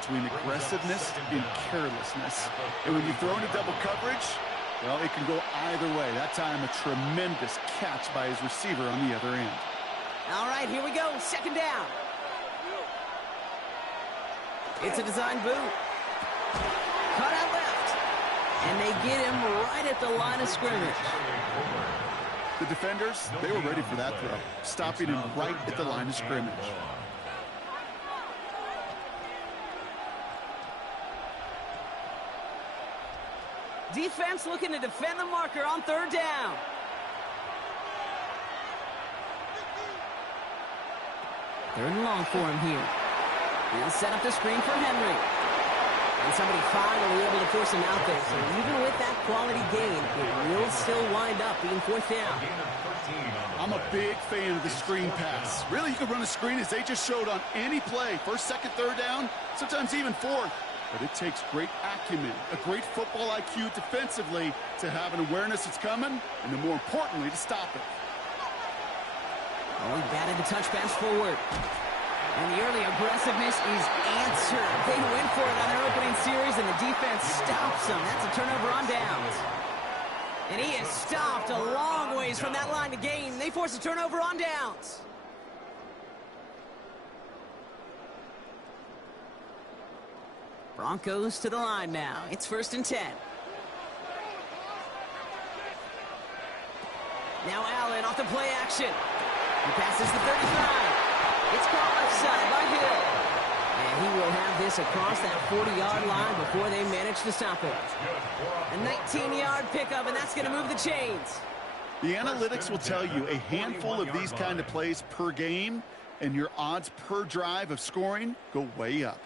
between aggressiveness and carelessness. And when you throw into double coverage, well, it can go either way. That time, a tremendous catch by his receiver on the other end. All right, here we go. Second down. It's a design boot. Cut out left. And they get him right at the line of scrimmage. The defenders, they were ready for that throw, stopping him right at the line of scrimmage. Defense looking to defend the marker on third down. Third and long for him here. He'll set up the screen for Henry. And somebody finally able to force him out there. So even with that quality gain, it will still wind up being fourth down. I'm a big fan of the screen pass. Really, you can run a screen as they just showed on any play. First, second, third down, sometimes even fourth. But it takes great acumen, a great football IQ defensively to have an awareness it's coming, and then more importantly, to stop it. Oh, he batted the touchbacks forward. And the early aggressiveness is answered. They went for it on their opening series, and the defense stops them. That's a turnover on downs. And he is stopped a long ways from that line to gain. They force a turnover on downs. Broncos to the line now. It's 1st and 10. Now Allen off the play action. He passes the 35. It's called left side by Hill. And he will have this across that 40-yard line before they manage to stop it. A 19-yard pickup, and that's going to move the chains. The analytics will tell you a handful of these kind of plays per game, and your odds per drive of scoring go way up.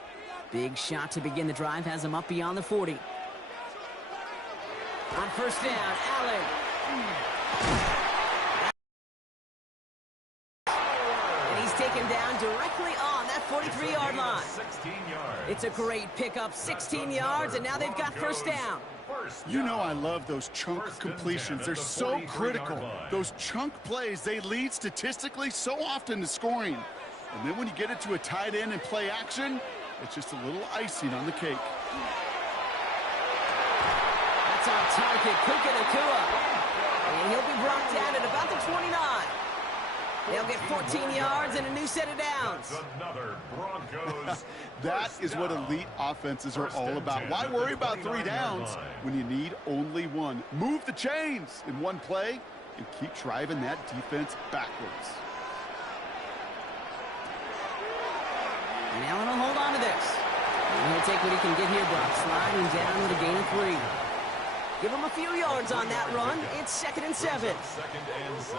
Big shot to begin the drive has him up beyond the 40. On first down, Allen. And he's taken down directly on that 43-yard line. It's a great pickup, 16 yards, and now they've got first down. You know I love those chunk completions. They're so critical. Those chunk plays, they lead statistically so often to scoring. And then when you get it to a tight end and play action, it's just a little icing on the cake. That's on target, Puka Nacua. And he'll be brought down at about the 29. They'll get 14 yards and a new set of downs. That is what elite offenses are all about. Why worry about 3 downs when you need only 1? Move the chains in one play and keep driving that defense backwards. And Allen will hold on to this. And he'll take what he can get here, Brock. Sliding down with a gain of 3. Give him a few yards on that run. It's 2nd and 7.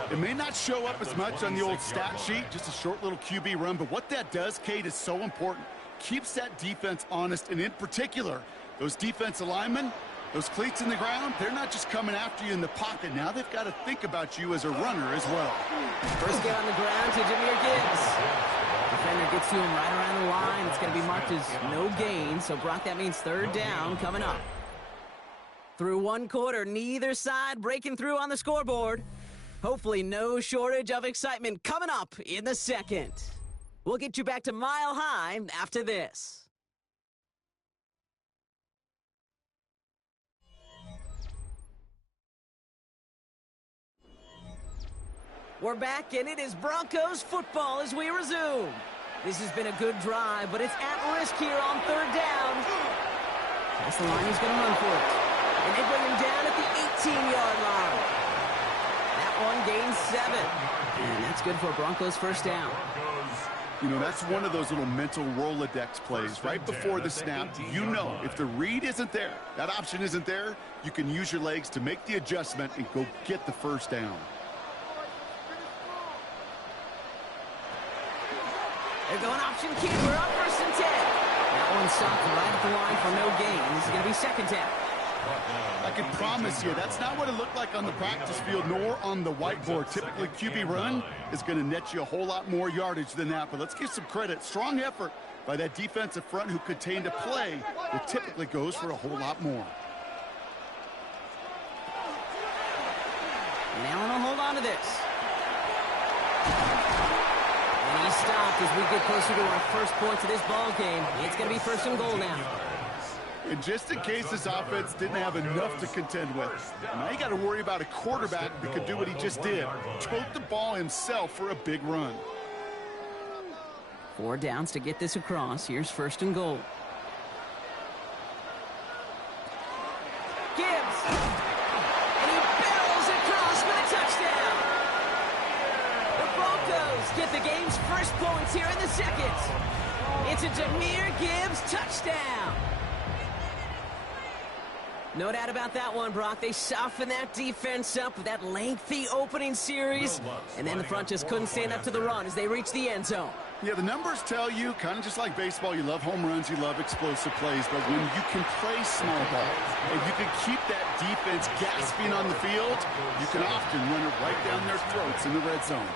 It may not show up as much on the old stat sheet, just a short little QB run, but what that does, Kate, is so important. Keeps that defense honest, and in particular, those defensive linemen, those cleats in the ground, they're not just coming after you in the pocket. Now they've got to think about you as a runner as well. First get on the ground to Jahmyr Gibbs. Defender gets to him right around the line. It's going to be marked as no gain. So, Brock, that means third down coming up. Through one quarter, neither side breaking through on the scoreboard. Hopefully no shortage of excitement coming up in the second. We'll get you back to Mile High after this. We're back, and it is Broncos football as we resume. This has been a good drive, but it's at risk here on third down. That's the line he's going to run for it. And they bring him down at the 18-yard line. That one gains 7. And that's good for Broncos first down. You know, that's one of those little mental Rolodex plays. Right before the snap, you know if the read isn't there, that option isn't there, you can use your legs to make the adjustment and go get the first down. They're going option keeper up 1st and 10. That one stopped right at the line for no gain. This is going to be second down. I can promise you, that's not what it looked like on the practice field nor on the whiteboard. Typically, QB run is going to net you a whole lot more yardage than that. But let's give some credit. Strong effort by that defensive front who contained a play that typically goes for a whole lot more. And Allen will hold on to this. And he stopped as we get closer to our first points of this ball game. It's going to be first and goal now. And just in case this offense didn't have enough to contend with, now you got to worry about a quarterback that could do what he just did. Tote the ball himself for a big run. 4 downs to get this across. Here's first and goal. Gibbs. And he barrels across with a touchdown. The Broncos get the game's first points here in the second. It's a Jahmyr Gibbs touchdown. No doubt about that one, Brock. They softened that defense up with that lengthy opening series, and then the front just couldn't stand up to the run as they reached the end zone. Yeah, the numbers tell you, kind of just like baseball, you love home runs, you love explosive plays, but when you can play small ball and you can keep that defense gasping on the field, you can often run it right down their throats in the red zone.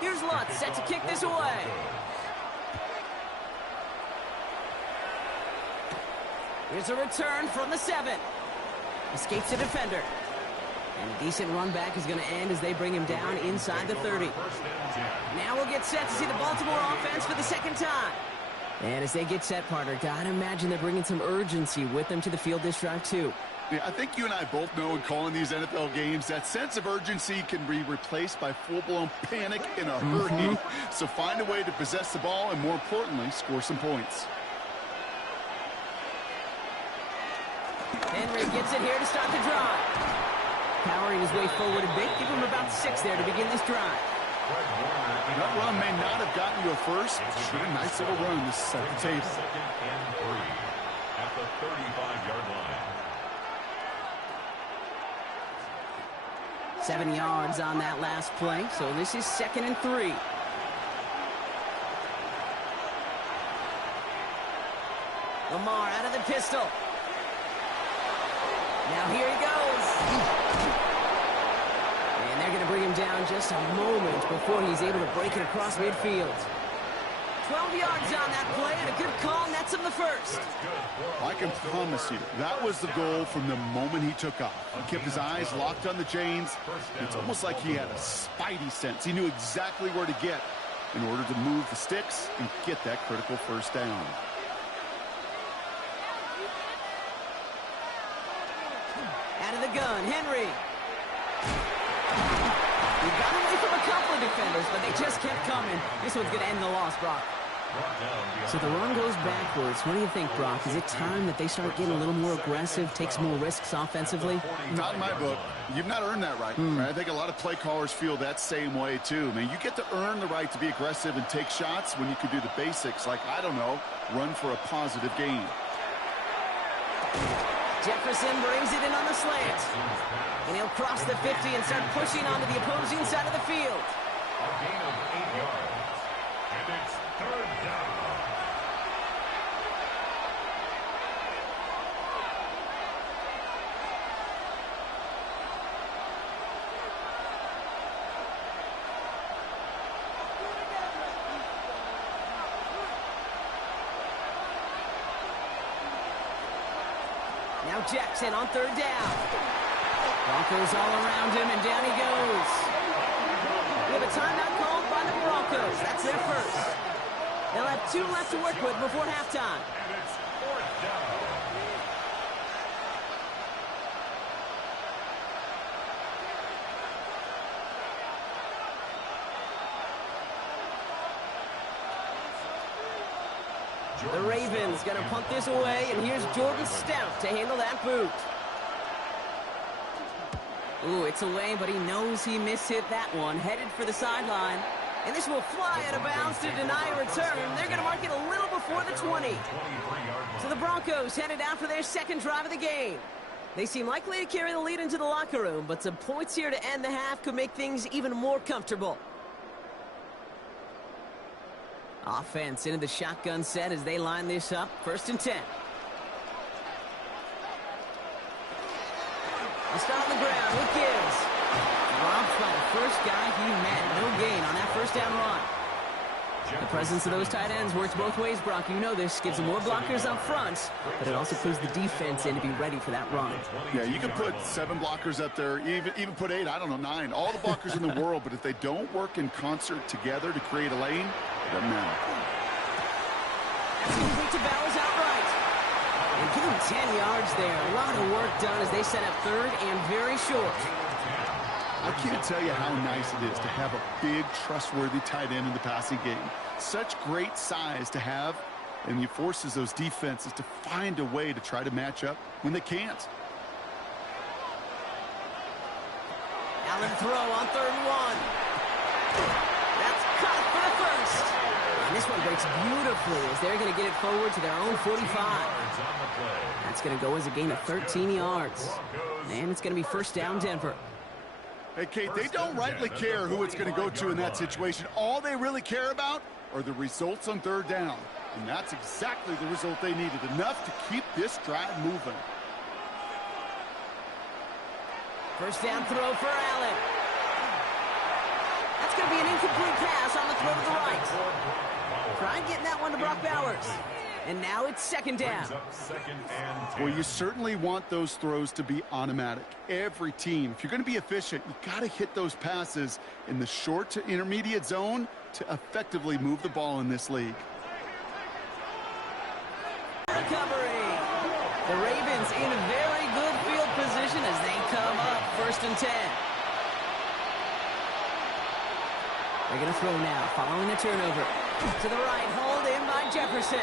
Here's Lutz set to kick this away. Here's a return from the 7. Escapes the defender. And a decent run back is going to end as they bring him down inside the 30. Now we'll get set to see the Baltimore offense for the second time. And as they get set, partner, gotta imagine they're bringing some urgency with them to the field this drive, too. Yeah, I think you and I both know in calling these NFL games that sense of urgency can be replaced by full-blown panic in a hurry. So find a way to possess the ball and, more importantly, score some points. Henry gets it here to start the drive. Powering his way forward a bit. Give him about 6 there to begin this drive. That run may not have gotten you a first, but sure a nice little run to set the table. At the 35-yard line. 7 yards on that last play, so this is 2nd and 3. Lamar out of the pistol. Now here he goes. And they're going to bring him down just a moment before he's able to break it across midfield. 12 yards on that play, and a good call nets him the first. I can promise you, that was the goal from the moment he took off. He kept his eyes locked on the chains. It's almost like he had a spidey sense. He knew exactly where to get in order to move the sticks and get that critical first down. Out of the gun, Henry. He got away from a couple of defenders, but they just kept coming. This one's going to end the loss, Brock. So the run goes backwards. What do you think, Brock? Is it time that they start getting a little more aggressive, take some more risks offensively? Not in my book. You've not earned that right. Right? I think a lot of play callers feel that same way, too. I mean, you get to earn the right to be aggressive and take shots when you can do the basics, like, I don't know, run for a positive gain. Jefferson brings it in on the slant. And he'll cross the 50 and start pushing onto the opposing side of the field. A gain of 8 yards. And it's 3rd down. Now Jackson on 3rd down. Broncos all around him, and down he goes. We have a timeout called by the Broncos. That's their first. They'll have 2 left to work with before halftime. And it's 4th down. The Ravens going to punt this away, and here's Jordan Stout to handle that boot. Ooh, it's away, but he knows he mishit that one. Headed for the sideline. And this will fly out of bounds to deny a return. They're going to mark it a little before the 20. So the Broncos headed out for their second drive of the game. They seem likely to carry the lead into the locker room, but some points here to end the half could make things even more comfortable. Offense into the shotgun set as they line this up. 1st and 10. They'll start on the ground with Gibbs. Dropped by the first guy he met. No gain on that first down run. The presence of those tight ends works both ways, Brock. You know this. Gives them more blockers up front, but it also puts the defense in to be ready for that run. Yeah, you can put 7 blockers up there, even put 8, I don't know, 9. All the blockers in the world, but if they don't work in concert together to create a lane, it doesn't matter. That's complete to Bowers outright. And give him 10 yards there. A lot of work done as they set up third and very short. I can't tell you how nice it is to have a big, trustworthy tight end in the passing game. Such great size to have, and he forces those defenses to find a way to try to match up when they can't. Allen throw on 3rd and 1. That's caught for the first. And this one breaks beautifully as they're going to get it forward to their own 45. That's going to go as a gain of 13 yards. And it's going to be first down Denver. Hey, Kate, they don't rightly care who it's going to go to in that situation. All they really care about are the results on 3rd down. And that's exactly the result they needed. Enough to keep this drive moving. First down throw for Allen. That's going to be an incomplete pass on the throw to the right. Try getting that one to Brock Bowers. And now it's 2nd down. Well, you certainly want those throws to be automatic. Every team, if you're going to be efficient, you got to hit those passes in the short to intermediate zone to effectively move the ball in this league. Recovery. The Ravens in very good field position as they come up 1st and 10. They're going to throw now, following a turnover. To the right, hold in by Jefferson.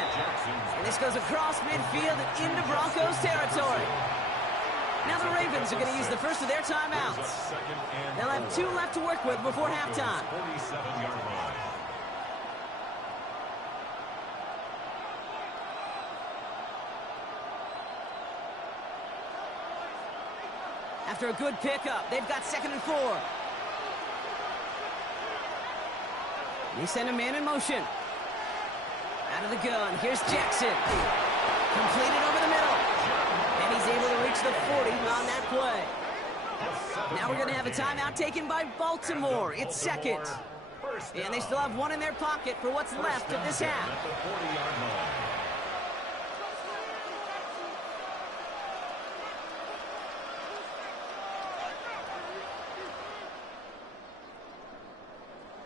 And this goes across midfield and into Broncos territory. Now the Ravens are going to use the first of their timeouts. They'll have 2 left to work with before halftime. After a good pickup, they've got 2nd and 4. They send a man in motion. Out of the gun, here's Jackson. Completed over the middle. And he's able to reach the 40 on that play. Now we're going to have a timeout taken by Baltimore. It's 2nd. And they still have 1 in their pocket for what's left of this half.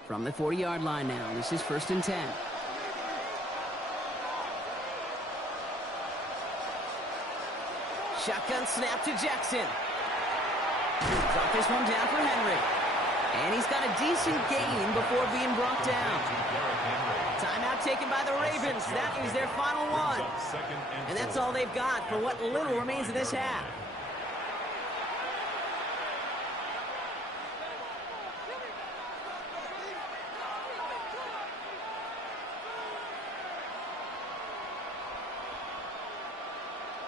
From the 40-yard line now, this is 1st and 10. Shotgun snap to Jackson. Drop this one down for Henry. And he's got a decent gain before being brought down. Timeout taken by the Ravens. That is their final one. And that's all they've got for what little remains of this half.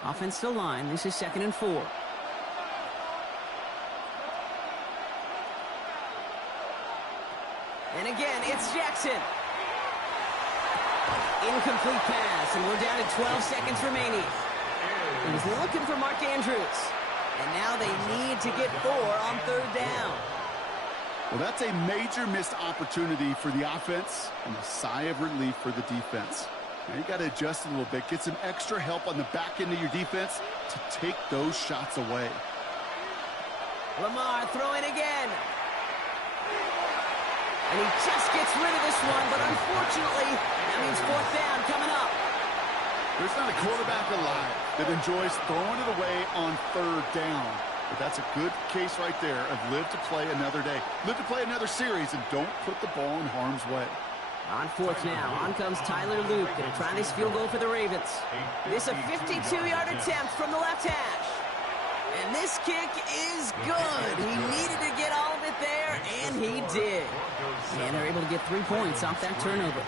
Offensive line, this is 2nd and 4. And again, it's Jackson. Incomplete pass, and we're down to 12 seconds remaining. He was looking for Mark Andrews. And now they need to get 4 on 3rd down. Well, that's a major missed opportunity for the offense and a sigh of relief for the defense. Now you got to adjust a little bit, get some extra help on the back end of your defense to take those shots away. Lamar throwing again. And he just gets rid of this one, but unfortunately, that means 4th down coming up. There's not a quarterback alive that enjoys throwing it away on 3rd down. But that's a good case right there of live to play another day. Live to play another series and don't put the ball in harm's way. On 4th now, on comes Tyler Luke, going to try this field goal for the Ravens. This a 52-yard attempt from the left hash. And this kick is good. He needed to get all of it there, and he did. And they're able to get 3 points off that turnover.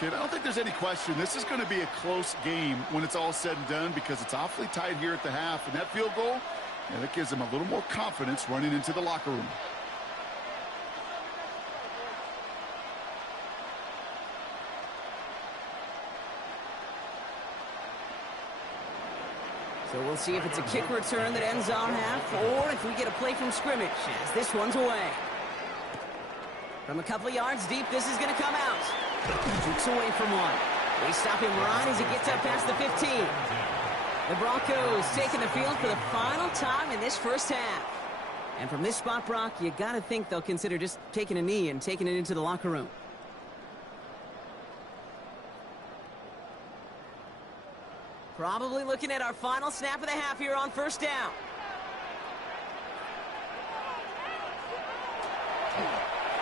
Kid, I don't think there's any question. This is going to be a close game when it's all said and done because it's awfully tight here at the half. And that field goal, yeah, that gives them a little more confidence running into the locker room. So we'll see if it's a kick return that ends our half, or if we get a play from scrimmage, as this one's away. From a couple of yards deep, this is going to come out. Jukes away from one. They stop him right as he gets up past the 15. The Broncos taking the field for the final time in this first half. And from this spot, Brock, you got to think they'll consider just taking a knee and taking it into the locker room. Probably looking at our final snap of the half here on first down.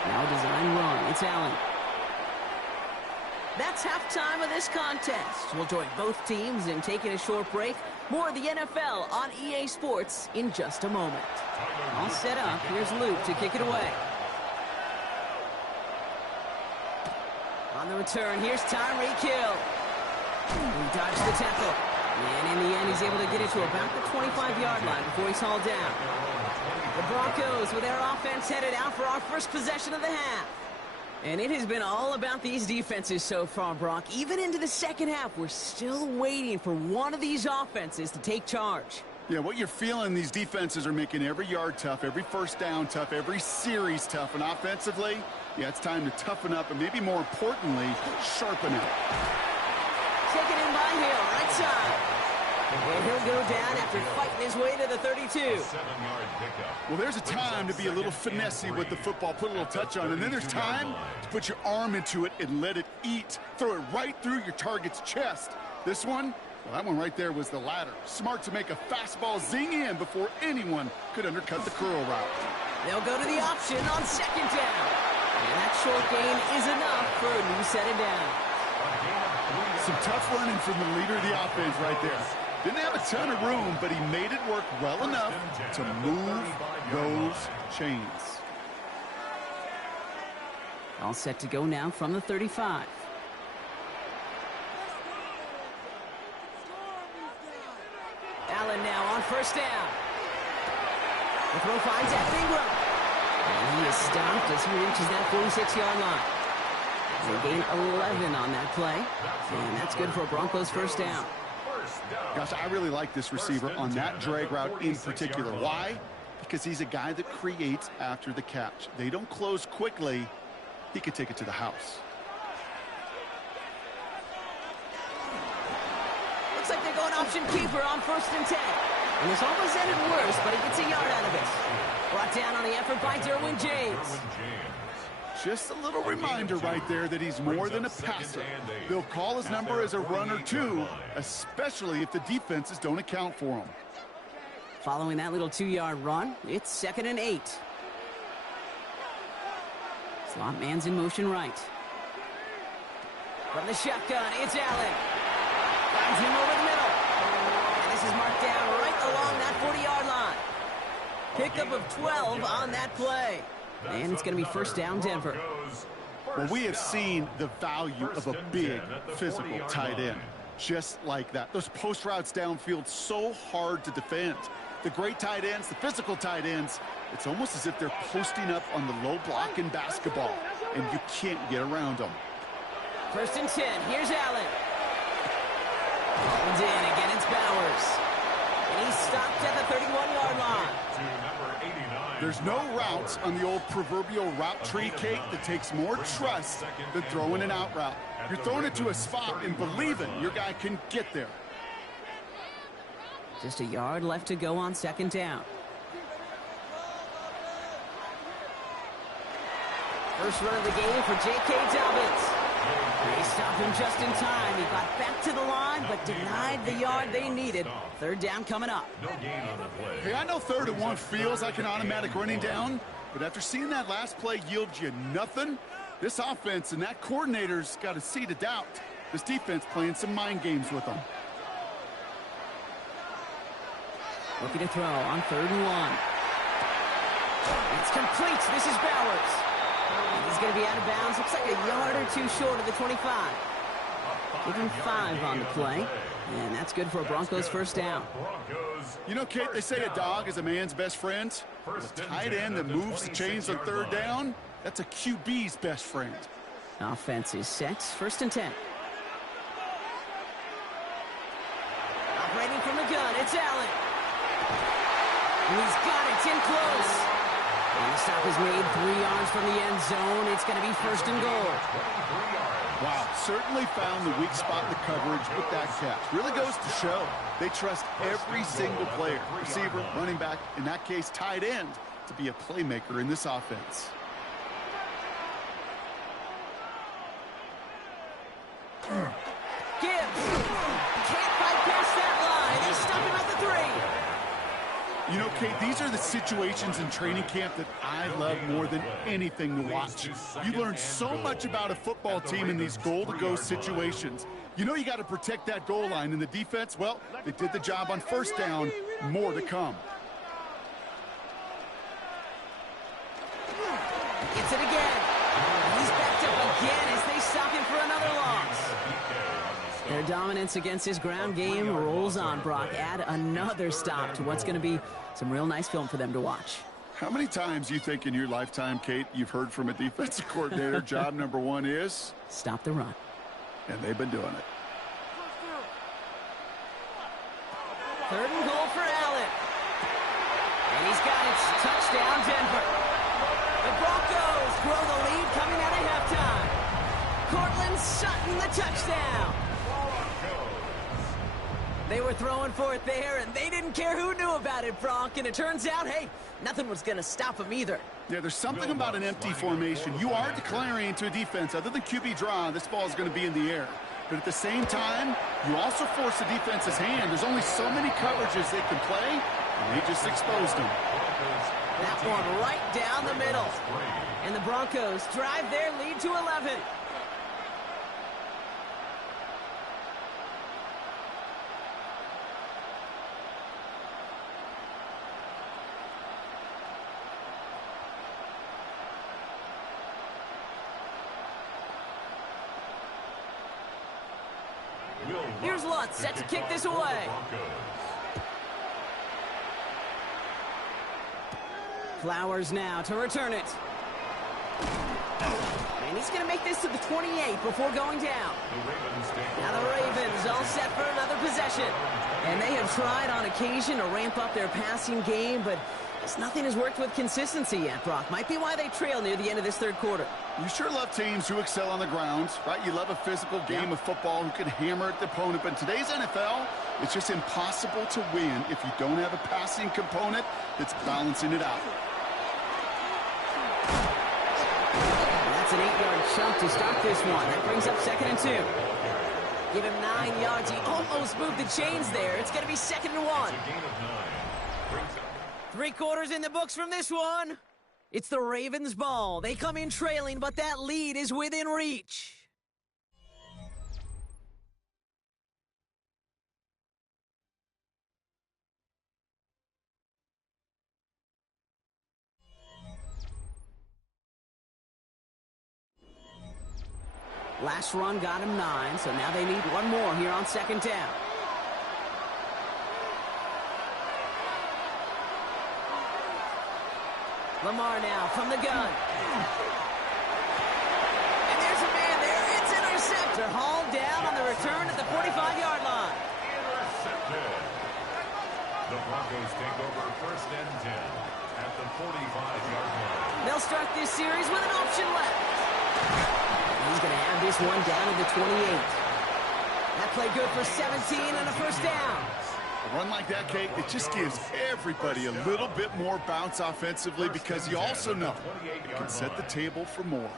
Now design run. It's Allen. That's halftime of this contest. We'll join both teams in taking a short break. More of the NFL on EA Sports in just a moment. All set up. Here's Luke to kick it away. On the return, here's Tyreek Hill. He dodged the tackle. And in the end, he's able to get it to about the 25-yard line before he's hauled down. The Broncos with their offense headed out for our first possession of the half. And it has been all about these defenses so far, Brock. Even into the second half, we're still waiting for one of these offenses to take charge. Yeah, what you're feeling, these defenses are making every yard tough, every first down tough, every series tough. And offensively, yeah, it's time to toughen up and maybe more importantly, sharpen up. Taken in by Hill, right side. And he'll go down after fighting his way to the 32. Well, there's a time to be a little finessey with the football, put a little touch on, and then there's time to put your arm into it and let it eat. Throw it right through your target's chest. This one, well, that one right there was the latter. Smart to make a fastball zing in before anyone could undercut the curl route. They'll go to the option on second down. And that short gain is enough for a new set of down. Some tough running from the leader of the offense right there. Didn't have a ton of room, but he made it work well enough to move those chains. All set to go now from the 35. Allen now on first down. The throw finds Evan Ingram. And he is stopped as he reaches that 46-yard line. They gain 11 on that play. And that's good for a Broncos first down. Gosh, I really like this receiver on that drag route in particular. Why? Because he's a guy that creates after the catch. They don't close quickly. He could take it to the house. Looks like they're going option keeper on 1st and 10. And this almost ended worse, but he gets a yard out of it. Brought down on the effort by Derwin James. Just a little reminder right there that he's more than a passer. They'll call his number as a runner too, especially if the defenses don't account for him. Following that little 2-yard run, it's 2nd and 8. Slot man's in motion right. From the shotgun, it's Allen. Finds him over the middle. And this is marked down right along that 40-yard line. Pickup of 12 on that play. And it's going to be first down, Denver. Well, we have seen the value of a big, physical tight end. Just like that. Those post routes downfield, so hard to defend. The great tight ends, the physical tight ends, it's almost as if they're posting up on the low block in basketball, and you can't get around them. 1st and 10. Here's Allen. And in again, it's Bowers. And he's stopped at the 31-yard line. There's no routes on the old proverbial route tree, Kate, that takes more trust than throwing an out route. You're throwing it to a spot and believing your guy can get there. Just a yard left to go on 2nd down. First run of the game for J.K. Dobbins. They stopped him just in time. He got back to the line, but denied the yard they needed. 3rd down coming up. Hey, I know 3rd and 1 feels like an automatic running down, but after seeing that last play yield you nothing, this offense and that coordinator's got a seed of doubt. This defense playing some mind games with them. Looking to throw on 3rd and 1. It's complete. This is Bowers. He's going to be out of bounds. Looks like a yard or two short of the 25. Give him 5 on the play. And that's good for a Broncos first down. You know, Kate, they say a dog is a man's best friend. A tight end that moves the chains on 3rd down, that's a QB's best friend. Offense is set. 1st and 10. Operating from the gun. run. It's Allen. And he's got it. It's in close. And the stop is made 3 yards from the end zone. It's going to be first and goal. Wow, certainly found the weak spot in the coverage with that catch. Really goes to show they trust every single player, receiver, running back, in that case, tight end, to be a playmaker in this offense. Gibbs can't fight past that line. They stop him at the 3. You know, Kate, these are the situations in training camp that I love more than anything to watch. You learn so much about a football team in these goal-to-go situations. You know you got to protect that goal line, and the defense, well, they did the job on first down. More to come. Gets it again. He's backed up again as they stop him for another loss. Their dominance against his ground game rolls on, Brock. Add another stop to what's going to be some real nice film for them to watch. How many times you think in your lifetime, Kate, you've heard from a defensive coordinator, job number 1 is? Stop the run. And they've been doing it. 3rd and goal for Allen. And he's got it. Touchdown, Denver. The Broncos grow the lead coming out of halftime. Cortland Sutton, the touchdown. They were throwing for it there, and they didn't care who knew about it, Brock. And it turns out, hey, nothing was going to stop them either. Yeah, there's something about an empty formation. You are declaring to a defense, other than QB draw, this ball is going to be in the air. But at the same time, you also force the defense's hand. There's only so many coverages they can play, and they just exposed them. That one right down the middle. And the Broncos drive their lead to 11. Here's Lutz set to kick this away. Flowers now to return it. And he's going to make this to the 28 before going down. Now the Ravens all set for another possession. And they have tried on occasion to ramp up their passing game, but nothing has worked with consistency yet, Brock. Might be why they trail near the end of this 3rd quarter. You sure love teams who excel on the ground, right? You love a physical game of football who can hammer at the opponent. But in today's NFL, it's just impossible to win if you don't have a passing component that's balancing it out. That's an 8-yard chunk to start this one. That brings up 2nd and 2. Give him 9 yards. He almost moved the chains there. It's going to be 2nd and 1. 3 quarters in the books from this one. It's the Ravens' ball. They come in trailing, but that lead is within reach. Last run got him 9, so now they need one more here on 2nd down. Lamar now from the gun. And there's a man there. It's intercepted. Hauled down on the return at the 45-yard line. Intercepted. The Broncos take over 1st and 10 at the 45-yard line. They'll start this series with an option left. He's going to have this one down at the 28. That play good for 17 and a 1st down. A run like that, Kate, it just gives everybody a little bit more bounce offensively because you also know you can set the table for more.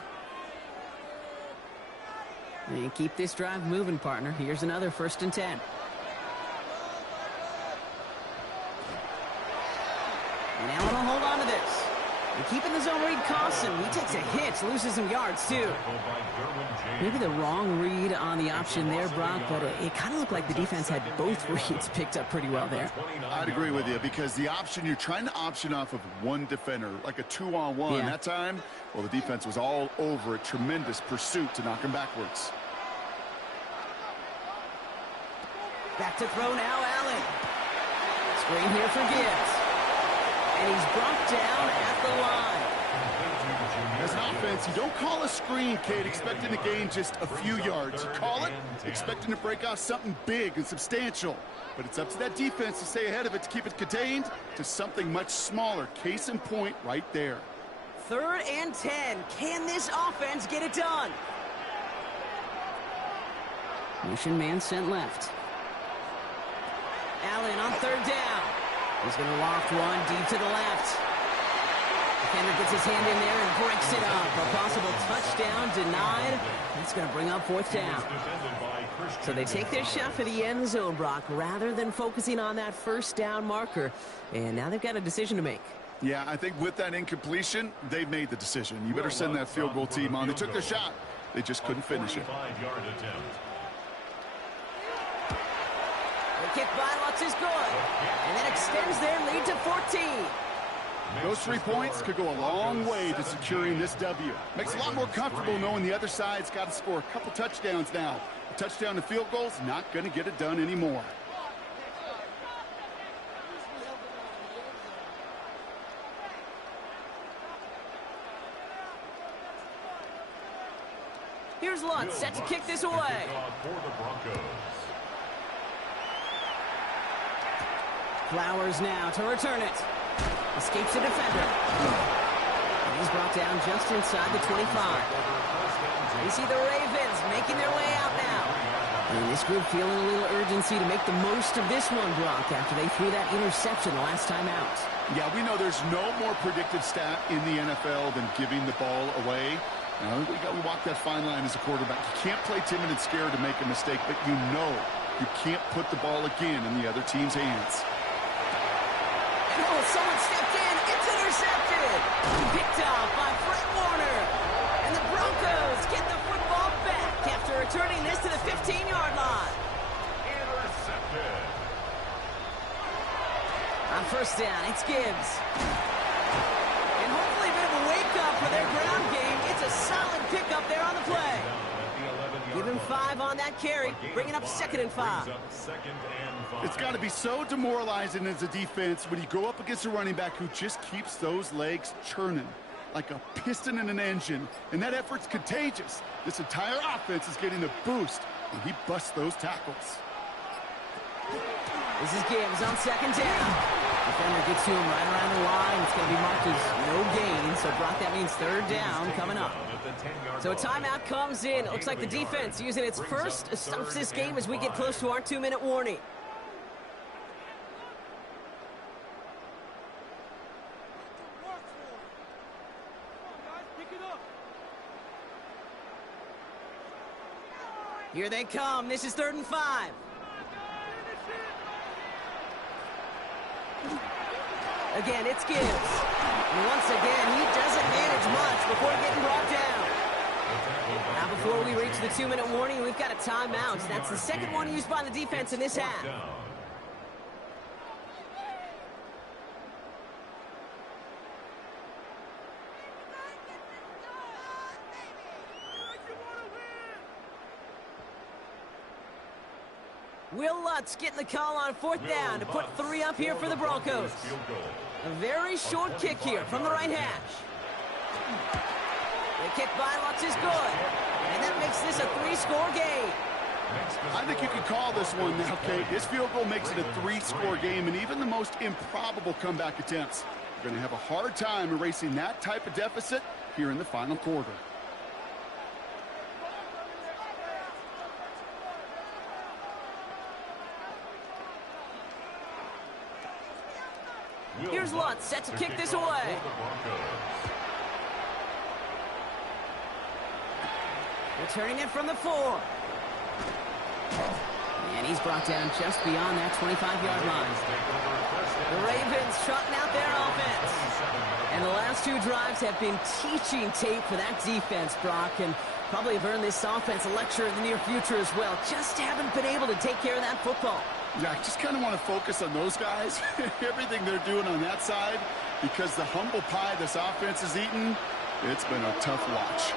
And keep this drive moving, partner. Here's another 1st and 10. And Allen will hold on to this. And keeping the zone read costs him. He takes a hit, loses some yards, too. Maybe the wrong read on the option there, Brock, but it kind of looked like the defense had both reads picked up pretty well there. I'd agree with you because the option, you're trying to option off of one defender, like a 2-on-1. Yeah. That time, well, the defense was all over it. Tremendous pursuit to knock him backwards. Back to throw now, Allen. Screen here for Gibbs. And he's brought down at the line. As an offense, you don't call a screen, Kate, expecting to gain just a few yards. You call it expecting to break off something big and substantial. But it's up to that defense to stay ahead of it, to keep it contained to something much smaller. Case in point right there. 3rd and 10. Can this offense get it done? Motion man sent left. Allen on 3rd down. He's going to loft one deep to the left. Defender gets his hand in there and breaks it up. A possible touchdown denied. That's going to bring up 4th down. So they take their shot for the end zone, Brock, rather than focusing on that 1st down marker. And now they've got a decision to make. Yeah, I think with that incompletion, they've made the decision. You better send that field goal team on. They took their shot. They just couldn't finish it. The kick by Lutz is good. And that extends their lead to 14. Those 3 points could go a long way to securing this W. Makes it a lot more comfortable knowing the other side's got to score a couple touchdowns now. A touchdown to field goal's not going to get it done anymore. Here's Lutz set to kick this away. Flowers now to return it. Escapes the defender. And he's brought down just inside the 25. We see the Ravens making their way out now. And this group feeling a little urgency to make the most of this one, Brock, after they threw that interception the last time out. Yeah, we know there's no more predictive stat in the NFL than giving the ball away. Now, we walk that fine line as a quarterback. You can't play timid and scared to make a mistake, but you know you can't put the ball again in the other team's hands. Oh, someone stepped in. It's intercepted. Picked off by Fred Warner. And the Broncos get the football back after returning this to the 15-yard line. Intercepted. On 1st down, it's Gibbs. And hopefully a bit of a wake-up for their ground game. It's a solid pickup there on the play. Give him 5 on that carry, bringing up 2nd and 5. It's got to be so demoralizing as a defense when you go up against a running back who just keeps those legs churning like a piston in an engine, and that effort's contagious. This entire offense is getting a boost, and he busts those tackles. This is Gibbs on 2nd down. Defender gets to him right around the line. It's going to be marked as no gain. So, Brock, that means 3rd down coming up. So a timeout comes in. It looks like the defense using its first stops this game as we get close to our 2-minute warning. Here they come. This is 3rd and 5. Again, it's Gibbs. And once again, he doesn't manage much before getting brought down. Now, before we reach the 2-minute warning, we've got a timeout. That's the 2nd one used by the defense in this half. Will Lutz getting the call on 4th down to put 3 up here for the Broncos. A very short kick here from the right hash. The kick by Lutz is good. And that makes this a 3-score game. I think you can call this one now, Kate. This field goal makes it a 3-score game, and even the most improbable comeback attempts are going to have a hard time erasing that type of deficit here in the final quarter. Here's Lutz set to kick this away. Returning it from the 4. And he's brought down just beyond that 25-yard line. The Ravens trotting out their offense. And the last 2 drives have been teaching tape for that defense, Brock, and probably have earned this offense a lecture in the near future as well. Just haven't been able to take care of that football. Yeah, I just kind of want to focus on those guys, everything they're doing on that side, because the humble pie this offense is eating, it's been a tough watch.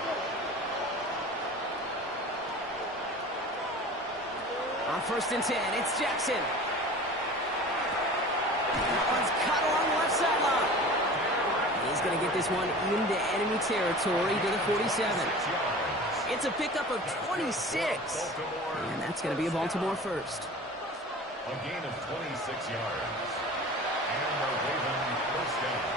On 1st and 10, it's Jackson. That one's cut along the left sideline. He's going to get this one into enemy territory to the 47. It's a pickup of 26. And that's going to be a Baltimore first. A gain of 26 yards. And the Ravens first down.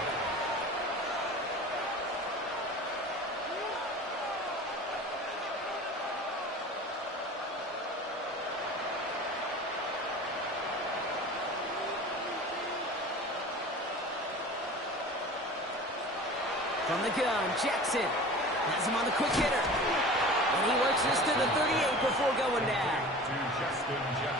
From the gun, Jackson has him on the quick hitter. And he works this to the 38 before going down.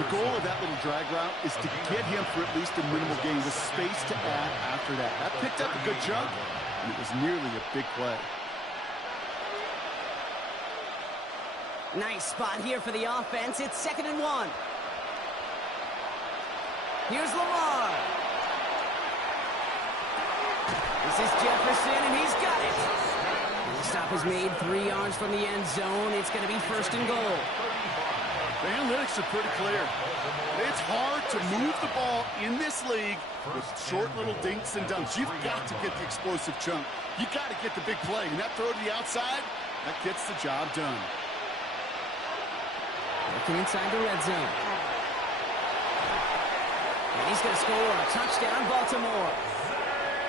The goal of that little drag route is to get him for at least a minimal gain with space to add after that. That picked up a good chunk, and it was nearly a big play. Nice spot here for the offense. It's 2nd and 1. Here's Lamar. This is Jefferson, and he's got it. The stop is made 3 yards from the end zone. It's going to be 1st and goal. The analytics are pretty clear. It's hard to move the ball in this league with short little dinks and dunks. You've got to get the explosive chunk. You've got to get the big play. And that throw to the outside, that gets the job done. Looking inside the red zone. And he's going to score a touchdown, Baltimore.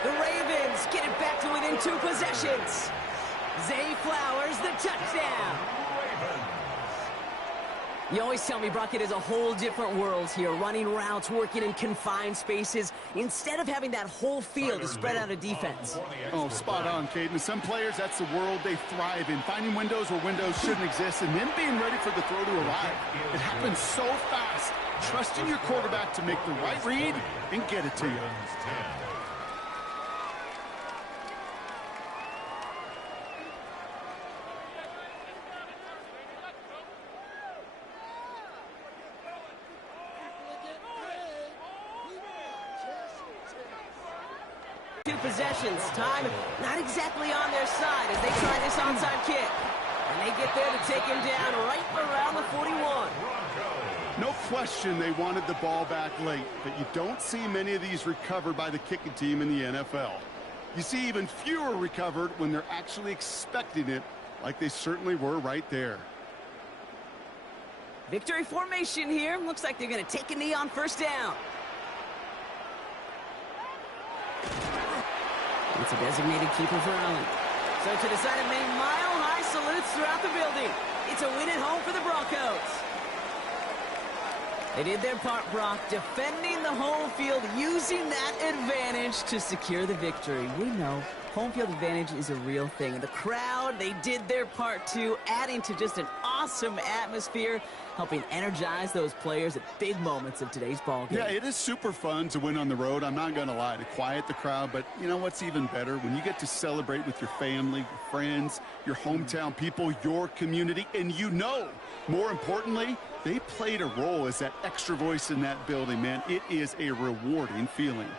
The Ravens get it back to within 2 possessions. Zay Flowers, the touchdown. You always tell me, Brock, it is a whole different world here. Running routes, working in confined spaces, instead of having that whole field to spread out a defense. Oh, spot on, Caden. Some players, that's the world they thrive in. Finding windows where windows shouldn't exist and then being ready for the throw to arrive. It happens so fast. Trusting your quarterback to make the right read and get it to you. Possessions, time not exactly on their side as they try this onside kick. And they get there to take him down right around the 41. No question they wanted the ball back late, but you don't see many of these recovered by the kicking team in the NFL. You see even fewer recovered when they're actually expecting it, like they certainly were right there. Victory formation here. Looks like they're going to take a knee on 1st down. It's a designated keeper for Allen. So to the side of Maine, mile-high salutes throughout the building. It's a win at home for the Broncos. They did their part, Brock, defending the home field, using that advantage to secure the victory. We know home field advantage is a real thing. And the crowd, they did their part too, adding to just an awesome atmosphere, helping energize those players at big moments of today's ball game. Yeah, it is super fun to win on the road. I'm not going to lie, to quiet the crowd. But you know what's even better? When you get to celebrate with your family, your friends, your hometown people, your community, and you know, more importantly, they played a role as that extra voice in that building, man. It is a rewarding feeling.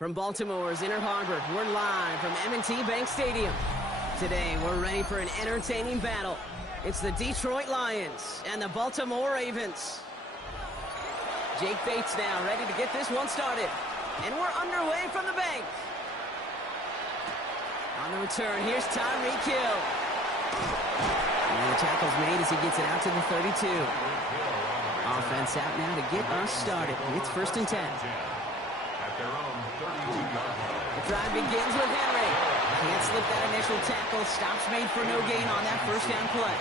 From Baltimore's Inner Harbor, we're live from M&T Bank Stadium. Today, we're ready for an entertaining battle. It's the Detroit Lions and the Baltimore Ravens. Jake Bates now ready to get this one started. And we're underway from the bank. On the return, here's Tyreek Hill. And the tackle's made as he gets it out to the 32. Offense out now to get us started. It's 1st and 10. The drive begins with Henry. Can't slip that initial tackle. Stops made for no gain on that 1st down play.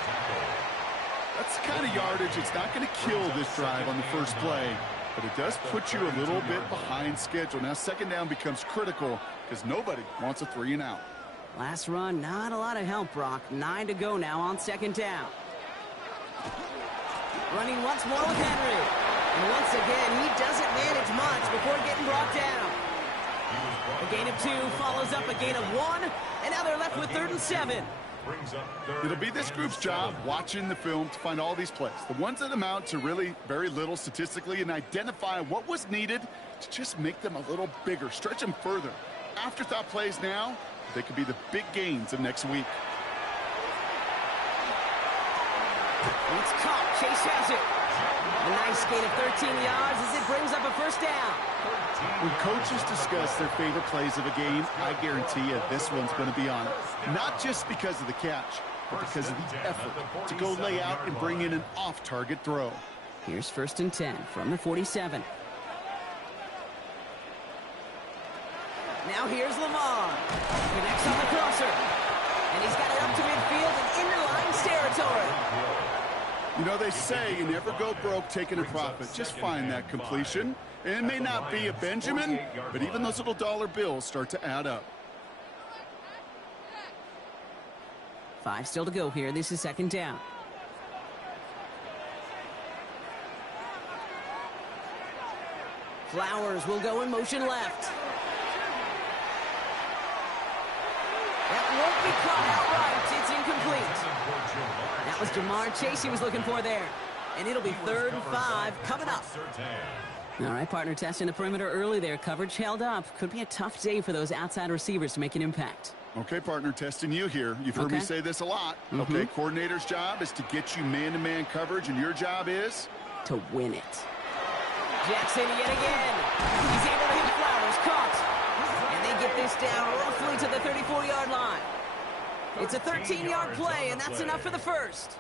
That's the kind of yardage. It's not going to kill this drive on the first play, but it does put you a little bit behind schedule. Now 2nd down becomes critical because nobody wants a 3 and out. Last run, not a lot of help, Brock. 9 to go now on 2nd down. Running once more with Henry. And once again, he doesn't manage much before getting brought down. A gain of 2 follows up a gain of 1, and now they're left with 3rd and 7. It'll be this group's job watching the film to find all these plays, the ones that amount to really very little statistically, and identify what was needed to just make them a little bigger, stretch them further. Afterthought plays now, they could be the big gains of next week. It's caught. Chase has it. A nice gain of 13 yards as it brings up a 1st down. When coaches discuss their favorite plays of a game, I guarantee you this one's going to be on it. Not just because of the catch, but because of the effort to go lay out and bring in an off-target throw. Here's 1st and 10 from the 47. Now here's Lamar. Connects on the crosser. And he's got it up to midfield and into Lions territory. You know, they say you never go broke taking a profit. Just find that completion. And it may not be a Benjamin, but even those little dollar bills start to add up. 5 still to go here. This is 2nd down. Flowers will go in motion left. That won't be caught outright. It's incomplete. That was Jamar Chase he was looking for there. And it'll be 3rd and 5 coming up. All right, partner, testing the perimeter early there. Coverage held up. Could be a tough day for those outside receivers to make an impact. Okay, partner, testing you here. You've heard me say this a lot. Okay, coordinator's job is to get you man-to-man coverage, and your job is? To win it. Jackson yet again. He's able to hit Flowers. Caught. And they get this down roughly to the 34-yard line. It's a 13-yard play, and that's enough for the 1st.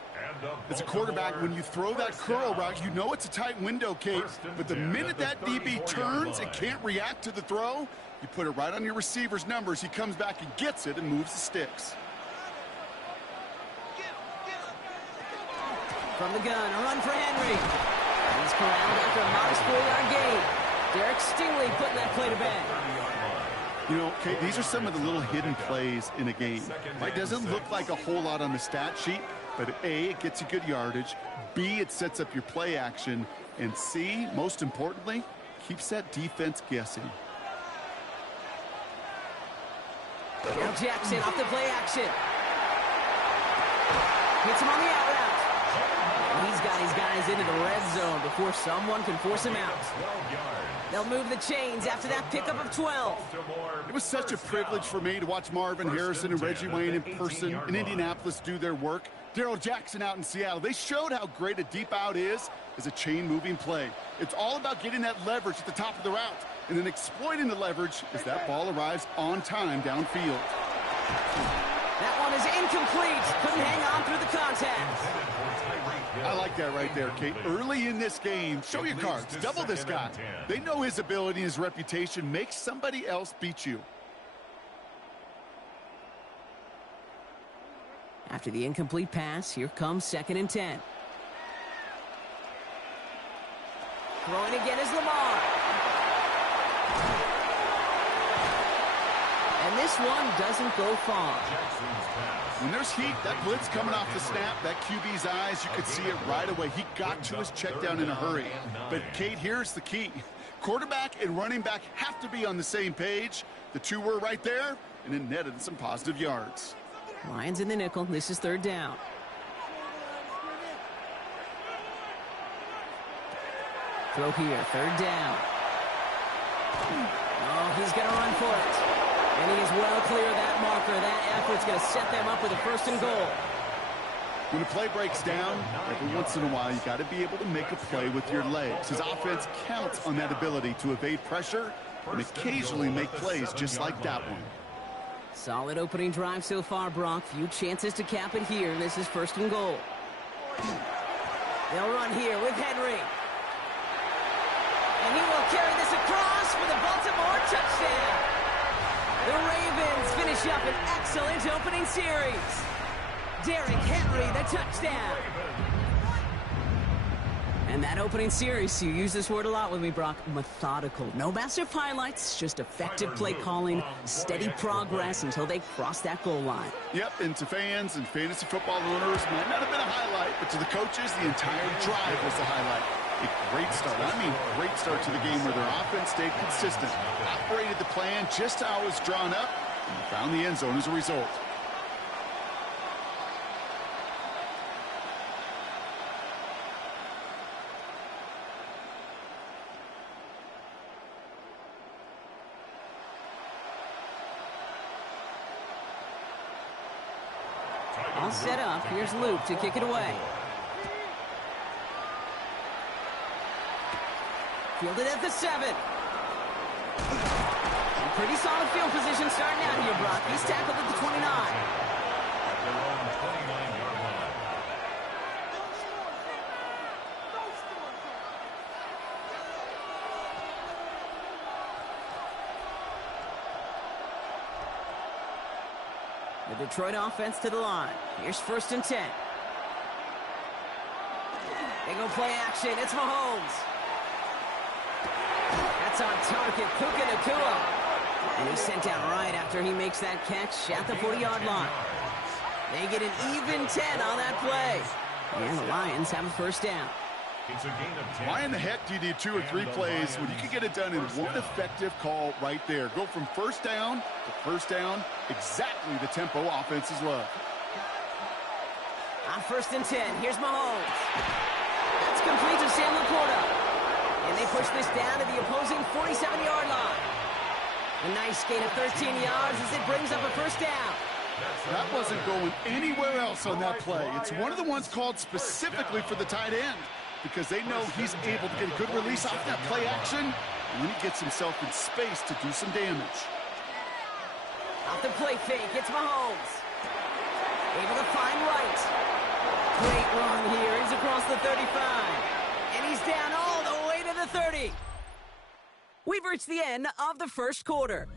As a quarterback, when you throw that curl route, you know it's a tight window, Kate. But the minute that DB turns and can't react to the throw, you put it right on your receiver's numbers. He comes back and gets it and moves the sticks. From the gun, a run for Henry. He's corralled after a modest 4-yard gain. Derek Stingley putting that play to bed. You know, Kate, these are some of the little hidden plays in a game. It doesn't look like a whole lot on the stat sheet, but A, it gets you good yardage. B, it sets up your play action. And C, most importantly, keeps that defense guessing. Now Jackson off the play action. Hits him on the out route. He's got his guys into the red zone before someone can force him out. They'll move the chains after that pickup of 12. It was such a privilege for me to watch Marvin Harrison and Reggie Wayne in person in Indianapolis do their work. Darrell Jackson out in Seattle. They showed how great a deep out is as a chain-moving play. It's all about getting that leverage at the top of the route and then exploiting the leverage as that ball arrives on time downfield. That one is incomplete. Couldn't hang on through the contact. I like that right there, Kate. Early in this game, show your cards. Double this guy. They know his ability and his reputation makes somebody else beat you. After the incomplete pass, here comes 2nd and 10. Throwing again is Lamar. And this one doesn't go far. When there's heat, that blitz coming off the snap, that QB's eyes, you could see it right away. He got to his check down in a hurry. But, Kate, here's the key. Quarterback and running back have to be on the same page. The two were right there, and it netted some positive yards. Lions in the nickel. This is 3rd down. Throw here, 3rd down. Oh, he's going to run for it. And he is well clear of that marker. That effort's going to set them up with a 1st and goal. When a play breaks down, every once in a while, you got to be able to make a play with your legs. His offense counts on that ability to evade pressure and occasionally make plays just like that one. Solid opening drive so far, Brock. Few chances to cap it here. This is 1st and goal. They'll run here with Henry. And he will carry this across for the Baltimore touchdown. The Ravens finish up an excellent opening series. Derrick Henry, the touchdown. And that opening series, you use this word a lot with me, Brock, methodical. No massive highlights, just effective play calling, steady progress until they cross that goal line. Yep, and to fans and fantasy football owners, might not have been a highlight, but to the coaches, the entire drive was the highlight. A great start. I mean, great start to the game where their offense stayed consistent, operated the plan just how it was drawn up, and found the end zone as a result. All set up. Here's Luke to kick it away. Fielded at the 7. Pretty solid field position starting out here, Brock. He's tackled at the 29. At their own 29-yard line. The Detroit offense to the line. Here's 1st and 10. They go play action. It's Mahomes. That's on target. Puka Nacua. And he's sent down right after he makes that catch at the 40-yard line. They get an even 10 on that play. And the Lions have a 1st down. It's a gain of 10. Why in the heck do you need 2 or 3 plays when you can get it done in one effective call right there? Go from 1st down to 1st down, exactly the tempo offenses love. On 1st and 10, here's Mahomes. That's complete to Sam Laporta. And they push this down to the opposing 47-yard line. A nice gain of 13 yards as it brings up a 1st down. That wasn't going anywhere else on that play. It's one of the ones called specifically for the tight end, because they know he's able to get a good release off that play action, and then he gets himself in space to do some damage. Off the play fake, it's Mahomes. Able to find right. Great run here. He's across the 35. And he's down all the way to the 30. We've reached the end of the 1st quarter.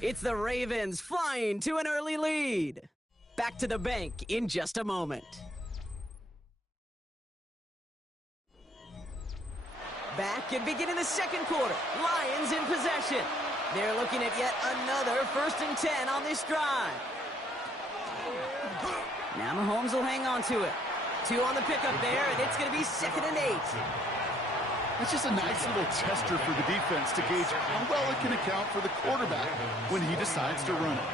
It's the Ravens flying to an early lead. Back to the bank in just a moment. Back and beginning the 2nd quarter. Lions in possession. They're looking at yet another 1st and 10 on this drive. Now Mahomes will hang on to it. 2 on the pickup there, and it's going to be 2nd and 8. It's just a nice little tester for the defense to gauge how well it can account for the quarterback when he decides to run it.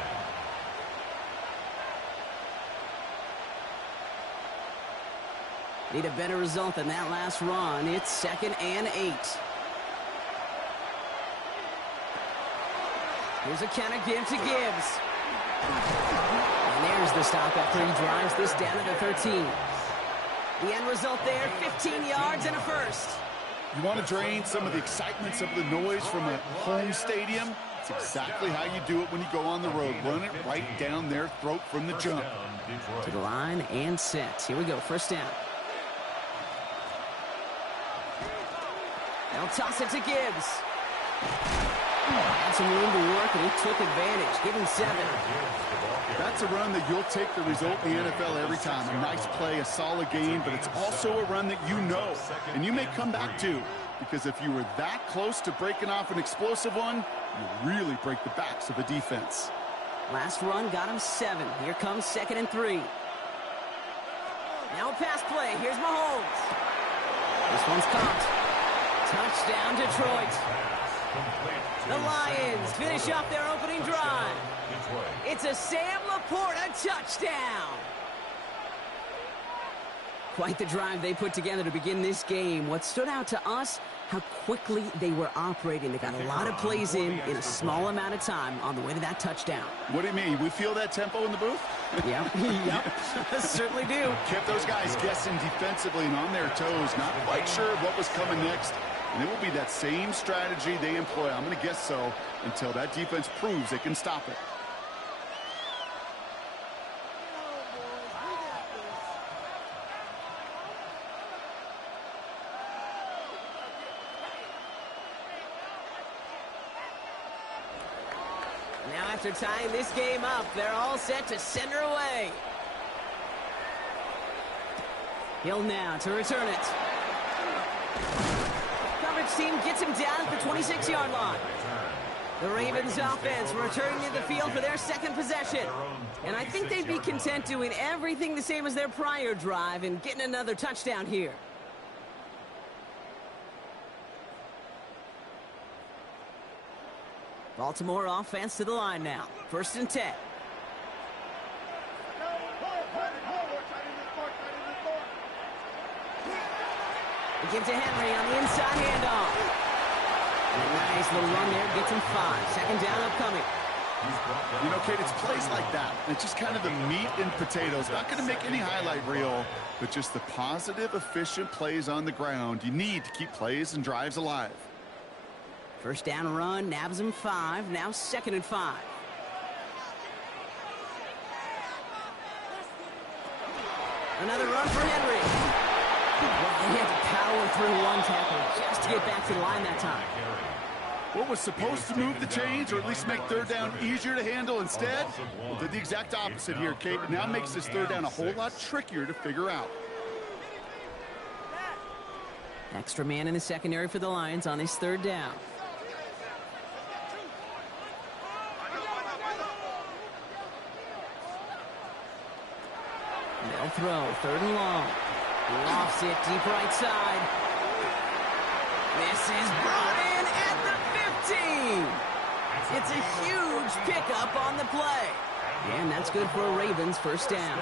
Need a better result than that last run. It's 2nd and 8. Here's a counter give to Gibbs. And there's the stop after he drives this down to the 13. The end result there, 15 yards and a 1st. You want to drain some of the excitement, some of the noise from a home stadium? It's exactly how you do it when you go on the road. Run it right down their throat from the jump. To the line and set. Here we go, 1st down. They'll toss it to Gibbs. Had some room to work, and he took advantage. Give him 7. That's a run that you'll take the result in the NFL every time. A nice play, a solid game, but it's also a run that you know, and you may come back to, because if you were that close to breaking off an explosive one, you really break the backs of a defense. Last run got him 7. Here comes 2nd and 3. Now a pass play. Here's Mahomes. This one's caught. Touchdown, Detroit. The Lions finish off their opening drive. It's a Sam Laporta touchdown. Quite the drive they put together to begin this game. What stood out to us, how quickly they were operating. They got a lot of plays in a small amount of time on the way to that touchdown. What do you mean? We feel that tempo in the booth? Yep, yep, certainly do. Kept those guys guessing defensively and on their toes, not quite sure what was coming next. And it will be that same strategy they employ, I'm going to guess so, until that defense proves they can stop it. Now after tying this game up, they're all set to send her away. Hill now to return it. Coverage team gets him down at the 26-yard line. The Ravens offense returning to the field for their second possession. And I think they'd be content doing everything the same as their prior drive and getting another touchdown here. Baltimore offense to the line now. 1st and 10. They give to Henry on the inside handoff. And a nice little run there. Gets him 5. 2nd down upcoming. You know, Kate, it's plays like that. It's just kind of the meat and potatoes. Not going to make any highlight reel, but just the positive, efficient plays on the ground. You need to keep plays and drives alive. 1st down run, nabs him 5. Now 2nd and 5. Another run for Henry. Well, he had to power through one tackle just to get back to the line that time. What was supposed to move the chains, or at least make 3rd down easier to handle instead, well, did the exact opposite here, Kate. It now makes this 3rd down a whole lot trickier to figure out. Extra man in the secondary for the Lions on this 3rd down. They'll throw, 3rd and long. Lofts it deep right side. This is brought in at the 15. It's a huge pickup on the play. And that's good for a Ravens 1st down.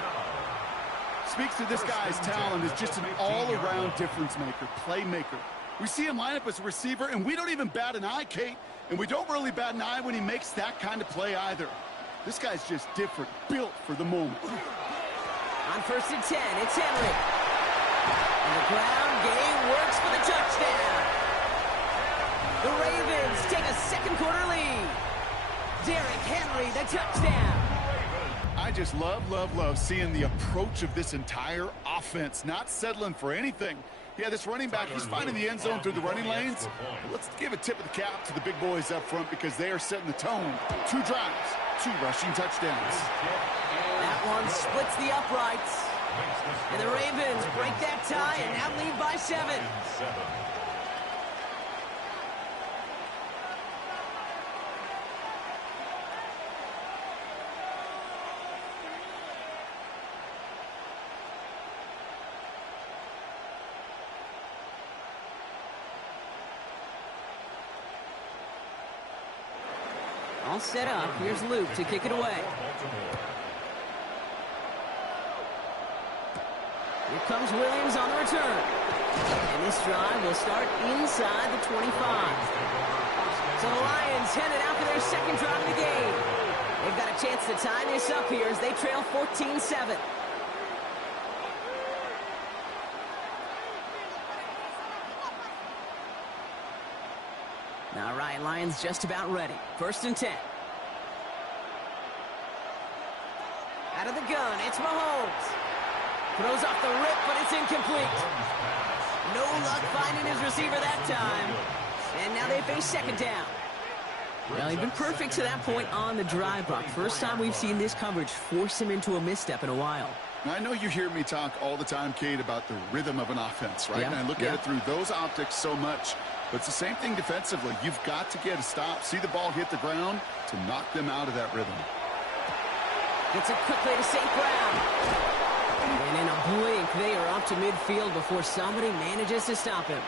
Speaks to this guy's talent as just an all-around difference maker, playmaker. We see him line up as a receiver, and we don't even bat an eye, Kate. And we don't really bat an eye when he makes that kind of play either. This guy's just different, built for the moment. On 1st and 10, it's Henry. And the ground game works for the touchdown. The Ravens take a 2nd quarter lead. Derrick Henry, the touchdown. I just love seeing the approach of this entire offense, not settling for anything. Yeah, this running back, he's finding the end zone through the running lanes. Let's give a tip of the cap to the big boys up front because they are setting the tone. 2 drives, 2 rushing touchdowns. That one splits the uprights. And the Ravens break that tie and now lead by 7. All set up. Here's Luke to kick it away. Here comes Williams on the return. And this drive will start inside the 25. So the Lions headed out for their 2nd drive of the game. They've got a chance to tie this up here as they trail 14-7. All right, Lions just about ready. 1st and 10. Out of the gun, it's Mahomes. Throws off the rip, but it's incomplete. No luck finding his receiver that time. And now they face 2nd down. Well, he's been perfect to that point on the drive, Brock. First time we've seen this coverage force him into a misstep in a while. Now, I know you hear me talk all the time, Kate, about the rhythm of an offense, right? Yeah, And I look at it through those optics so much. But it's the same thing defensively. You've got to get a stop, see the ball hit the ground to knock them out of that rhythm. Gets it quickly to St. Brown. And in a blink, they are up to midfield before somebody manages to stop him.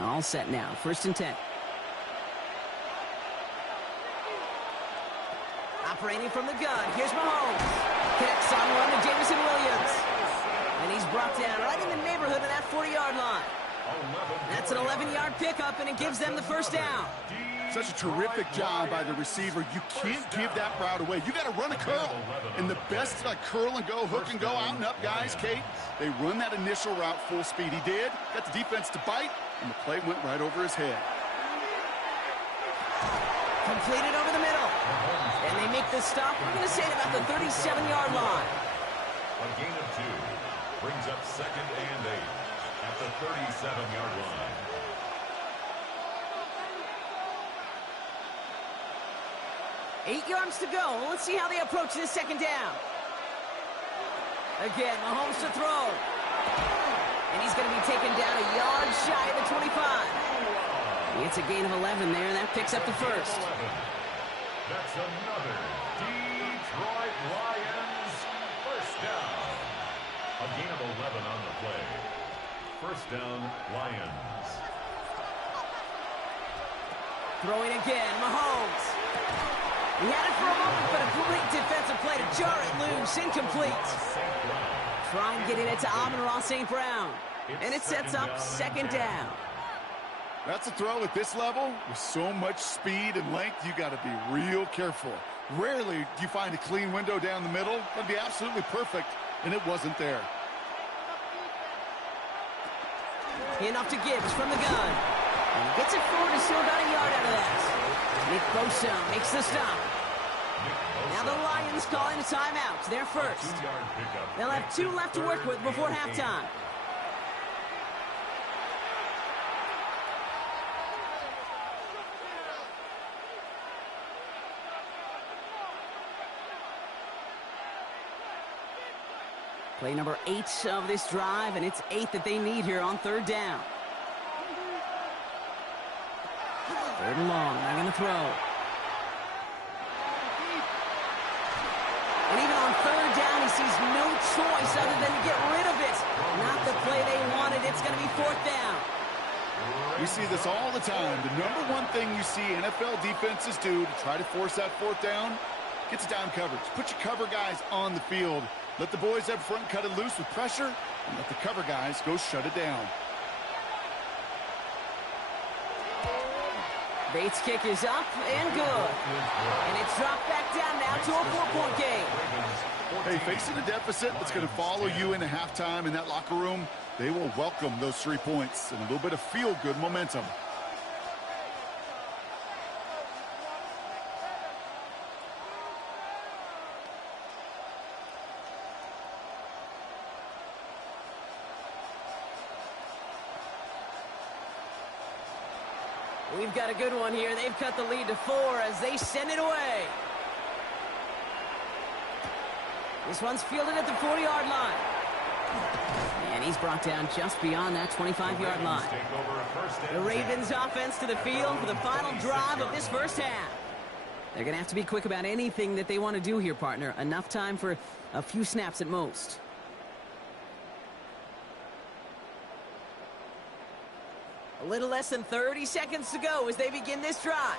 All set now. 1st and 10. Operating from the gun, here's Mahomes. Connects on one to Jameson Williams. And he's brought down right in the neighborhood of that 40-yard line. That's an 11-yard pickup, and it gives them the first down. Such a terrific job by the receiver. You can't give that route away. You got to run a curl. And the best curl and go, hook and go, out and up, guys, Kate. They run that initial route full speed. He did. Got the defense to bite, and the play went right over his head. Completed over the middle. And they make the stop, we're going to say, at about the 37-yard line. A gain of 2 brings up 2nd and 8 at the 37-yard line. 8 yards to go. Let's see how they approach this second down. Again, Mahomes to throw. And he's going to be taken down a yard shy of the 25. It's a gain of 11 there, and that picks up the first. That's another Detroit Lions first down. A gain of 11 on the play. First down, Lions. Throwing again, Mahomes. He had it for a moment, but a great defensive play to jar it loose. Incomplete. Trying getting it to Amon-Ra St. Brown. And it sets up second down. That's a throw at this level. With so much speed and length, you got to be real careful. Rarely do you find a clean window down the middle. That'd be absolutely perfect, and it wasn't there. Handoff to Gibbs from the gun. And he gets it forward and still got a yard out of that. Nick Bosa makes the stop. Now the Lions calling a timeout. They're first. They'll have 2 left to work with before halftime. Play number 8 of this drive, and it's 8 that they need here on third down. Third and long, they're going to throw. And even on third down, he sees no choice other than to get rid of it. Not the play they wanted. It's going to be fourth down. We see this all the time. The number one thing you see NFL defenses do to try to force that fourth down, gets down coverage. Put your cover guys on the field. Let the boys up front cut it loose with pressure, and let the cover guys go shut it down. Bates' kick is up and good. And it's dropped back down now to a 4-point game. Hey, facing a deficit that's going to follow you into halftime in that locker room, they will welcome those 3 points and a little bit of feel-good momentum. We've got a good one here. They've cut the lead to 4 as they send it away. This one's fielded at the 40-yard line. And he's brought down just beyond that 25-yard line. The Ravens offense to the field for the final drive of this first half. They're going to have to be quick about anything that they want to do here, partner. Enough time for a few snaps at most. A little less than 30 seconds to go as they begin this drive.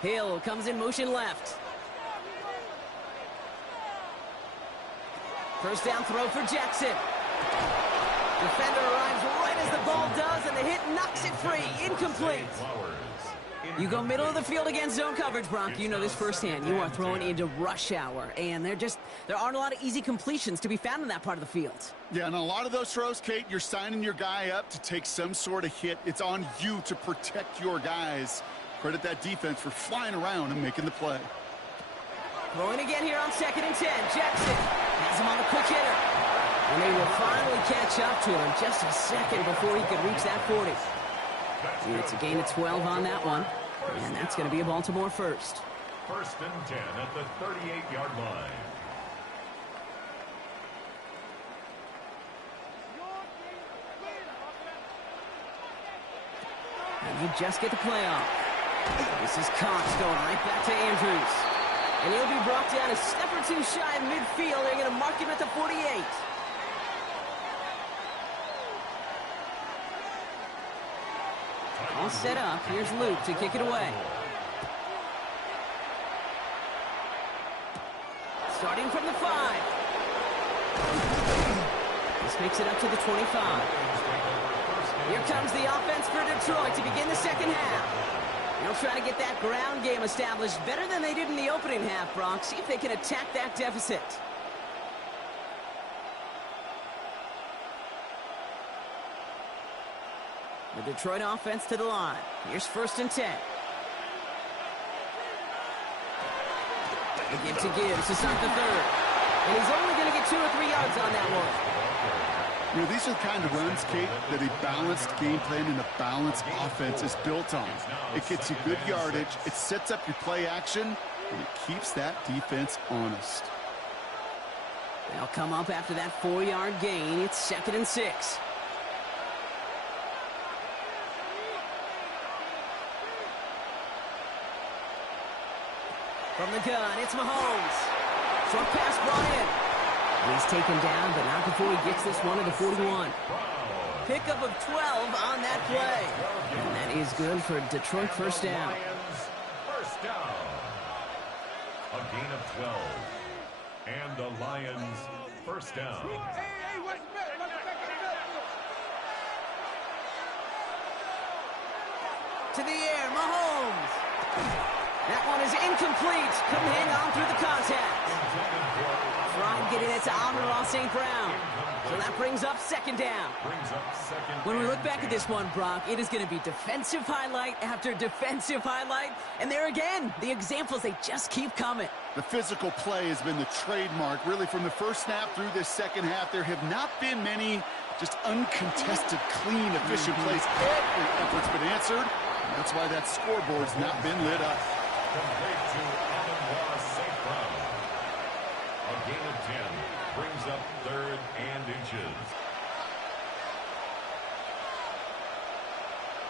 Hill comes in motion left. First down throw for Jackson. Defender arrives right as the ball does, and the hit knocks it free. Incomplete. You go middle of the field against zone coverage, Brock. You know this firsthand. You are throwing into rush hour, and there aren't a lot of easy completions to be found in that part of the field. Yeah, and a lot of those throws, Kate, you're signing your guy up to take some sort of hit. It's on you to protect your guys. Credit that defense for flying around and making the play. Throwing again here on 2nd and 10. Jackson has him on the quick hitter. And they will finally catch up to him just a second before he could reach that 40. And it's a gain of 12 on that one. And that's going to be a Baltimore first. First and 10 at the 38-yard line. And you just get the play off. This is Cox going right back to Andrews. And he'll be brought down a step or 2 shy of midfield. They're going to mark him at the 48. All set up. Here's Luke to kick it away. Starting from the 5. This makes it up to the 25. Here comes the offense for Detroit to begin the second half. They'll try to get that ground game established better than they did in the opening half, Brock. See if they can attack that deficit. The Detroit offense to the line. Here's 1st and 10. The give to Gibbs to start the 3rd. And he's only going to get 2 or 3 yards on that one. You know, these are the kind of runs, Kate, that a balanced game plan and a balanced offense is built on. It gets you good yardage, it sets up your play action, and it keeps that defense honest. They'll come up after that 4-yard gain. It's 2nd and 6. From the gun, it's Mahomes. Short pass brought in. He's taken down, but not before he gets this one to the 41. Pickup of 12 on that play. And that is good for Detroit 1st down. First down. A gain of 12. And the Lions 1st down. To the air, Mahomes. That one is incomplete. Couldn't hang on through the contact. Tried getting it to Amon-Ra St. Brown. So that brings up 2nd down. When we look back at this one, Brock, it is going to be defensive highlight after defensive highlight. And there again, the examples, they just keep coming. The physical play has been the trademark. Really, from the first snap through this second half, there have not been many just uncontested, clean, efficient plays. Every effort's been answered. And that's why that scoreboard's not been lit up. Complete to Amon-Ra St. Brown. A gain of 10 brings up 3rd and inches.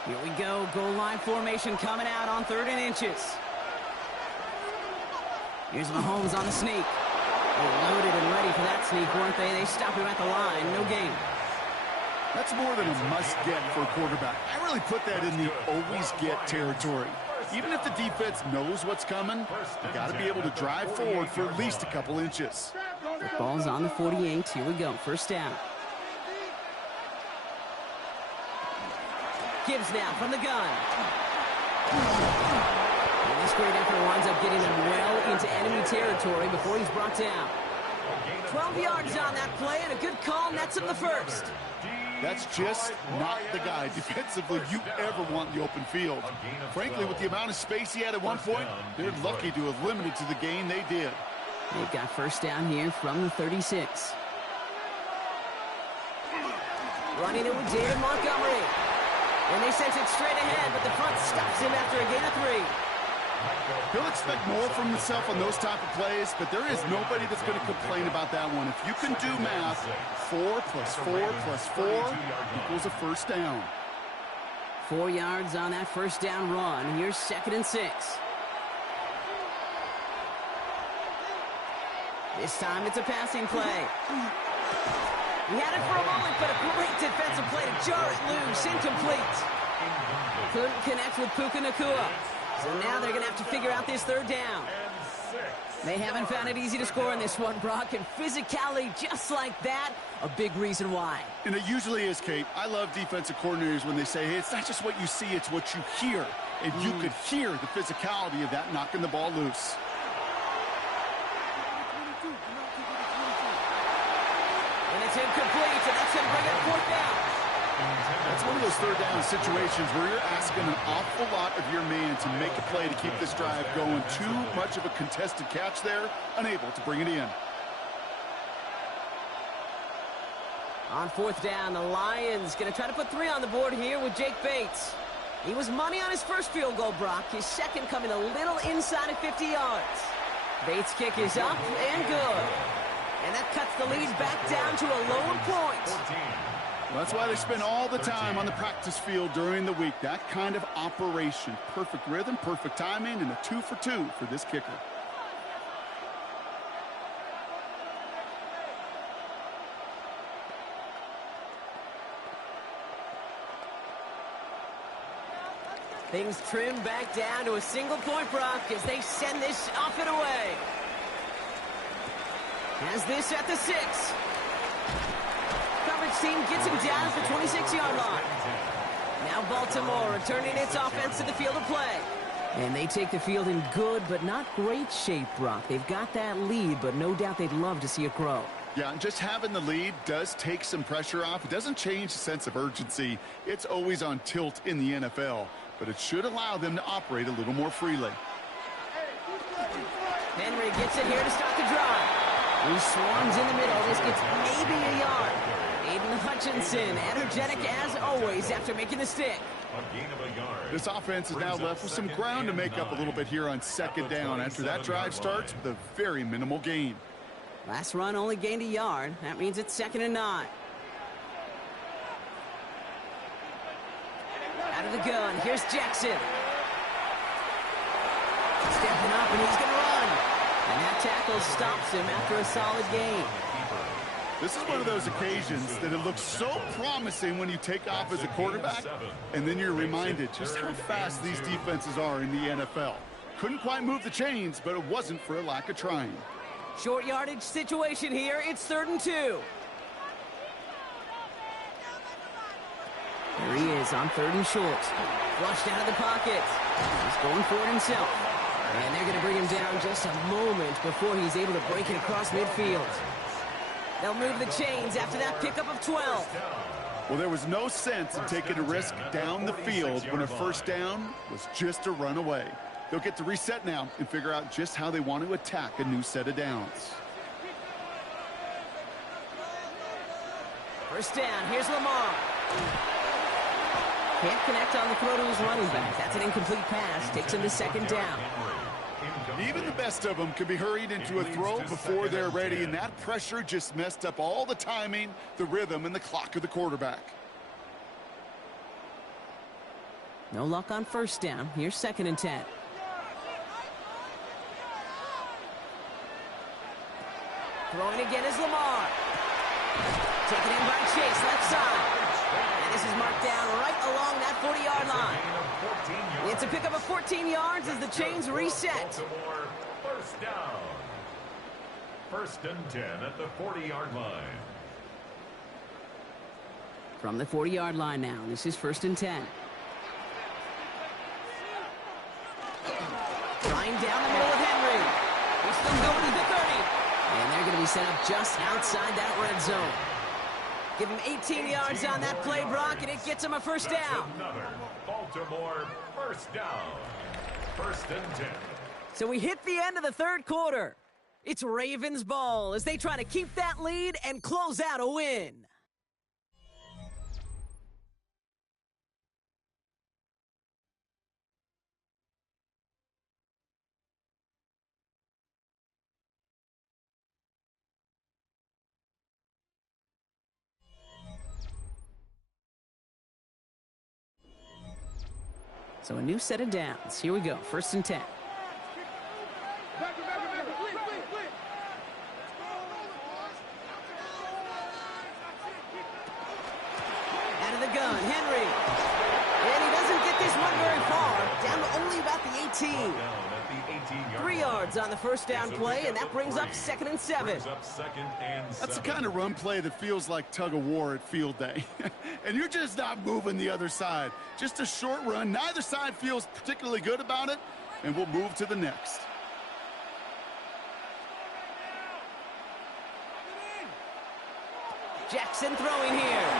Here we go. Goal line formation coming out on 3rd and inches. Here's Mahomes on the sneak. They were loaded and ready for that sneak, weren't they? They stopped him at the line. No gain. That's more than a must-get for a quarterback. I really put that in the always-get territory. Even if the defense knows what's coming, you got to be able to drive forward for at least a couple inches. The ball's on the 48. Here we go. 1st down. Gibbs now from the gun. And this great effort winds up getting him well into enemy territory before he's brought down. 12 yards on that play, and a good call nets him the 1st. That's just not the guy defensively you ever want in the open field. Frankly, with the amount of space he had at one point, they're lucky to have limited to the gain they did. They've got 1st down here from the 36. Running it with David Montgomery. And they sent it straight ahead, but the front stops him after a gain of 3. He'll expect more from himself on those type of plays, but there is nobody that's going to complain about that one. If you can do math, 4 plus 4 plus 4 equals a 1st down. 4 yards on that 1st down run. Here's 2nd and 6. This time it's a passing play. He had it for a moment, but a great defensive play to jar it loose. Incomplete. Couldn't connect with Puka Nacua. So now they're going to have to figure out this 3rd down. They haven't found it easy to score in this one, Brock, and physicality just like that, a big reason why. And it usually is, Kate. I love defensive coordinators when they say, hey, it's not just what you see, it's what you hear. And you could hear the physicality of that knocking the ball loose. And it's incomplete, and that's going to bring up 4th down. That's one of those 3rd down situations where you're asking an awful lot of your man to make a play to keep this drive going. Too much of a contested catch there, unable to bring it in. On 4th down, the Lions going to try to put 3 on the board here with Jake Bates. He was money on his first field goal, Brock. His second coming a little inside of 50 yards. Bates' kick is up and good. And that cuts the lead back down to a lower point. Well, that's why they spend all the time on the practice field during the week. That kind of operation. Perfect rhythm, perfect timing, and a 2 for 2 for this kicker. Things trim back down to a single point, Brock, as they send this off and away. Has this at the 6. Coverage team gets him down at the 26-yard line. Now Baltimore returning its offense to the field of play. And they take the field in good but not great shape, Brock. They've got that lead, but no doubt they'd love to see it grow. Yeah, and just having the lead does take some pressure off. It doesn't change the sense of urgency. It's always on tilt in the NFL, but it should allow them to operate a little more freely. Henry gets it here to start the drive. He swarms in the middle. This gets maybe a yard. Aiden Hutchinson, energetic as always after making the stick. A gain of a yard. This offense is now left with some ground to make up a little bit here on second down after that drive starts with a very minimal gain. Last run only gained a yard. That means it's 2nd and 9. Out of the gun, here's Jackson. Stepping up, and he's going to run. And that tackle stops him after a solid gain. This is one of those occasions that it looks so promising when you take off as a quarterback, and then you're reminded just how fast these defenses are in the NFL. Couldn't quite move the chains, but it wasn't for a lack of trying. Short yardage situation here. It's 3rd and 2. There he is on 3rd and short. Flushed out of the pocket. He's going for it himself. And they're going to bring him down just a moment before he's able to break it across midfield. They'll move the chains after that pickup of 12. Well, there was no sense in taking a risk down the field when a first down was just a run away. They'll get to reset now and figure out just how they want to attack a new set of downs. First down, here's Lamar. Can't connect on the throw to his running back. That's an incomplete pass. Takes him to 2nd down. Even the best of them can be hurried into a throw before they're ready, and that pressure just messed up all the timing, the rhythm, and the clock of the quarterback. No luck on first down. Here's 2nd and 10. Throwing again is Lamar. Taken in by Chase, left side. And this is marked down right along that 40-yard line. It's a pickup of 14 yards as the chains reset. First down. 1st and 10 at the 40-yard line. From the 40-yard line now, this is 1st and 10. Trying down the middle of Henry. He's still going to the 30. And they're going to be set up just outside that red zone. Give him 18 yards on that play, Brock, and it gets him a first down. Another Baltimore first down. 1st and 10. So we hit the end of the 3rd quarter. It's Ravens ball as they try to keep that lead and close out a win. So a new set of downs. Here we go. 1st and 10. Out of the gun, Henry. And he doesn't get this one very far. Down to only about the 18. 3 yards on the first down play, and that brings up 2nd and 7. That's the kind of run play that feels like tug of war at field day. And you're just not moving the other side. Just a short run. Neither side feels particularly good about it, and we'll move to the next. Jackson throwing here.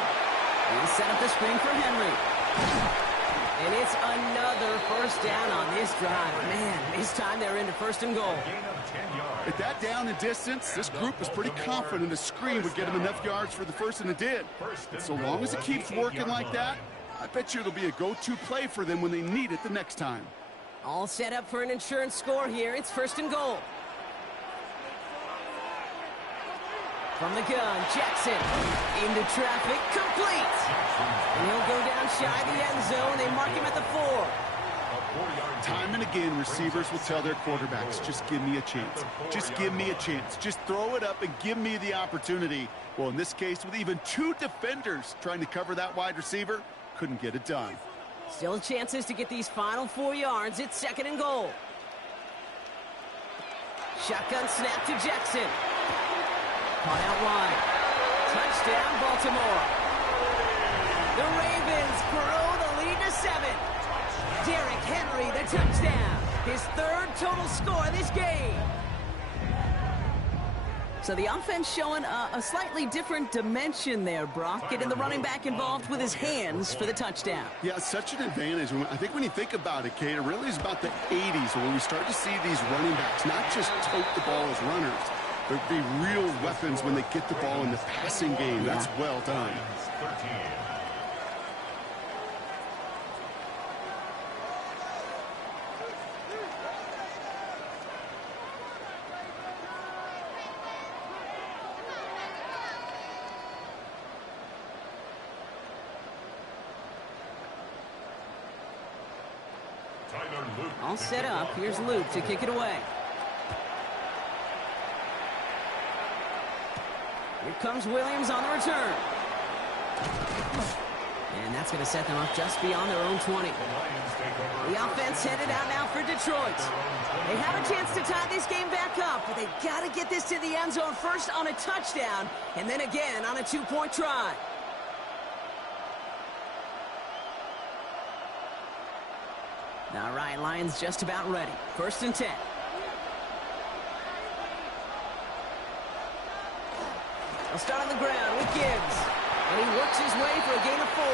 He'll set up the screen for Henry. And it's another first down on this drive. Man, this time they're into 1st and goal. At that down and distance, this group was pretty confident the screen would get them enough yards for the first, and it did. And so long as it keeps working like that, I bet you it'll be a go-to play for them when they need it the next time. All set up for an insurance score here. It's 1st and goal. From the gun, Jackson into traffic, complete. And he'll go down shy of the end zone. They mark him at the 4. Time and again, receivers will tell their quarterbacks, just give me a chance. Just give me a chance. Just throw it up and give me the opportunity. Well, in this case, with even 2 defenders trying to cover that wide receiver, couldn't get it done. Still chances to get these final 4 yards. It's 2nd and goal. Shotgun snap to Jackson. Caught out wide. Touchdown, Baltimore. The Ravens grow the lead to 7. Derrick Henry, the touchdown. His 3rd total score this game. So the offense showing a slightly different dimension there, Brock. Getting the running back involved with his hands for the touchdown. Yeah, such an advantage. I think when you think about it, Kate, it really is about the 80s where we start to see these running backs not just tote the ball as runners, but be real weapons when they get the ball in the passing game. That's well done. 13. All set up. Here's Luke to kick it away. Here comes Williams on the return. And that's going to set them up just beyond their own 20. The offense headed out now for Detroit. They have a chance to tie this game back up, but they got to get this to the end zone first on a touchdown, and then again on a 2-point try. All right, Lions just about ready. 1st and 10. They'll start on the ground with Gibbs. And he works his way for a gain of 4.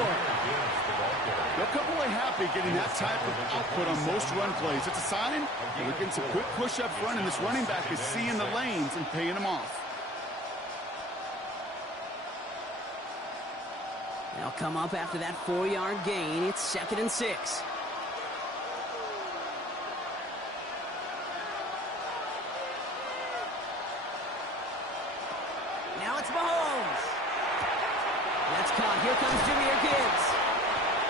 They'll come away happy getting that type of output on most run plays. It's a sign that we're getting some quick push up front, and this running back is seeing the lanes and paying them off. They'll come up after that 4-yard gain. It's 2nd and 6. Now it's Mahomes. That's caught. Here comes Jahmyr Gibbs.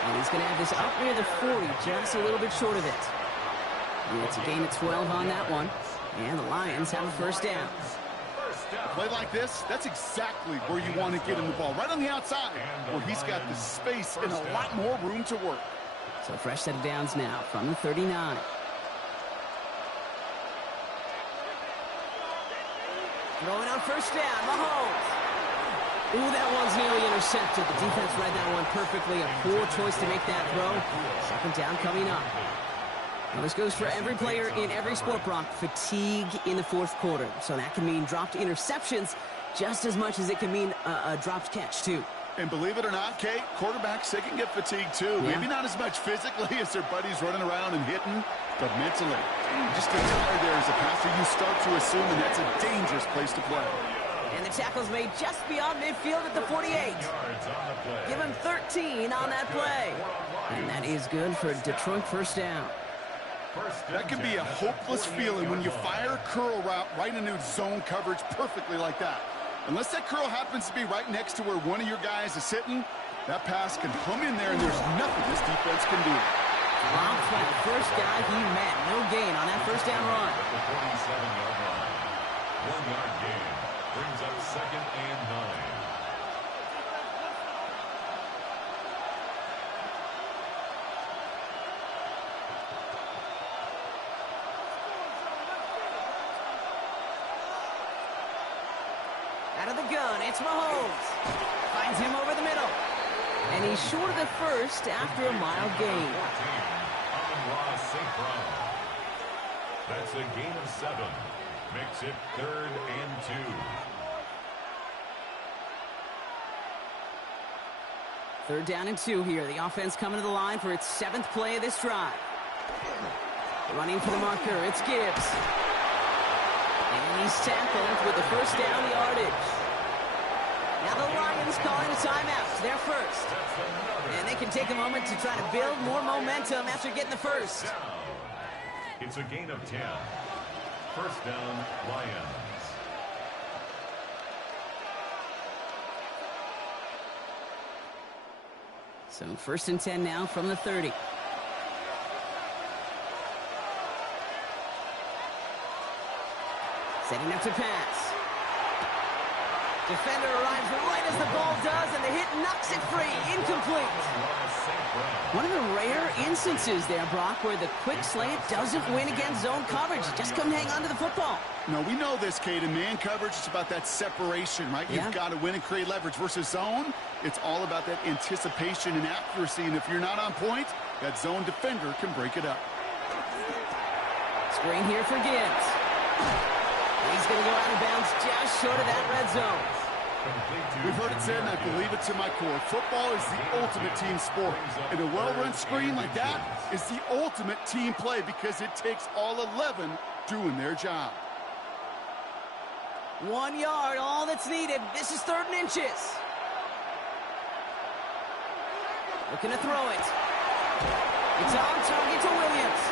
And he's going to have this up near the 40, just a little bit short of it. And it's a gain of 12 on that one. And the Lions have a 1st down. A play like this, that's exactly where you want to get him the ball. Right on the outside, where he's got the space and a lot more room to work. So a fresh set of downs now from the 39. Throwing on 1st down, Mahomes. Ooh, that one's nearly intercepted. The defense read that one perfectly. A poor choice to make that throw. 2nd down coming up. Now this goes for every player in every sport, Brock. Fatigue in the 4th quarter. So that can mean dropped interceptions just as much as it can mean a dropped catch, too. And believe it or not, Kate, quarterbacks, they can get fatigued, too. Yeah. Maybe not as much physically as their buddies running around and hitting, but mentally. Just get tired there as a passer. You start to assume, and that's a dangerous place to play. And the tackle's made just beyond midfield at the 48. Give him 13 on that play. And that is good for Detroit 1st down. That can be a hopeless feeling when you fire a curl route right into zone coverage perfectly like that. Unless that curl happens to be right next to where one of your guys is sitting, that pass can come in there and there's nothing this defense can do. Dropped by the first guy he met. No gain on that 1st down run. At the 47-yard line. 1-yard gain brings up 2nd and 9. Out of the gun, it's Mahomes. Finds him over the middle. And he's short of the 1st after a mild gain. Amon-Ra St. Brown. That's a gain of 7. Makes it 3rd and 2. 3rd down and 2 here. The offense coming to the line for its 7th play of this drive. Running for the marker, it's Gibbs. And he's tackled with the 1st down yardage. Now the Lions calling a timeout. They're first. And they can take a moment to try to build more momentum after getting the 1st. It's a gain of 10. 1st down, Lions. So 1st and 10 now from the 30. Setting up to pass. Defender arrives right as the ball does, and the hit knocks it free. Incomplete. One of the rare instances there, Brock, where the quick slant doesn't win against zone coverage. You just couldn't hang on to the football. No, we know this, Kate. In man coverage, it's about that separation, right? Yeah. You've got to win and create leverage versus zone. It's all about that anticipation and accuracy, and if you're not on point, that zone defender can break it up. Screen here for Gibbs. He's going to go out of bounds just short of that red zone. We've heard it said, and I believe it to my core. Football is the ultimate team sport. And a well-run screen like that is the ultimate team play because it takes all 11 doing their job. 1 yard, all that's needed. This is 3rd and inches. Looking to throw it. It's on target to Williams.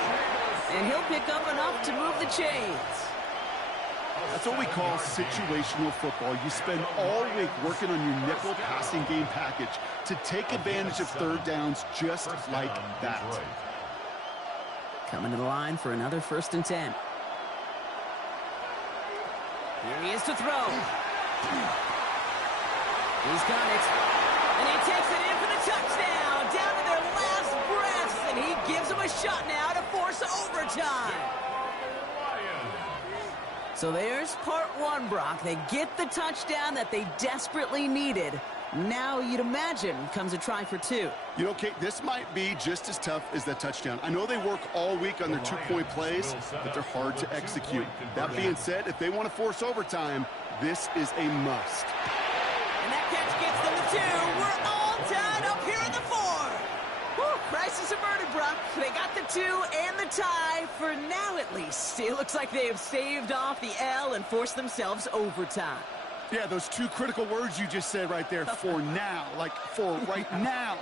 And he'll pick up enough to move the chains. That's what we call situational football. You spend all week working on your nickel passing game package to take advantage of 3rd downs just like that. Coming to the line for another 1st and 10. Here he is to throw. He's got it. And he takes it in for the touchdown. Down to their last breaths. And he gives them a shot now to force overtime. So there's part 1, Brock. They get the touchdown that they desperately needed. Now, you'd imagine, comes a try for 2. You know, Kate, this might be just as tough as that touchdown. I know they work all week on their 2-point plays, but they're hard to execute. That being said, if they want to force overtime, this is a must. And that catch gets them the 2. We're all tied up here in the 4th. Whew, crisis averted, Brock. They got the 2 and the tie for now, at least. It looks like they have staved off the L and forced themselves overtime. Yeah, those 2 critical words you just said right there, for now, like for right now.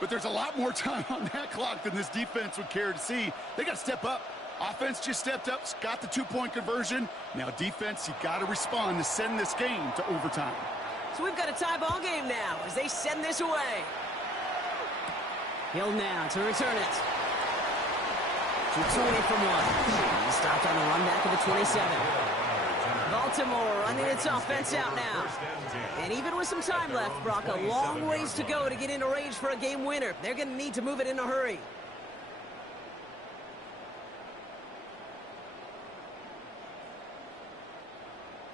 But there's a lot more time on that clock than this defense would care to see. They got to step up. Offense just stepped up, got the 2-point conversion. Now defense, you got to respond to send this game to overtime. So we've got a tie ball game now as they send this away. Hill now to return it. 2:20 from 1. He stopped on the run back of the 27. Baltimore running its offense out now. And even with some time left, Brock, a long ways to go to get into range for a game winner. They're going to need to move it in a hurry.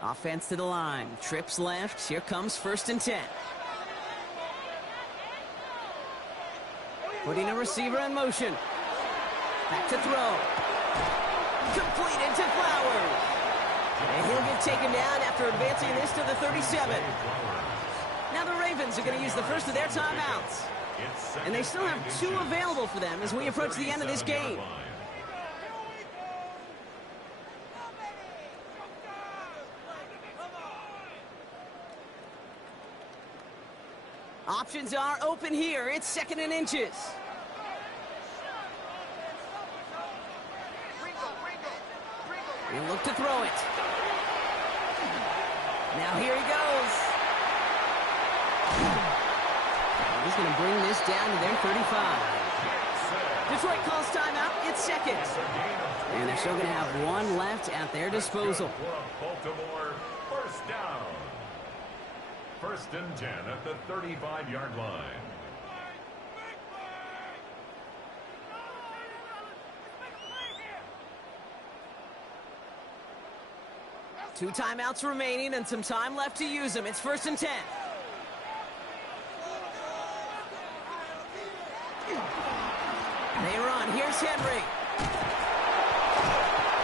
Offense to the line. Trips left. Here comes 1st and 10. Putting a receiver in motion. Back to throw. Completed to Flowers. And he'll get taken down after advancing this to the 37. Now the Ravens are going to use the first of their timeouts. And they still have 2 available for them as we approach the end of this game. Options are open here. It's 2nd and inches. He'll look to throw it. Now here he goes. He's going to bring this down to their 35. Detroit calls timeout. It's 2nd. And they're still going to have 1 left at their disposal. Baltimore, 1st down. 1st and 10 at the 35-yard line. Two timeouts remaining and some time left to use them. It's 1st and 10. They run. Here's Henry.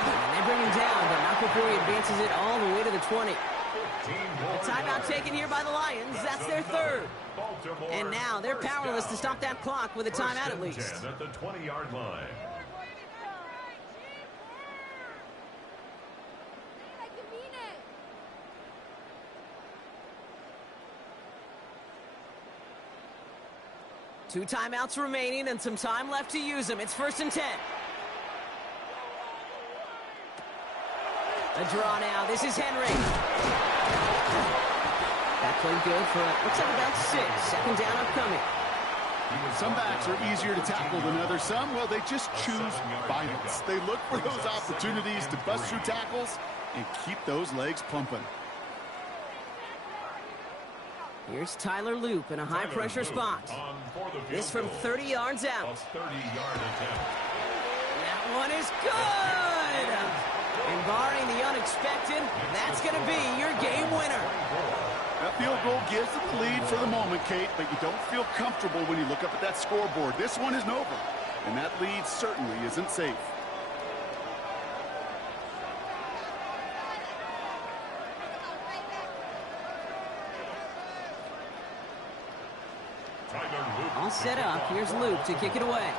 And they bring him down, but not before he advances it all the way to the 20. A timeout taken here by the Lions. That's their 3rd. And now they're powerless to stop that clock with a timeout at least. At the 20-yard line. Two timeouts remaining and some time left to use them. It's 1st and 10. A draw now. This is Henry. That played good for, looks like about 6. 2nd down upcoming. Some backs are easier to tackle than others. Some, well, they just choose violence. They look for those opportunities to bust through tackles and keep those legs pumping. Here's Tyler Loop in a high-pressure spot. This from 30 yards out. 30-yard attempt. That one is good! And barring the unexpected, that's going to be your game winner. That field goal gives them the lead for the moment, Kate, but you don't feel comfortable when you look up at that scoreboard. This one isn't over, and that lead certainly isn't safe. All set up. Here's Luke to kick it away.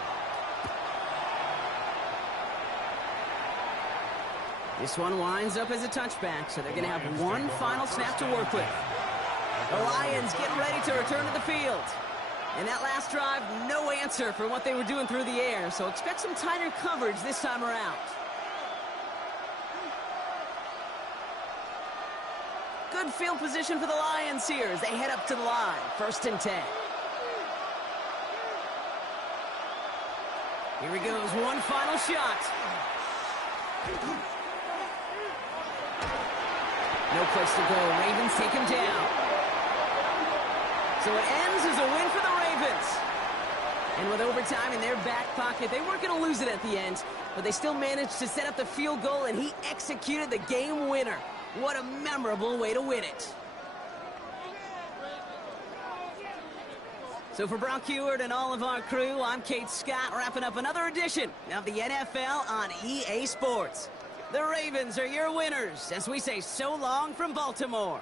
This one winds up as a touchback, so they're going to have one final snap to work with. The Lions get ready to return to the field. And that last drive, no answer for what they were doing through the air, so expect some tighter coverage this time around. Good field position for the Lions here as they head up to the line. 1st and 10. Here he goes, one final shot. No place to go. Ravens take him down. So it ends as a win for the Ravens. And with overtime in their back pocket, they weren't going to lose it at the end, but they still managed to set up the field goal, and he executed the game winner. What a memorable way to win it. So for Brock Huard and all of our crew, I'm Kate Scott, wrapping up another edition of the NFL on EA Sports. The Ravens are your winners as we say so long from Baltimore.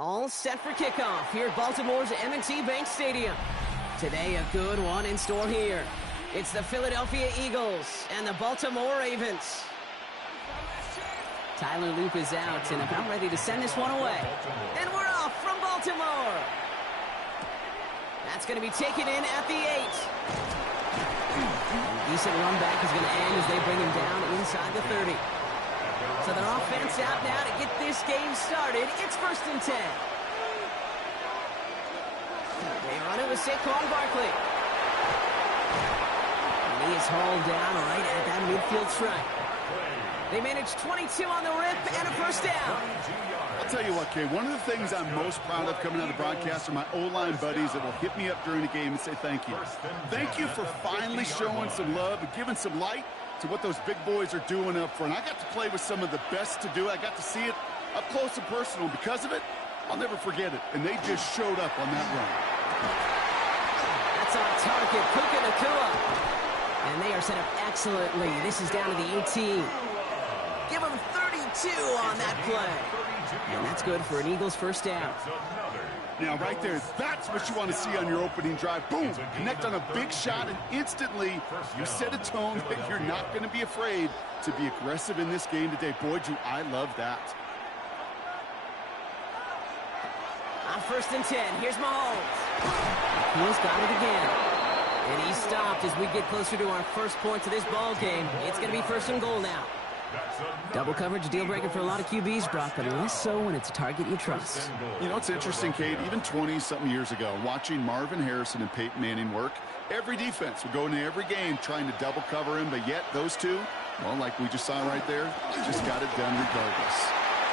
All set for kickoff here at Baltimore's M&T Bank Stadium. Today, a good one in store here. It's the Philadelphia Eagles and the Baltimore Ravens. Tyler Loop is out and about ready to send this one away. And we're off from Baltimore. That's going to be taken in at the 8. Decent run back is going to end as they bring him down inside the 30. So their offense out now to get this game started. It's 1st and 10. They run it with Saquon Barkley. And he is hauled down right at that midfield stripe. They managed 22 on the rip and a 1st down. I'll tell you what, Kay, one of the things I'm most proud of coming out of the broadcast are my O-line buddies that will hit me up during the game and say thank you. Thank you for finally showing some love and giving some light to what those big boys are doing up front. I got to play with some of the best to do it. I got to see it up close and personal. Because of it, I'll never forget it. And they just showed up on that run. That's on target, Puka Nacua. And they are set up excellently. This is down to the 18. Give them 32 on that play. And that's good for an Eagles 1st down. Now, right there, that's what you want to see on your opening drive. Boom! Connect on a big shot, and instantly you set a tone that you're not going to be afraid to be aggressive in this game today. Boy, do I love that. On 1st and 10, here's Mahomes. He's got it again. And he's stopped as we get closer to our first point to this ball game. It's going to be 1st and goal now. Double coverage, deal breaker for a lot of QBs, Brock, but less so when it's a target you trust. You know, it's interesting, Kate, even 20-something years ago, watching Marvin Harrison and Peyton Manning work, every defense would go into every game trying to double cover him, but yet those two, well, like we just saw right there, just got it done regardless.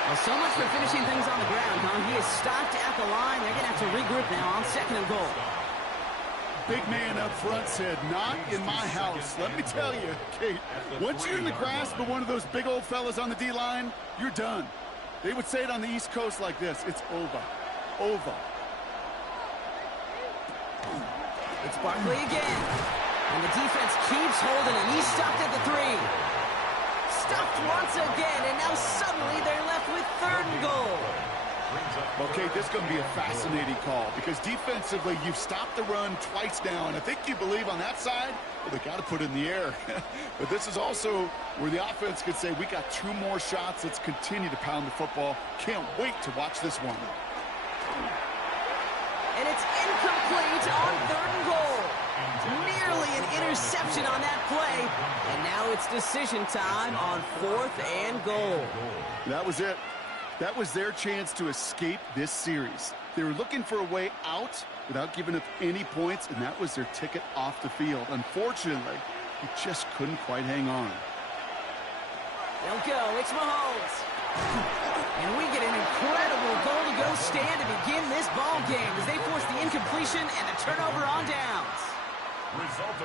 Well, so much for finishing things on the ground, huh? He is stopped at the line. They're going to have to regroup now on 2nd and goal. Big man up front said, not in my house. Let me tell you, Kate, once you're in the grasp of one of those big old fellas on the D-line, you're done. They would say it on the East Coast like this, it's over. Over. It's Barkley again. And the defense keeps holding him. He's stopped at the 3. Stopped once again, and now suddenly they're left with 3rd and goal. Well, Kate, this is going to be a fascinating call because defensively, you've stopped the run twice now, and I think you believe on that side, well, they got to put it in the air. But this is also where the offense could say, we got 2 more shots. Let's continue to pound the football. Can't wait to watch this one. And it's incomplete on 3rd and goal. Nearly an interception on that play. And now it's decision time on 4th and goal. That was it. That was their chance to escape this series. They were looking for a way out without giving up any points, and that was their ticket off the field. Unfortunately, he just couldn't quite hang on. They'll go. It's Mahomes. And we get an incredible goal-to-go stand to begin this ball game as they force the incompletion and the turnover on downs.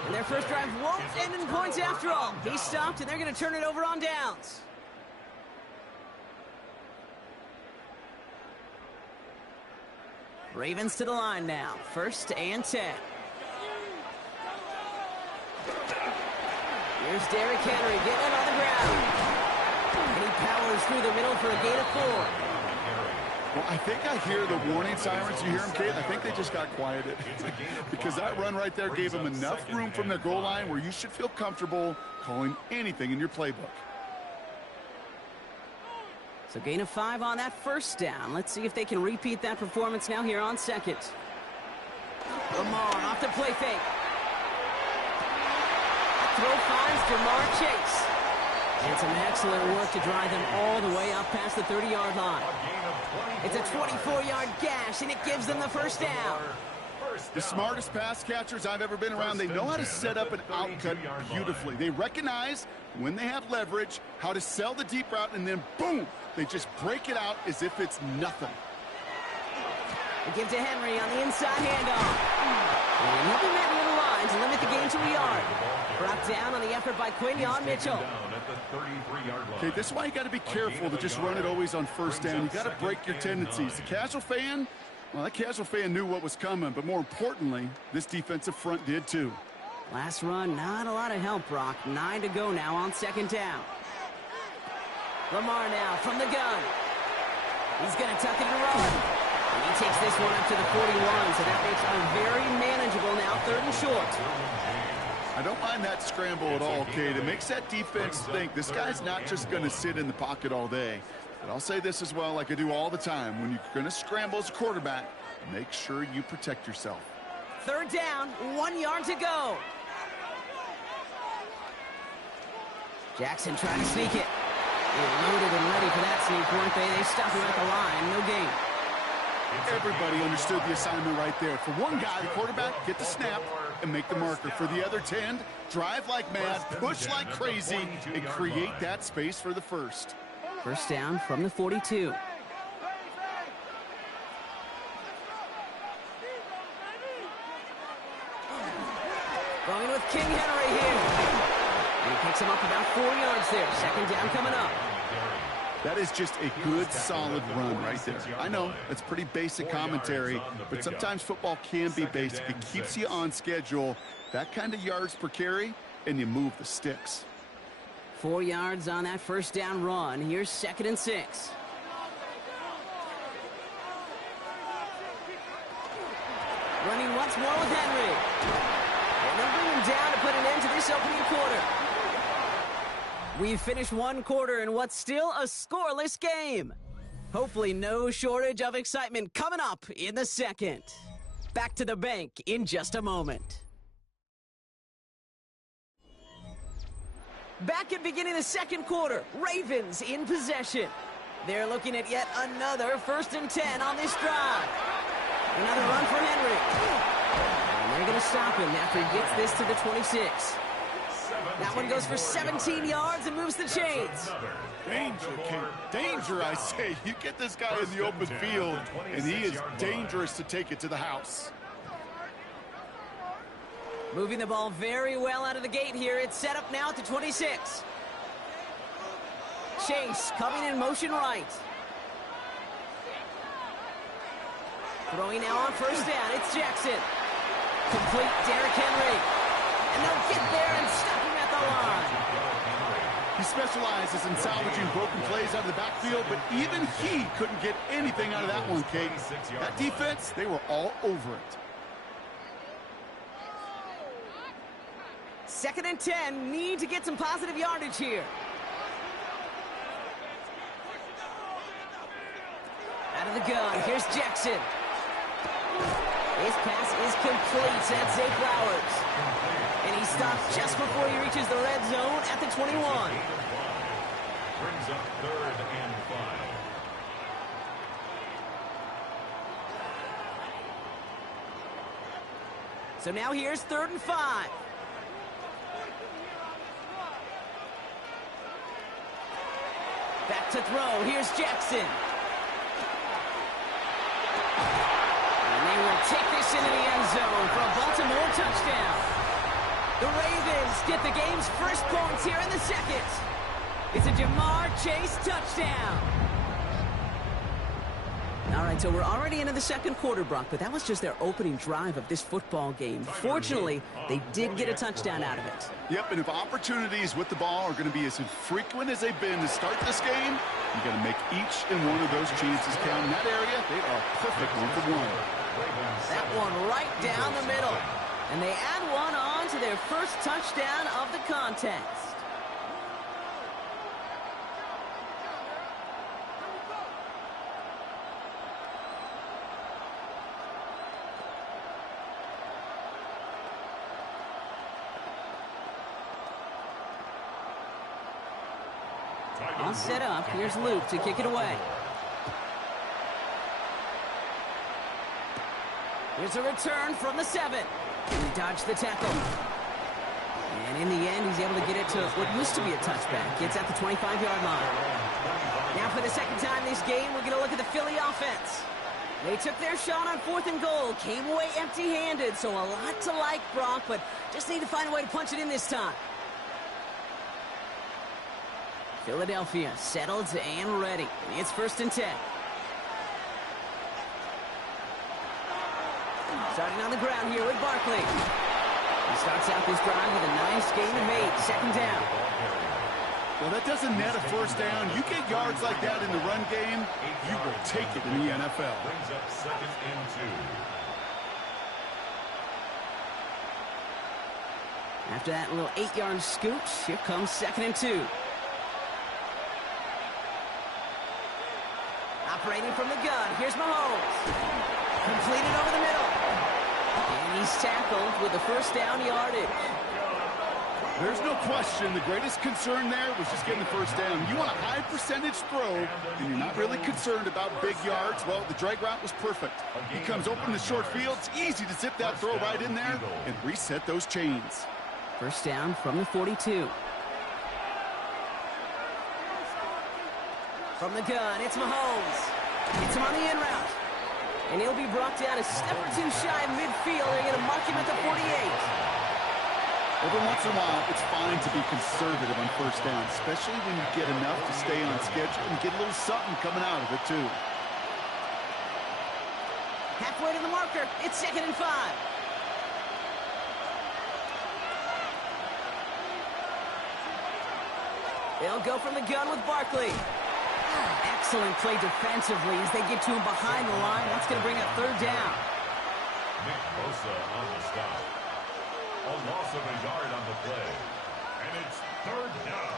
And their first drive won't end in points after all. He stopped, and they're going to turn it over on downs. Ravens to the line now. 1st and 10. Here's Derrick Henry getting it on the ground. And he powers through the middle for a gain of 4. Well, I think I hear the warning sirens. You hear them, Kate? I think they just got quieted. Because that run right there gave them enough room from their goal line where you should feel comfortable calling anything in your playbook. So gain of 5 on that 1st down. Let's see if they can repeat that performance now here on 2nd. Lamar off the play fake. Throw finds Jamar Chase. And some excellent work to drive them all the way up past the 30-yard line. It's a 24-yard gash, and it gives them the 1st down. The smartest pass catchers I've ever been around, they know how to set up an outcut beautifully. They recognize when they have leverage, how to sell the deep route, and then boom, they just break it out as if it's nothing. They give to Henry on the inside handoff. And he'll be met near the line to limit the gain to a yard. Brought down on the effort by Quinyon Mitchell. Okay, this is why you got to be careful to just run it always on 1st down. You got to break your tendencies. The casual fan, well, that casual fan knew what was coming, but more importantly, this defensive front did too. Last run, not a lot of help, Brock. 9 to go now on 2nd down. Lamar now from the gun. He's going to tuck it and run. And he takes this one up to the 41, so that makes a very manageable now 3rd and short. I don't mind that scramble at all, Kate. It makes that defense think this guy's not just going to sit in the pocket all day. But I'll say this as well, like I do all the time. When you're going to scramble as a quarterback, make sure you protect yourself. 3rd down, 1 yard to go. Jackson trying to sneak it. They were loaded and ready for that sneak, weren't they? They stopped him at the line. No gain. Everybody understood the assignment right there. For one guy, the quarterback, get the snap and make the marker. For the other 10, drive like mad, push like crazy, and create that space for the first. First down from the 42. Going with King Henry here. And he picks him up about 4 yards there. Second down coming up. That is just a good, solid run right there. I know, it's pretty basic commentary, but sometimes football can be basic. It keeps you on schedule. That kind of yards per carry, and you move the sticks. 4 yards on that first down run. Here's 2nd and 6. Running once more with Henry. And they'll bring him down to put an end to this opening quarter. We've finished one quarter in what's still a scoreless game. Hopefully no shortage of excitement coming up in the second. Back to the bank in just a moment. Back at beginning the second quarter, Ravens in possession. They're looking at yet another 1st and 10 on this drive. Another run for Henry. And they're going to stop him after he gets this to the 26. That one goes for 17 yards and moves the chains. Danger, King. Danger, I say. You get this guy in the open field, and he is dangerous to take it to the house. Moving the ball very well out of the gate here. It's set up now at the 26. Chase coming in motion right. Throwing now on first down. It's Jackson. Complete Derrick Henry. And they'll get there and stop him at the line. He specializes in salvaging broken plays out of the backfield, but even he couldn't get anything out of that one, Kate. That defense, they were all over it. 2nd and 10, need to get some positive yardage here. Out of the gun, here's Jackson. His pass is complete. That's Zay Flowers. And he stops just before he reaches the red zone at the 21. Brings up 3rd and 5. So now here's 3rd and 5. Back to throw. Here's Jackson. And they will take this into the end zone for a Baltimore touchdown. The Ravens get the game's first points here in the second. It's a Ja'Marr Chase touchdown. All right, so we're already into the second quarter, Brock, but that was just their opening drive of this football game. Fortunately, they did get a touchdown out of it. Yep, and if opportunities with the ball are going to be as infrequent as they've been to start this game, you got to make each and one of those chances count. In that area, they are perfect 1-for-1. That one right down the middle. And they add one on to their first touchdown of the contest. All set up. Here's Luke to kick it away. Here's a return from the 7. And he dodged the tackle. And in the end, he's able to get it to what used to be a touchback. It's at the 25-yard line. Now for the second time this game, we're going to look at the Philly offense. They took their shot on 4th and goal, came away empty-handed, so a lot to like, Brock, but just need to find a way to punch it in this time. Philadelphia settled and ready. It's 1st and 10. Starting on the ground here with Barkley. He starts out this drive with a nice gain of 8. Second down. Well, that doesn't net a first down. You get yards like that in the run game, you will take it in the NFL. Brings up 2nd and 2. After that little 8-yard scooch, here comes 2nd and 2. Operating from the gun, here's Mahomes. Completed over the middle. And he's tackled with the first down yardage. There's no question the greatest concern there was just getting the first down. You want a high percentage throw, and you're not really concerned about big yards. Well, the drag route was perfect. He comes open in the short field. It's easy to zip that throw right in there and reset those chains. First down from the 42. From the gun, it's Mahomes. It's him on the in route. And he'll be brought down a step or two shy of midfield. They're going to mark him at the 48. Every once in a while, it's fine to be conservative on first down, especially when you get enough to stay on schedule and get a little something coming out of it, too. Halfway to the marker. It's 2nd and 5. They'll go from the gun with Barkley. Excellent play defensively as they get to him behind the line. That's going to bring up 3rd down. Nick Bosa on the stop. A loss of a yard on the play. And it's 3rd down.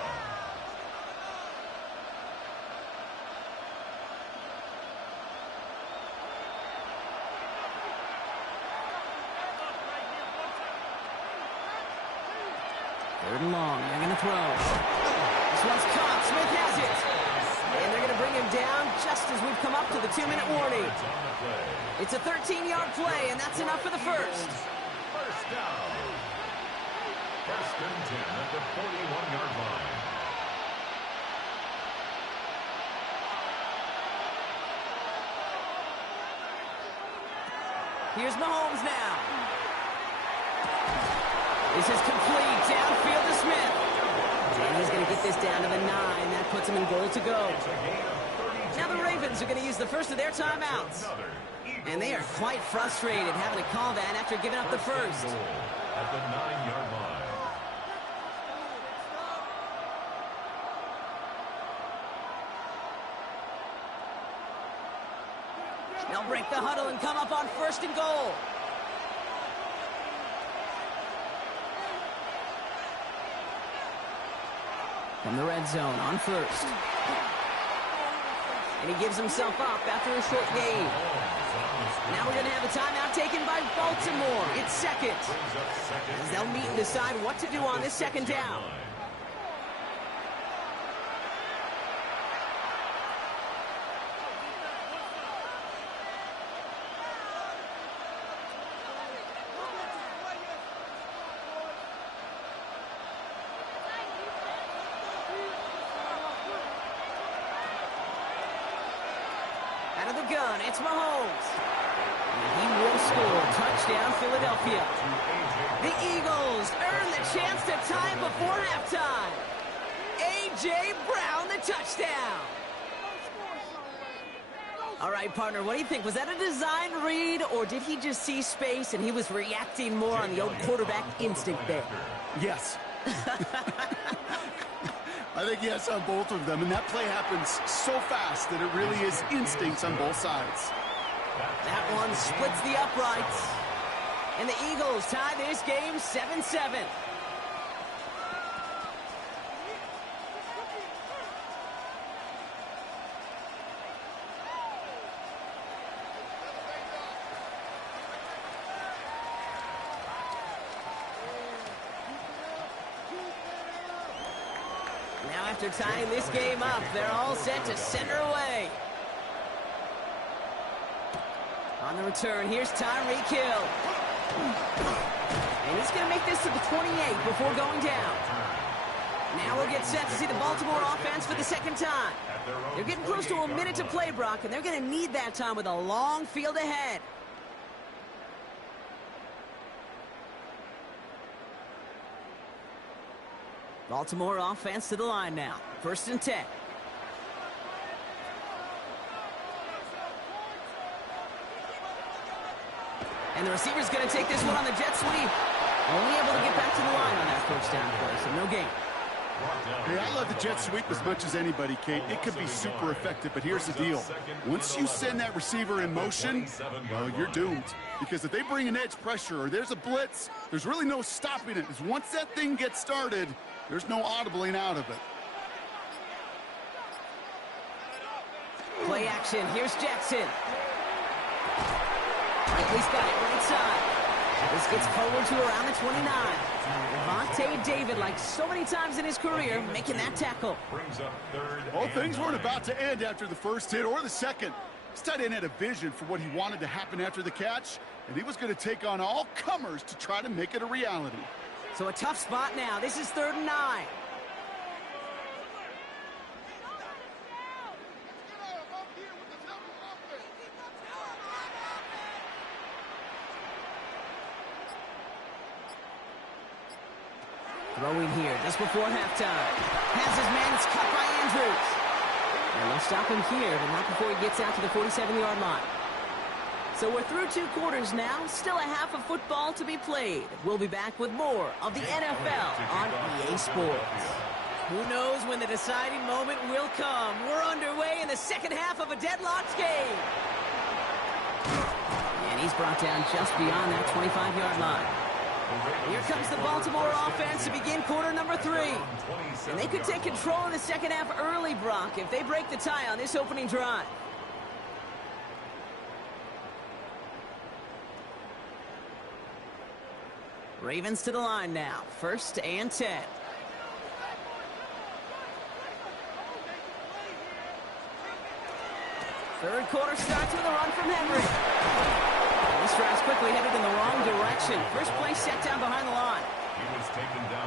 Third and long. They're going to throw. This one's caught. Smith has it. And they're going to bring him down just as we've come up to the 2-minute warning. It's a 13-yard play, and that's enough for the first. First down. 1st and 10 at the 41-yard line. Here's Mahomes now. This is complete. Downfield to Smith. And he's going to get this down to the 9. That puts him in goal to go. Now the Ravens are going to use the first of their timeouts. And they are quite frustrated having to call that after giving up the first. At the 9-yard line. They'll break the huddle and come up on 1st and goal. From the red zone on 1st. And he gives himself up after a short gain. Now we're going to have a timeout taken by Baltimore. It's 2nd. As they'll meet and decide what to do on this 2nd down. Out of the gun, it's Mahomes. And he will score. Touchdown, Philadelphia. The Eagles earn the chance to tie before halftime. A.J. Brown, the touchdown. All right, partner, what do you think? Was that a design read, or did he just see space and he was reacting more on the old quarterback instinct there? Yes. I think yes on both of them, and that play happens so fast that it really is instincts on both sides. That one splits the uprights. And the Eagles tie this game 7-7. Now after tying this game up, they're all set to send her away. On the return, here's Tyreek Hill. And he's going to make this to the 28 before going down. Now we'll get set to see the Baltimore offense for the 2nd time. They're getting close to a minute to play, Brock, and they're going to need that time with a long field ahead. Baltimore offense to the line now. 1st and 10. And the receiver's going to take this one on the jet sweep. Only able to get back to the line on that 1st down play, so no gain. Hey, I love the jet sweep as much as anybody, Kate. It could be super effective, but here's the deal. Once you send that receiver in motion, well, you're doomed. Because if they bring an edge pressure or there's a blitz, there's really no stopping it. Because once that thing gets started, there's no audibling out of it. Play action. Here's Jackson. He's got it right side. This gets forward to around the 29. Vontae David, like so many times in his career, making that tackle. Brings up third. Well, things weren't about to end after the first hit or the second. This tight end had a vision for what he wanted to happen after the catch, and he was going to take on all comers to try to make it a reality. So a tough spot now. This is 3rd and 9. Throwing here just before halftime. Has his man. It's cut by Andrews. And they'll stop him here, but not before he gets out to the 47-yard line. So we're through 2 quarters now. Still a half of football to be played. We'll be back with more of the NFL on EA Sports. Who knows when the deciding moment will come. We're underway in the second half of a deadlocked game. And he's brought down just beyond that 25-yard line. Here comes the Baltimore offense to begin quarter number 3. And they could take control of the second half early, Brock, if they break the tie on this opening drive. Ravens to the line now. 1st and 10. Third quarter starts with a run from Henry. This drive's quickly headed in the wrong direction. First play set down behind the line.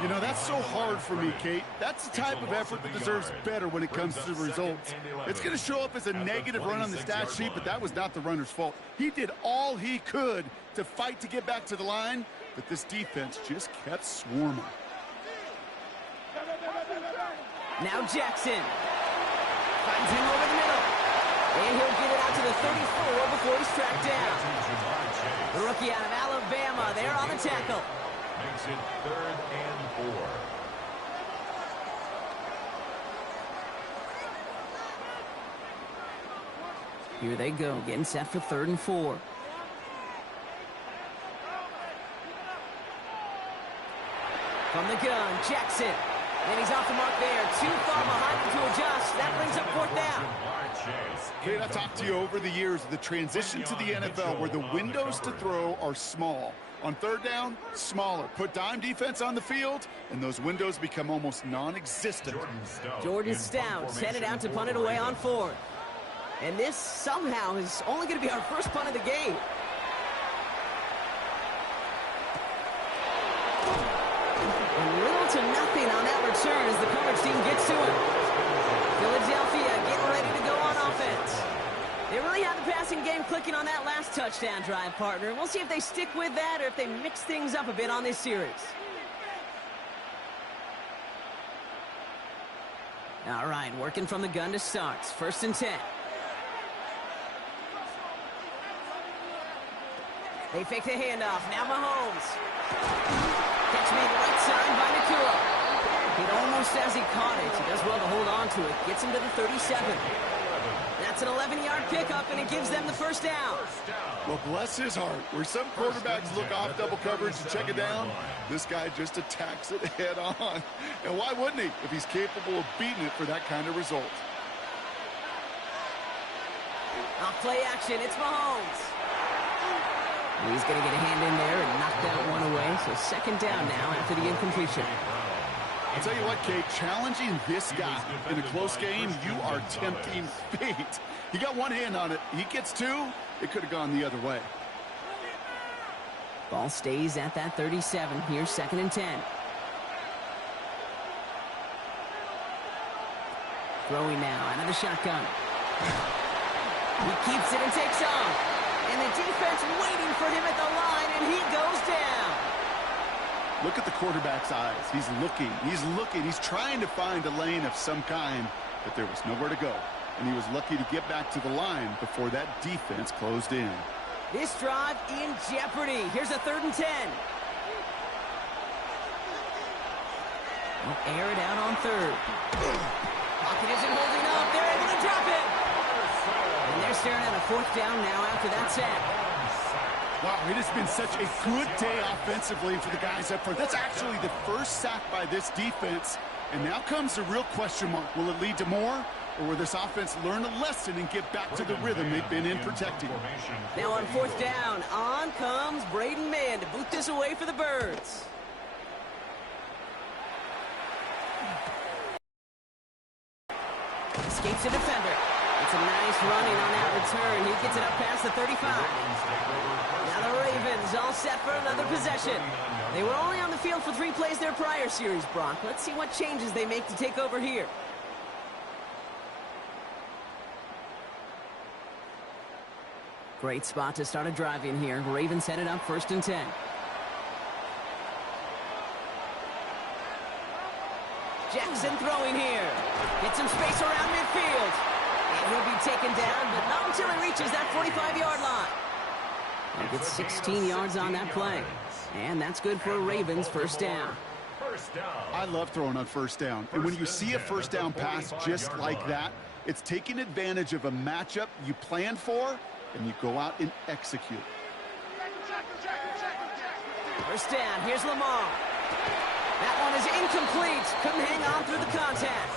You know, that's so hard for me, Kate. That's the type of effort that deserves better when it comes to the results. It's going to show up as a negative run on the stat sheet, but that was not the runner's fault. He did all he could to fight to get back to the line, but this defense just kept swarming. Now Jackson finds him over the middle. And he'll get it out to the 34 before he's tracked down. The rookie out of Alabama there on the tackle. Makes it 3rd and 4. Here they go, getting set for 3rd and 4. From the gun, Jackson. And he's off the mark there. Too far behind him to adjust. That brings up 4th down. Kate, I've talked to you over the years of the transition to the NFL where the windows to throw are small. On 3rd down, smaller. Put dime defense on the field, and those windows become almost non-existent. Jordan Stout headed out to punt it away on 4th. And this somehow is only going to be our first punt of the game. And little to nothing on that return as the coverage team gets to him. Philadelphia getting ready to go on offense. They really had the passing game clicking on that last touchdown drive, partner. We'll see if they stick with that or if they mix things up a bit on this series. All right, working from the gun to start. 1st and 10. They fake the handoff. Now Mahomes. Catch me right side by Nakua. It almost as he caught it. He does well to hold on to it. Gets him to the 37. That's an 11-yard pickup, and it gives them the 1st down. Well, bless his heart. Where some quarterbacks look off double coverage to check it down, this guy just attacks it head on. And why wouldn't he if he's capable of beating it for that kind of result? Off play action. It's Mahomes. He's going to get a hand in there and knock that one away. So 2nd down now after the incompletion. I'll tell you what, Kate, challenging this guy in a close game, you are tempting fate. He got one hand on it. He gets 2. It could have gone the other way. Ball stays at that 37. Here's 2nd and 10. Throwing now out of the shotgun. He keeps it and takes off. And the defense waiting for him at the line, and he goes down. Look at the quarterback's eyes. He's looking. He's trying to find a lane of some kind, but there was nowhere to go. And he was lucky to get back to the line before that defense closed in. This drive in jeopardy. Here's a 3rd and 10. They'll air it out on 3rd. Pocket isn't holding up. They're able to drop it. And they're staring at a 4th down now after that sack. Wow, it has been such a good day offensively for the guys up front. That's actually the first sack by this defense. And now comes the real question mark. Will it lead to more? Or will this offense learn a lesson and get back to the rhythm they've been in protecting? Now on 4th down, on comes Braden Mann to boot this away for the Birds. beats a defender. It's a nice running on that return. He gets it up past the 35. Now the Ravens all set for another possession. They were only on the field for 3 plays their prior series, Brock. Let's see what changes they make to take over here. Great spot to start a drive in here. Ravens headed up 1st and 10. Jackson throwing here. Get some space around midfield. And he'll be taken down, but not until he reaches that 45-yard line. He gets 16 yards on that play. And that's good for a Ravens 1st down. I love throwing on 1st down. And when you see a 1st down pass just like that, it's taking advantage of a matchup you planned for, and you go out and execute. 1st down. Here's Lamar. That one is incomplete. Couldn't hang on through the contact.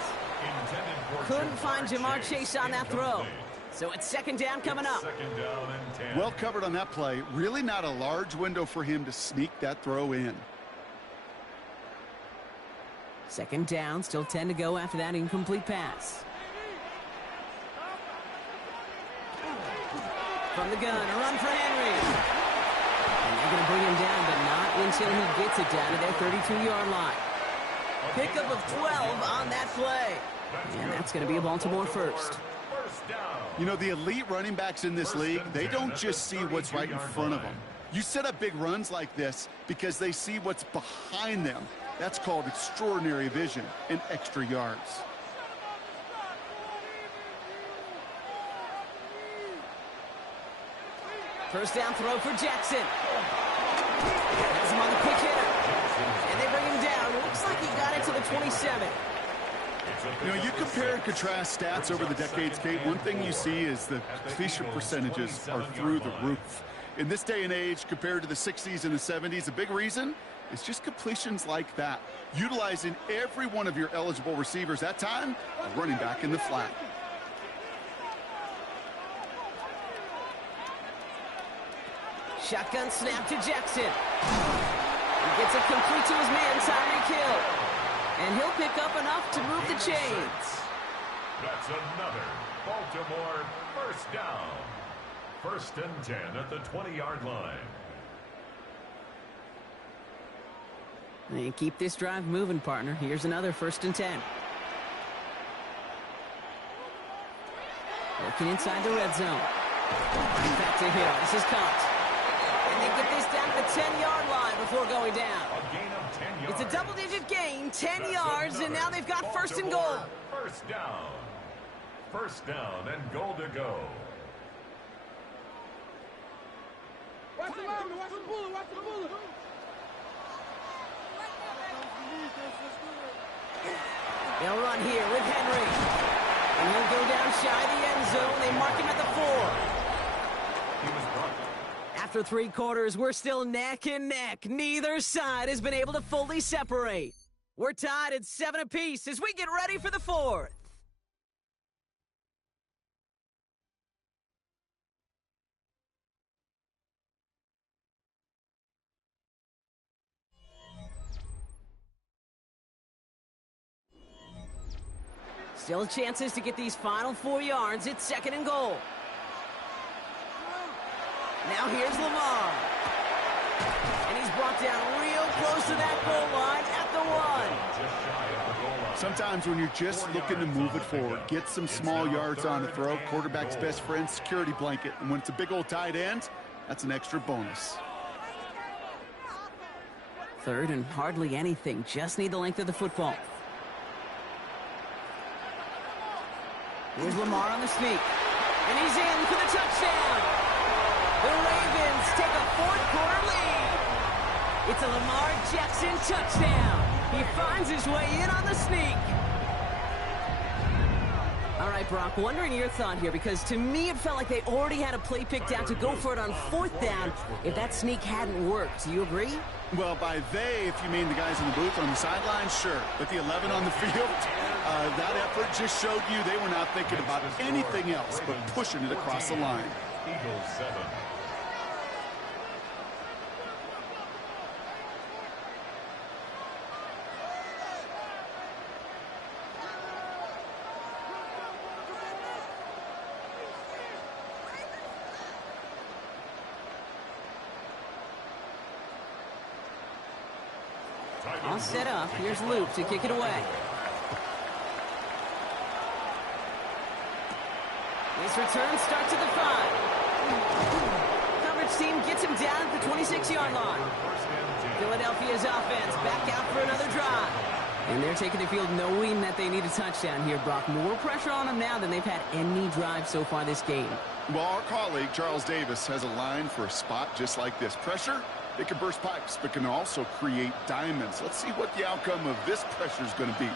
Couldn't find Jamar Chase on that throw. So it's 2nd down coming up. Well covered on that play. Really not a large window for him to sneak that throw in. 2nd down. Still 10 to go after that incomplete pass. From the gun, a run for Henry. And they're going to bring him down, but not until he gets it down to their 32-yard line. Pickup of 12 on that play. And that's going to be a Baltimore 1st. You know, the elite running backs in this league, they don't just see what's right in front of them. You set up big runs like this because they see what's behind them. That's called extraordinary vision and extra yards. First down throw for Jackson. Has him on the quick hitter. And they bring him down. Looks like he got it to the 27. You know, you compare and contrast stats over the decades, Kate. One thing you see is the completion percentages are through the roof. In this day and age, compared to the 60s and the 70s, a big reason is just completions like that. Utilizing every one of your eligible receivers. That time, a running back in the flat. Shotgun snap to Jackson. He gets it complete to his man, Tyreek Hill. And he'll pick up enough to move the chains. That's another Baltimore 1st down. 1st and 10 at the 20-yard line. And keep this drive moving, partner. Here's another 1st and 10. Working inside the red zone. Back to Hill. This is caught. And they get this down to the 10-yard line before going down. A gain of 10 yards. It's a double-digit gain, 10 yards, and now they've got 1st and goal. 1st down. 1st down and goal to go. Watch the line, watch the bullet, watch the bullet. They'll run here with Henry. And he'll go down shy of the end zone. They mark him at the 4. He was brought. After 3 quarters, we're still neck and neck. Neither side has been able to fully separate. We're tied at 7 apiece as we get ready for the 4th. Still chances to get these final 4 yards. It's 2nd and goal. Now here's Lamar. And he's brought down real close to that goal line at the 1. Sometimes when you're just looking to move it forward, get some small yards on the throw, quarterback's best friend, security blanket. And when it's a big old tight end, that's an extra bonus. 3rd and hardly anything. Just need the length of the football. Here's Lamar on the sneak. And he's in for the touchdown. The Ravens take a 4th quarter lead. It's a Lamar Jackson touchdown. He finds his way in on the sneak. All right, Brock, wondering your thought here, because to me it felt like they already had a play picked out to go for it on 4th down if that sneak hadn't worked. Do you agree? Well, by they, if you mean the guys in the booth on the sideline, sure. But the 11 on the field, that effort just showed you they were not thinking about anything else but pushing it across the line. Eagles 7. All set up. Here's Luke to kick it away. His return starts at the 5. Coverage team gets him down at the 26-yard line. Philadelphia's offense back out for another drive. And they're taking the field knowing that they need a touchdown here, Brock. More pressure on them now than they've had any drive so far this game. Well, our colleague, Charles Davis, has a line for a spot just like this. Pressure, it can burst pipes, but can also create diamonds. Let's see what the outcome of this pressure is going to be.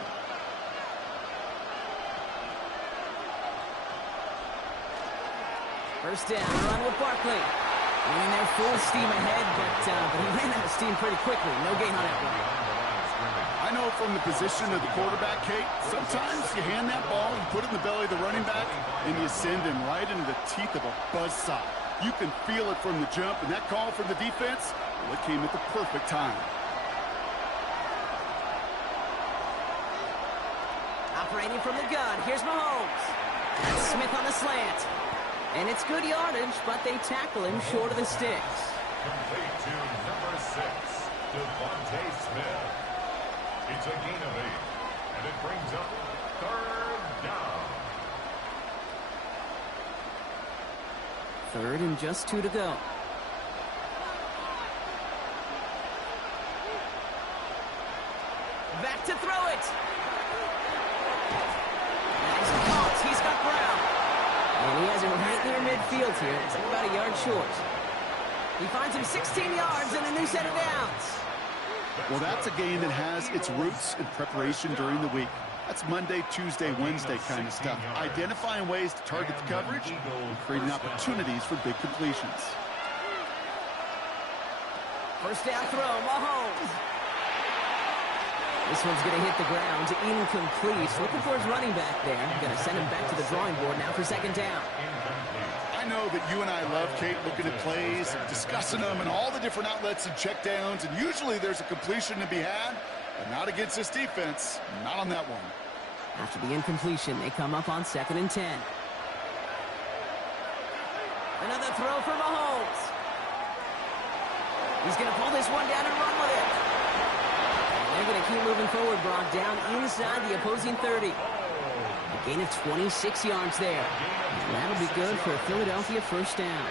First down, run with Barkley. And they're full steam ahead, but he ran out of steam pretty quickly. No gain on that one. I know from the position of the quarterback, Kate, sometimes you hand that ball, you put it in the belly of the running back, and you send him right into the teeth of a buzzsaw. You can feel it from the jump, and that call from the defense, well, it came at the perfect time. Operating from the gun, here's Mahomes. That's Smith on the slant. And it's good yardage, but they tackle him short of the sticks. Complete to number 6, Devontae Smith. It's a gain of 8, and it brings up 3rd down. 3rd and just 2 to go. Back to throw it. Nice toss. He's got Brown. And he has him right near midfield here. It's like about a yard short. He finds him 16 yards and a new set of downs. Well, that's a game that has its roots in preparation during the week. That's Monday, Tuesday, Wednesday kind of stuff. Identifying ways to target the coverage and creating opportunities for big completions. First down throw, Mahomes. This one's going to hit the ground. Incomplete. Looking for his running back there. Going to send him back to the drawing board now for 2nd down. I know that you and I love, Kate, looking at plays, discussing them, and all the different outlets and checkdowns, and usually there's a completion to be had, but not against this defense. Not on that one. After the incompletion, they come up on 2nd and 10. Another throw for Mahomes. He's going to pull this one down and run with it. And they're going to keep moving forward, Brock, down inside the opposing 30. A gain of 26 yards there. And that'll be good for a Philadelphia first down.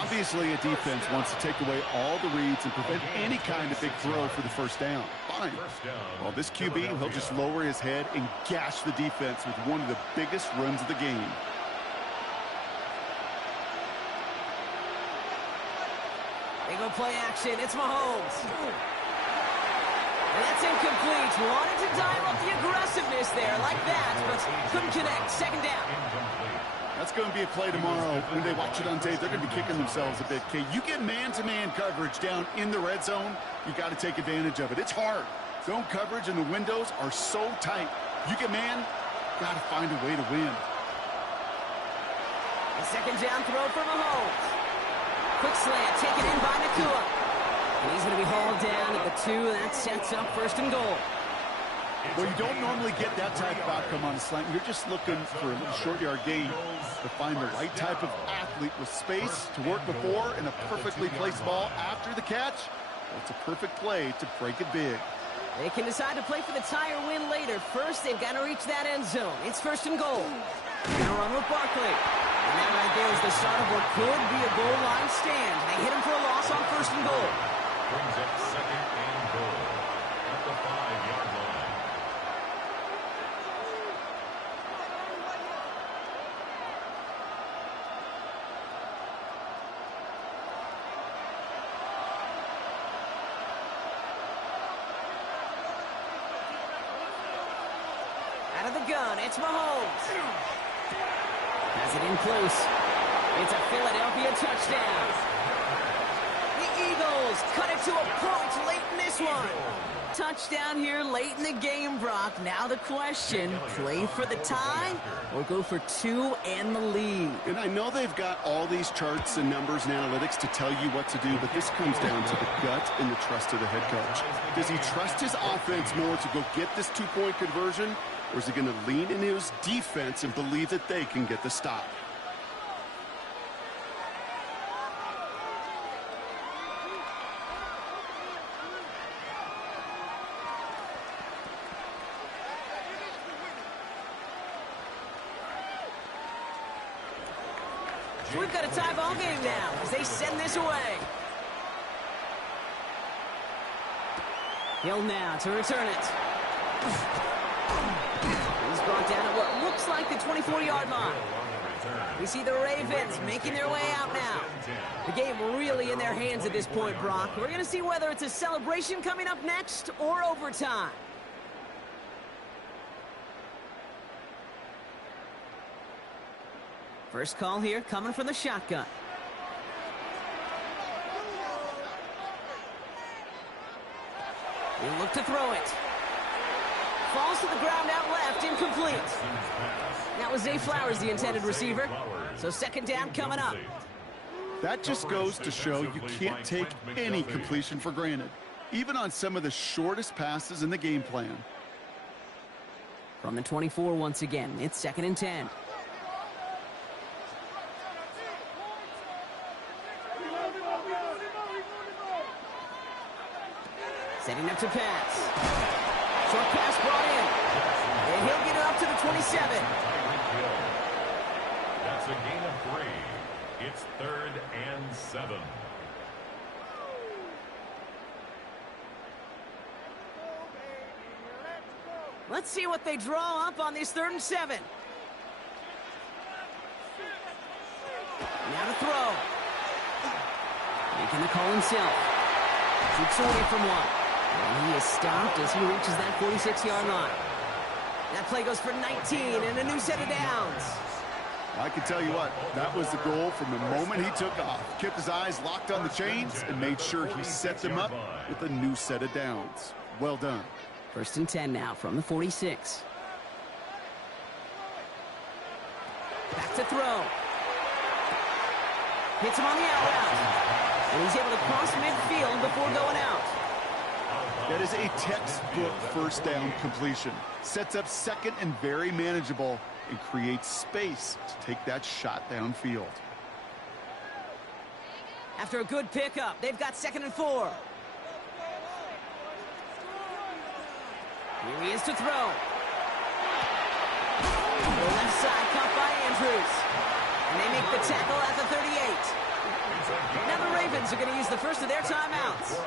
Obviously, a defense wants to take away all the reads and prevent any kind of big throw for the first down. Fine. Well, this QB, he'll just lower his head and gash the defense with one of the biggest runs of the game. They go play action. It's Mahomes. And that's incomplete. Wanted to dial up the aggressiveness there like that, but couldn't connect. 2nd down. That's going to be a play tomorrow. When they watch it on tape, they're going to be kicking themselves a bit. Okay, you get man-to-man coverage down in the red zone, you got to take advantage of it. It's hard. Zone coverage and the windows are so tight. You get man, got to find a way to win. A 2nd down throw for Mahomes. Quick slant, taken in by Nakua. And he's going to be hauled down at the 2. That sets up 1st and goal. Well, you don't normally get that type of outcome on a slant. You're just looking for a short yard gain to find the right type of athlete with space to work before and a perfectly placed ball after the catch. Well, it's a perfect play to break it big. They can decide to play for the tie or win later. First, they've got to reach that end zone. It's 1st and goal. They're going to run with Barkley. And that right there is the start of what could be a goal line stand. They hit him for a loss on 1st and goal. Brings up 2nd and goal at the 5-yard line. Out of the gun, it's Mahomes. Has it in close. It's a Philadelphia touchdown. The Eagles cut it to a point late in this one. Touchdown here late in the game, Brock. Now the question, play for the tie or go for 2 and the lead? And I know they've got all these charts and numbers and analytics to tell you what to do, but this comes down to the gut and the trust of the head coach. Does he trust his offense more to go get this 2-point conversion, or is he going to lean into his defense and believe that they can get the stop? We've got a tie ball game now as they send this away. Hill now to return it. He's brought down at what looks like the 24-yard line. We see the Ravens making their way out now. The game really in their hands at this point, Brock. We're going to see whether it's a celebration coming up next or overtime. First call here coming from the shotgun. He'll look to throw it. Falls to the ground out left, incomplete. That was Zay Flowers, the intended receiver. So second down coming up. That just goes to show you can't take any completion for granted, even on some of the shortest passes in the game plan. From the 24 once again, it's 2nd and 10. Setting up to pass. Short pass brought in. And he'll get it up to the 27. That's a gain of 3. It's 3rd and 7. Let's see what they draw up on this 3rd and 7. Now to throw. Making the call himself. Shoots away from one. And he is stopped as he reaches that 46-yard line. That play goes for 19 and a new set of downs. I can tell you what, that was the goal from the moment he took off. Kept his eyes locked on the chains and made sure he set them up with a new set of downs. Well done. 1st and 10 now from the 46. Back to throw. Hits him on the out route. And he's able to cross midfield before going out. That is a textbook first down completion. Sets up second and very manageable and creates space to take that shot downfield. After a good pickup, they've got 2nd and 4. Here he is to throw. The left side caught by Andrews. And they make the tackle at the 38. Now the Ravens are going to use the first of their timeouts.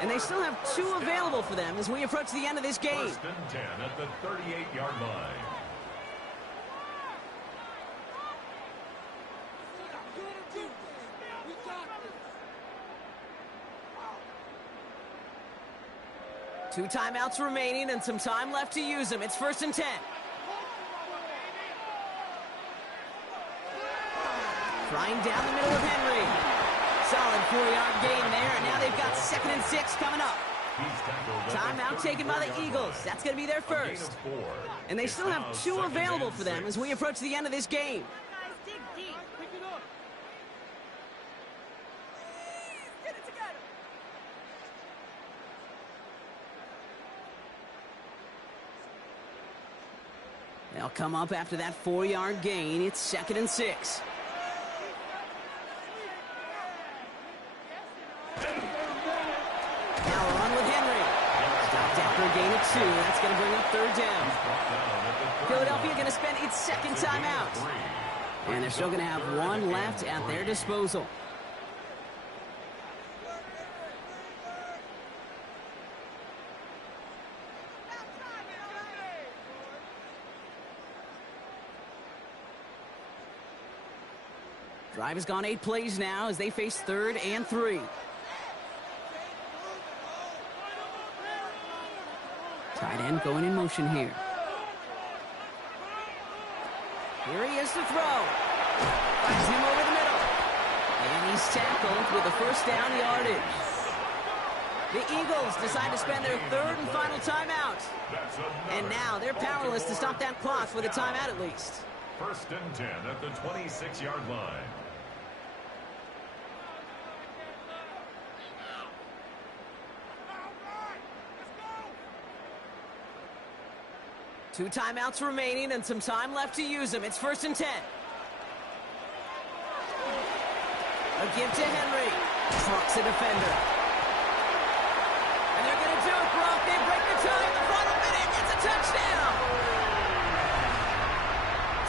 And they still have 2 available for them as we approach the end of this game. 1st and 10 at the 38-yard line. Two timeouts remaining and some time left to use them. It's 1st and 10. Flying down the middle of Henry. Solid 4-yard gain there, and now they've got 2nd and 6 coming up. Timeout taken by the Eagles. That's going to be their first. And they still have 2 available for them as we approach the end of this game. They'll come up after that 4-yard gain. It's 2nd and 6. Now a run with Henry. Stopped after a gain of 2. That's going to bring up 3rd down. Philadelphia going to spend its 2nd timeout. And they're still going to have 1 left at their disposal. Drive has gone 8 plays now as they face 3rd and 3. Tight end going in motion here. Here he is to throw. Finds him over the middle. And he's tackled with a 1st down yardage. The Eagles decide to spend their 3rd and final timeout. And now they're powerless to stop that clock with a timeout at least. 1st and 10 at the 26-yard line. Two timeouts remaining and some time left to use them. It's 1st and 10. A give to Henry. Trucks a defender. And they're going to do it, Brock. They break the tie in the final minute. It's a touchdown.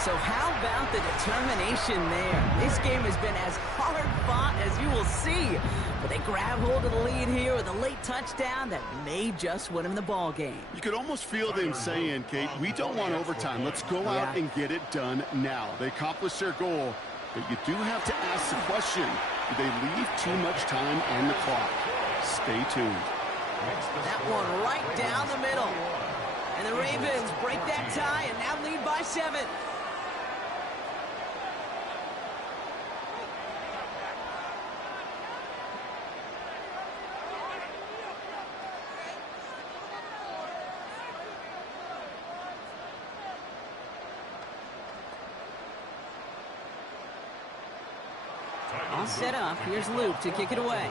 So how about the determination there? This game has been as hard fought as you will see. But they grab hold of the lead here with a late touchdown that may just win them the ball game. You could almost feel them saying, Kate, we don't want overtime. Let's go out and get it done now. They accomplished their goal, but you do have to ask the question, do they leave too much time on the clock? Stay tuned. That one right down the middle. And the Ravens break that tie and now lead by 7. All set up. Here's Luke to kick it away.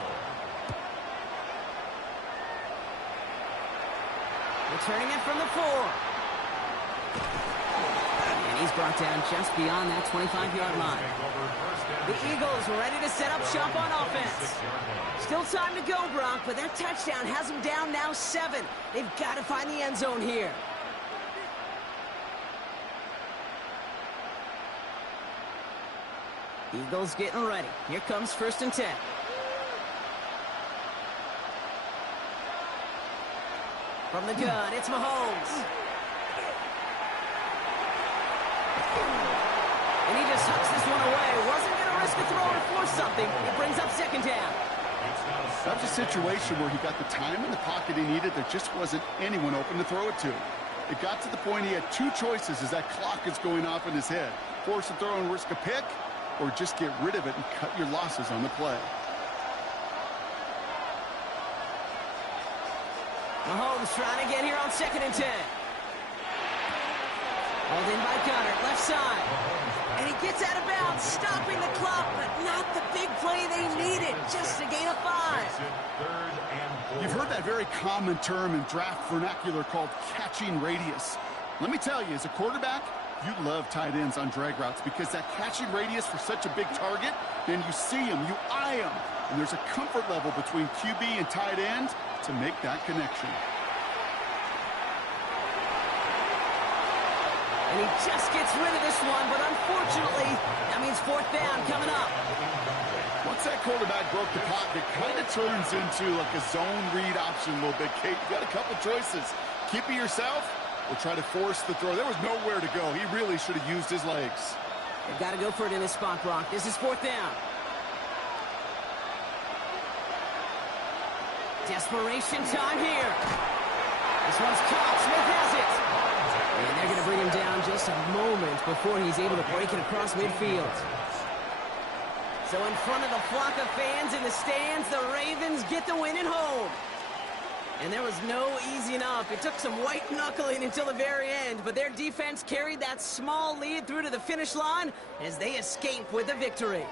Returning it from the 4. And he's brought down just beyond that 25-yard line. The Eagles ready to set up shop on offense. Still time to go, Brock, but that touchdown has them down now 7. They've got to find the end zone here. Eagles getting ready. Here comes 1st and 10. From the gun, it's Mahomes. And he just hucks this one away. Wasn't going to risk a throw or force something. It brings up 2nd down. That was a situation where he got the time in the pocket he needed. There just wasn't anyone open to throw it to. It got to the point he had 2 choices as that clock is going off in his head. Force a throw and risk a pick, or just get rid of it and cut your losses on the play. Mahomes trying to get here on 2nd and 10. Hauled in by Goddard, left side. And he gets out of bounds, stopping the clock, but not the big play they needed, just a gain of 5. You've heard that very common term in draft vernacular called catching radius. Let me tell you, as a quarterback, you love tight ends on drag routes because that catching radius for such a big target, then you see him, you eye him, and there's a comfort level between QB and tight end to make that connection. And he just gets rid of this one, but unfortunately, that means 4th down coming up. Once that quarterback broke the pocket, it kind of turns into like a zone read option a little bit. Kate, you got a couple choices. Keep it yourself or try to force the throw. There was nowhere to go. He really should have used his legs. They've got to go for it in this spot, Brock. This is 4th down. Desperation time here. This one's caught. Smith has it. And they're going to bring him down just a moment before he's able to break it across midfield. So in front of the flock of fans in the stands, the Ravens get the win at home. And there was no easing up. It took some white knuckling until the very end, but their defense carried that small lead through to the finish line as they escape with the victory.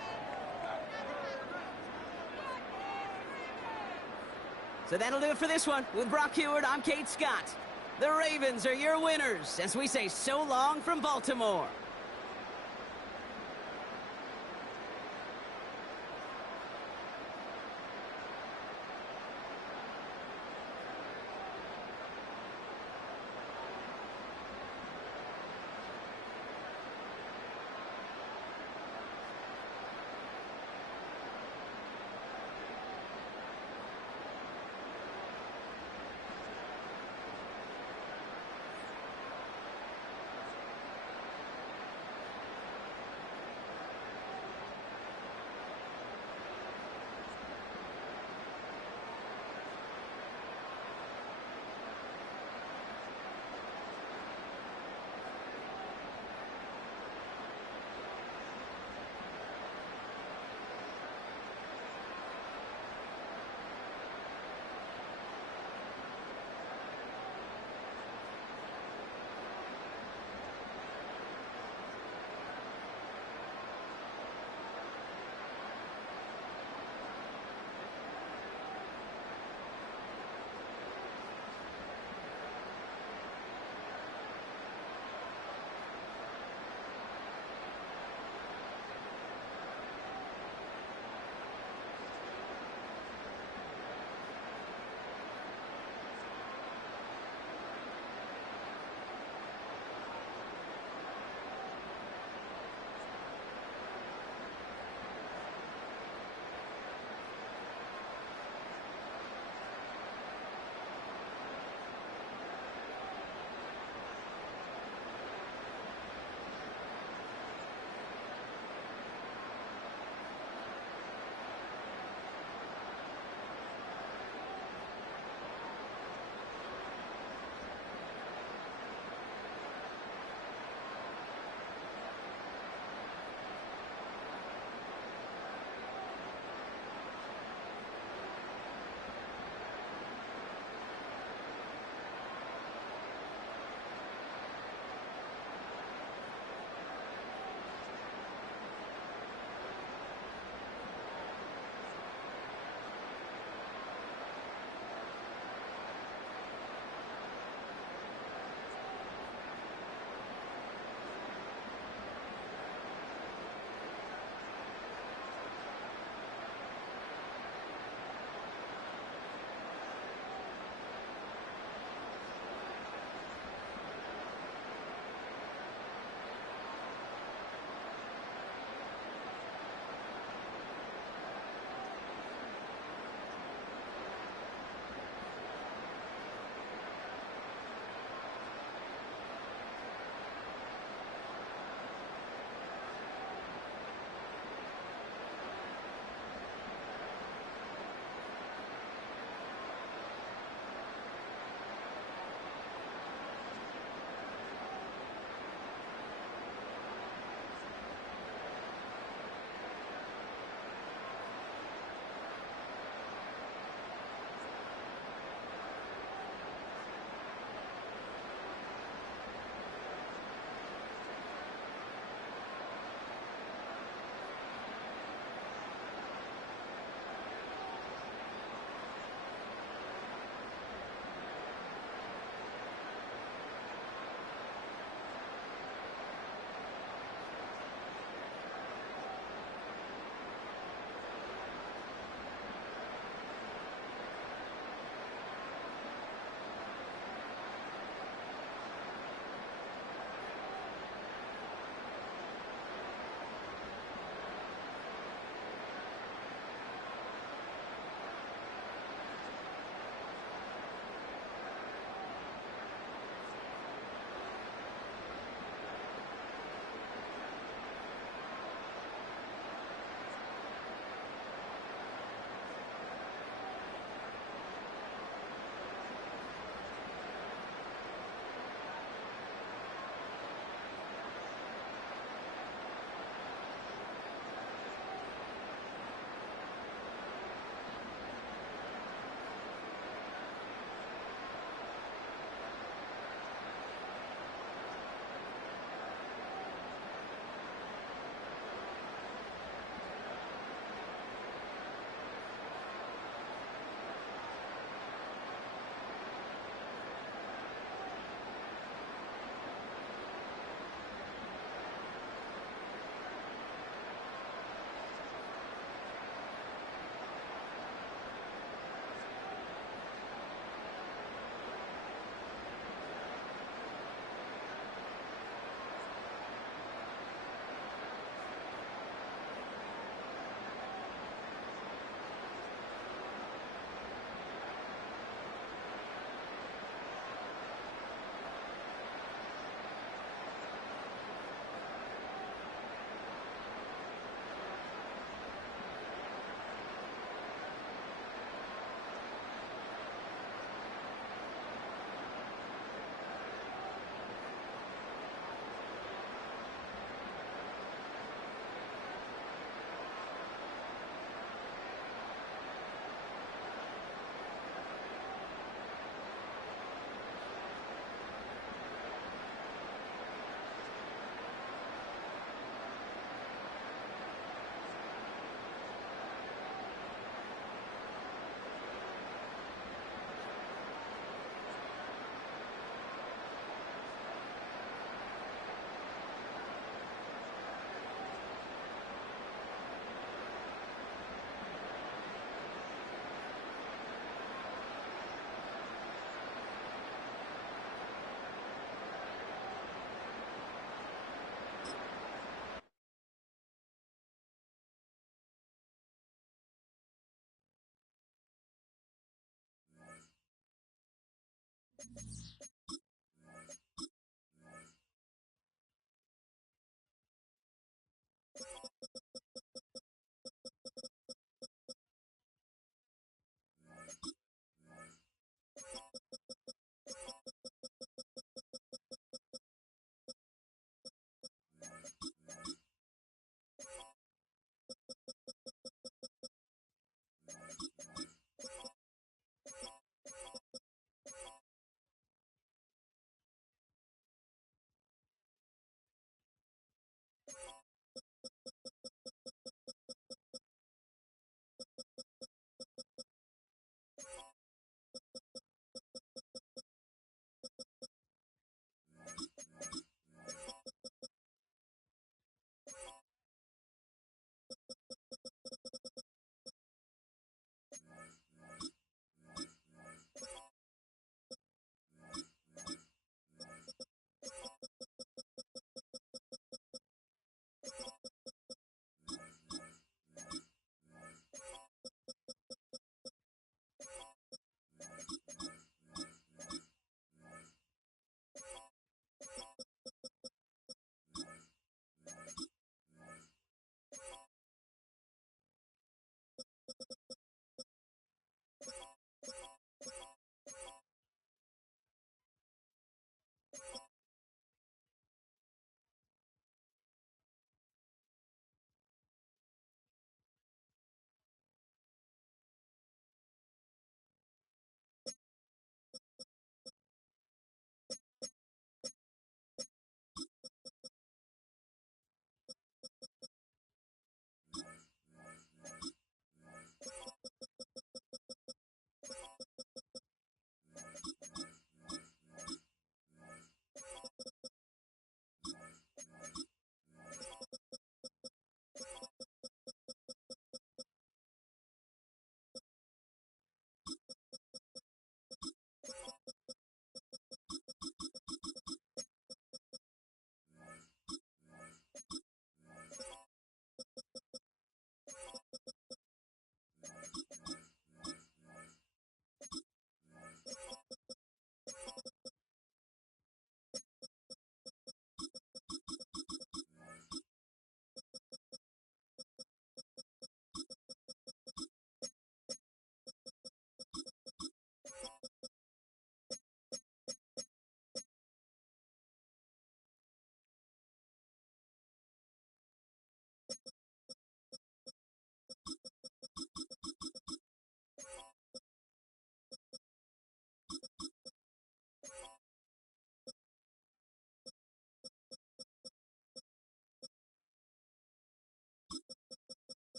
So that'll do it for this one. With Brock Huard, I'm Kate Scott. The Ravens are your winners as we say so long from Baltimore.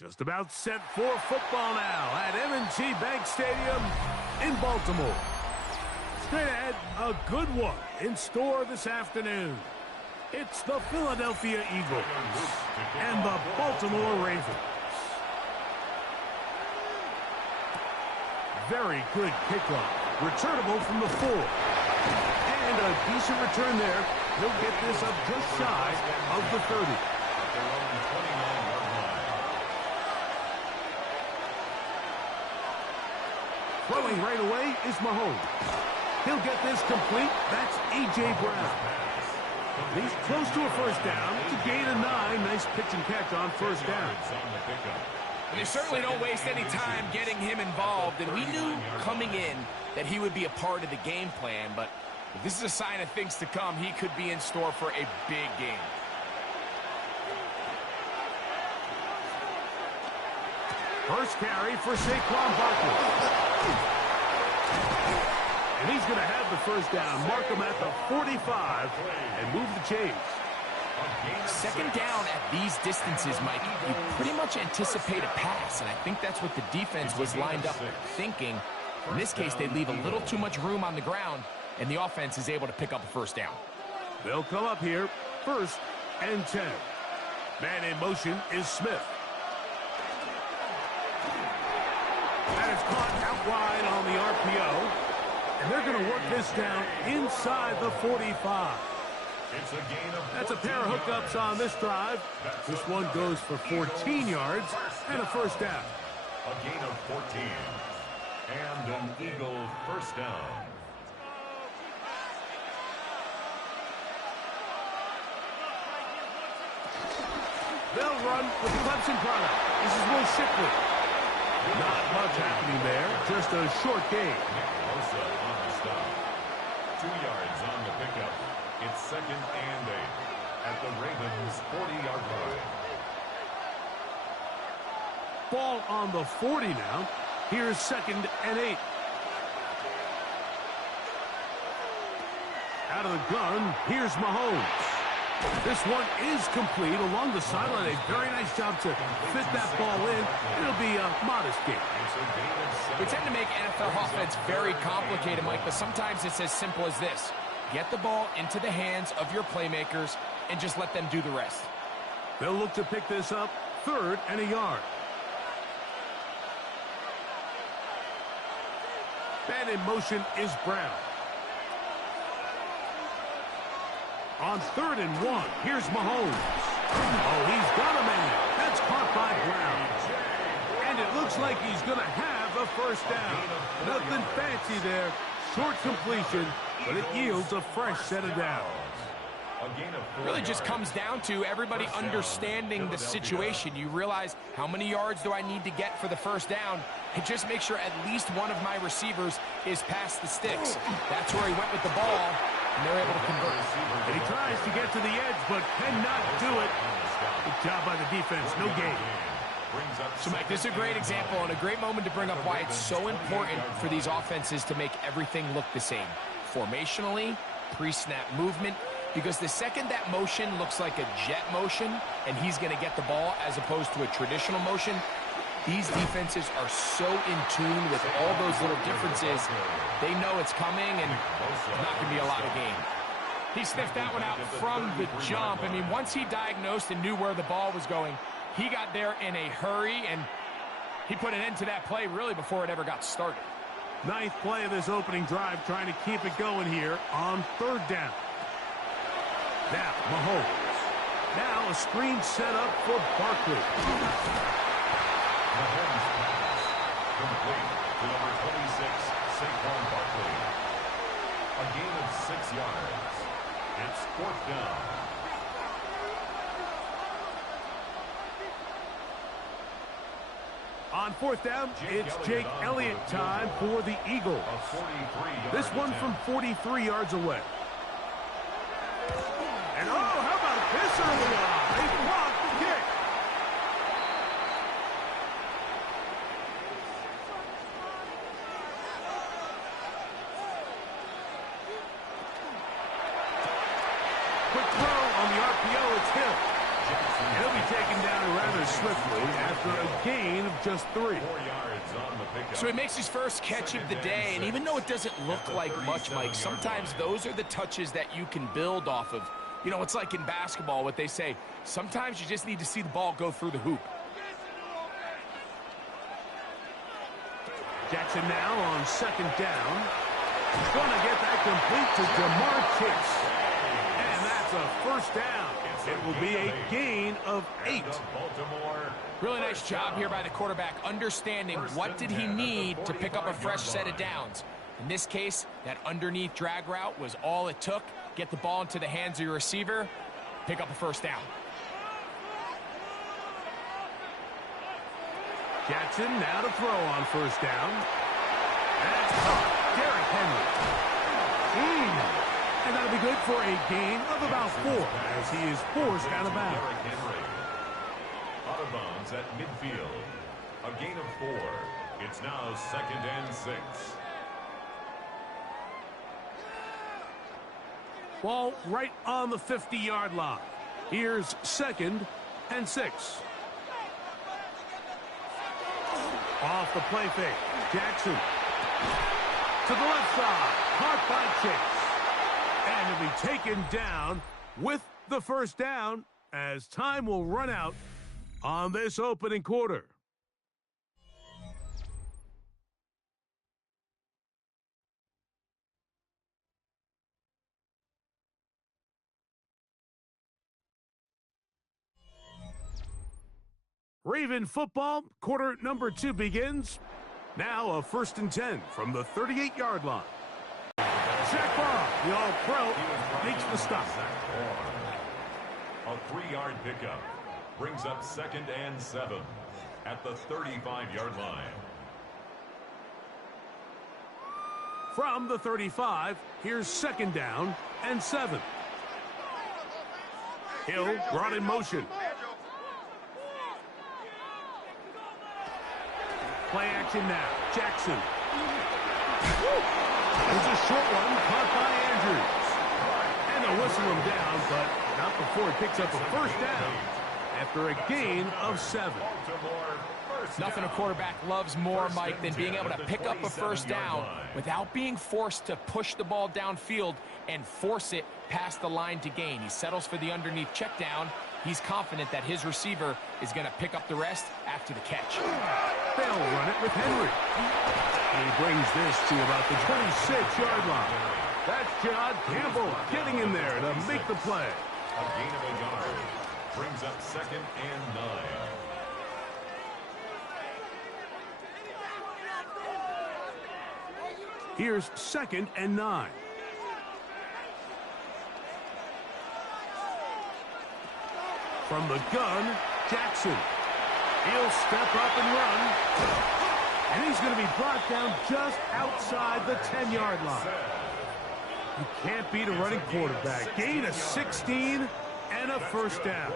Just about set for football now at M&T Bank Stadium in Baltimore. Straight ahead, a good one in store this afternoon. It's the Philadelphia Eagles and the Baltimore Ravens. Very good kickoff. Returnable from the 4. And a decent return there. He'll get this up just shy of the 30. Throwing right away is Mahomes. He'll get this complete. That's A.J. Brown. He's close to a first down. It's a gain of 9. Nice pitch and catch on first down. They certainly don't waste any time getting him involved, and we knew coming in that he would be a part of the game plan, but if this is a sign of things to come, he could be in store for a big game. First carry for Saquon Barkley. And he's going to have the first down. Mark him at the 45 and move the chains. Second down at these distances, Mike, you pretty much anticipate a pass, and I think that's what the defense was lined up thinking. In this case, they leave a little too much room on the ground, and the offense is able to pick up a first down. They'll come up here, 1st and 10. Man in motion is Smith. That is caught out wide on the RPO. And they're going to work this down inside the 45. That's a pair of hookups on this drive. This one goes for 14 yards and a first down. A gain of 14. And an Eagle first down. They'll run with the Clemson product. This is Will Shipley. Not much happening there. Just a short gain. Bosa on the stop. 2 yards on the pickup. It's 2nd and 8 at the Ravens' 40-yard line. Ball on the 40 now. Here's 2nd and 8. Out of the gun, here's Mahomes. This one is complete along the sideline. A very nice job to fit that ball in. It'll be a modest gain. We tend to make NFL offense very complicated, Mike, but sometimes it's as simple as this. Get the ball into the hands of your playmakers and just let them do the rest. They'll look to pick this up 3rd and a yard. Man in motion is Brown. On 3rd and 1, here's Mahomes. Oh, he's got a man. That's caught by Brown. And it looks like he's going to have a first down. Nothing fancy there. Short completion, but it yields a fresh set of downs. It really just comes down to everybody understanding the situation. You realize how many yards do I need to get for the first down, and just make sure at least one of my receivers is past the sticks. That's where he went with the ball, and they're able to convert. And he tries to get to the edge, but cannot do it. Good job by the defense. No gain. So, Mike, this is a great example and a great moment to bring up why it's so important for these offenses to make everything look the same. Formationally, pre-snap movement, because the second that motion looks like a jet motion and he's going to get the ball as opposed to a traditional motion, these defenses are so in tune with all those little differences. They know it's coming, and there's not going to be a lot of gain. He sniffed that one out from the jump. I mean, once he diagnosed and knew where the ball was going, he got there in a hurry, and he put an end to that play really before it ever got started. 9th play of this opening drive, trying to keep it going here on 3rd down. Now, Mahomes. Now a screen set up for Barkley. Mahomes pass. Complete to number 26, Saquon Barkley. A gain of 6 yards. It's 4th down. On 4th down, it's Jake Elliott time for the Eagles. This one from 43 yards away. And oh, how about this early on? They blocked the kick. Quick throw on the RPO, it's Hill. And he'll be taken down rather swiftly at after a gain of just 3. 4 yards on the pickup. So he makes his first catch of the day, and even though it doesn't look like much, Mike, sometimes those are the touches that you can build off of. You know, it's like in basketball, what they say, sometimes you just need to see the ball go through the hoop. Jackson now on 2nd down. He's going to get that complete to Jamar Chase. And that's a first down. It will be a gain of 8. Really nice job here by the quarterback, understanding what did he need to pick up a fresh set of downs. In this case, that underneath drag route was all it took. Get the ball into the hands of your receiver, pick up a first down. Jackson now to throw on 1st down. That's caught. Derrick Henry. And that'll be good for a gain of about 4 as he is forced out of bounds. Out of bounds at midfield. A gain of 4. It's now 2nd and 6. Ball right on the 50-yard line. Here's 2nd and 6. Off the play fake. Jackson to the left side. Caught by Chase. And he'll be taken down with the first down as time will run out on this opening quarter. Raven football, quarter number 2 begins. Now a 1st and 10 from the 38-yard line. Zach Barr, the All-Pro, makes the stop. A 3-yard pickup brings up 2nd and 7 at the 35-yard line. From the 35, here's 2nd down and 7. Hill brought in motion. Play action now. Jackson. There's a short one caught by Andrews. And they'll whistle him down, but not before he picks up a first down after a gain of 7. Nothing a quarterback loves more, Mike, than being able to pick up a first down without being forced to push the ball downfield and force it past the line to gain. He settles for the underneath check down. He's confident that his receiver is going to pick up the rest after the catch. They'll run it with Henry. He brings this to about the 26-yard line. That's John Campbell getting in there to make the play. A gain of a yard brings up 2nd and 9. Here's 2nd and 9. From the gun, Jackson. He'll step up and run. And he's going to be brought down just outside the 10-yard line. You can't beat a running quarterback. Gain of 16 and a first down.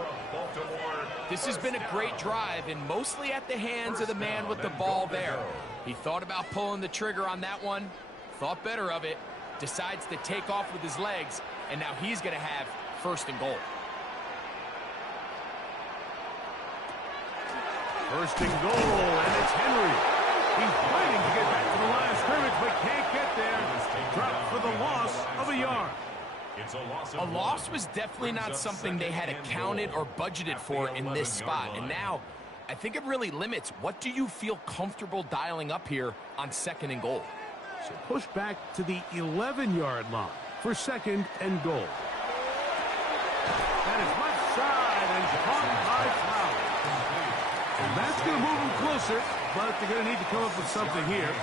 This has been a great drive, and mostly at the hands of the man with the ball there. He thought about pulling the trigger on that one, thought better of it, decides to take off with his legs, and now he's going to have 1st and goal. 1st and goal, and it's Henry. He's fighting to get back to the line of scrimmage, but can't get there. Dropped for the loss of a yard. A loss was definitely not something they had accounted or budgeted for in this spot. And now, I think it really limits what do you feel comfortable dialing up here on 2nd and goal. So push back to the 11-yard line for 2nd and goal. That is left side and caught by Flowers. And that's going to move them closer, but they're going to need to come up with something here.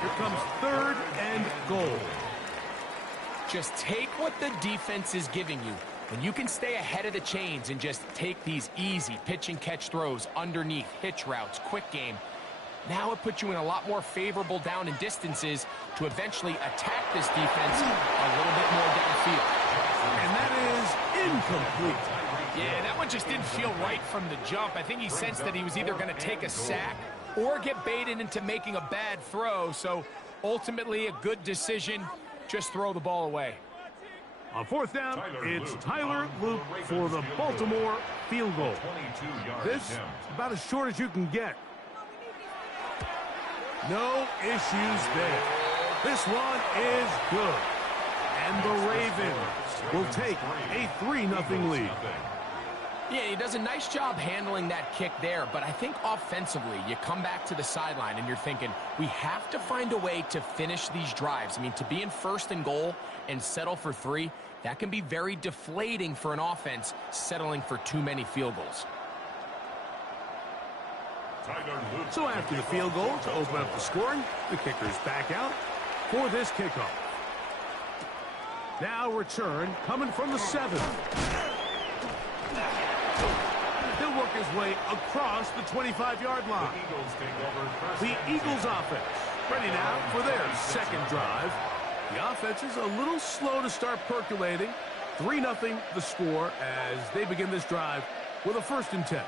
Here comes 3rd and goal. Just take what the defense is giving you. When you can stay ahead of the chains and just take these easy pitch and catch throws underneath, hitch routes, quick game, now it puts you in a lot more favorable down and distances to eventually attack this defense a little bit more downfield. And that is incomplete. Yeah, that one just didn't feel right from the jump. I think he sensed that he was either going to take a sack or get baited into making a bad throw. So ultimately a good decision, just throw the ball away. On fourth down, it's Tyler Luke for the Baltimore field goal. This, about as short as you can get. No issues there. This one is good. And the Ravens will take a 3-0 lead. Yeah, he does a nice job handling that kick there, but I think offensively, you come back to the sideline and you're thinking, we have to find a way to finish these drives. I mean, to be in 1st and goal and settle for 3, that can be very deflating for an offense settling for too many field goals. So after the field goal to open up the scoring, the kicker's back out for this kickoff. Now return coming from the 7. He'll work his way across the 25-yard line. The Eagles offense ready now for their 2nd drive. The offense is a little slow to start percolating. 3-0 the score as they begin this drive with a 1st and 10.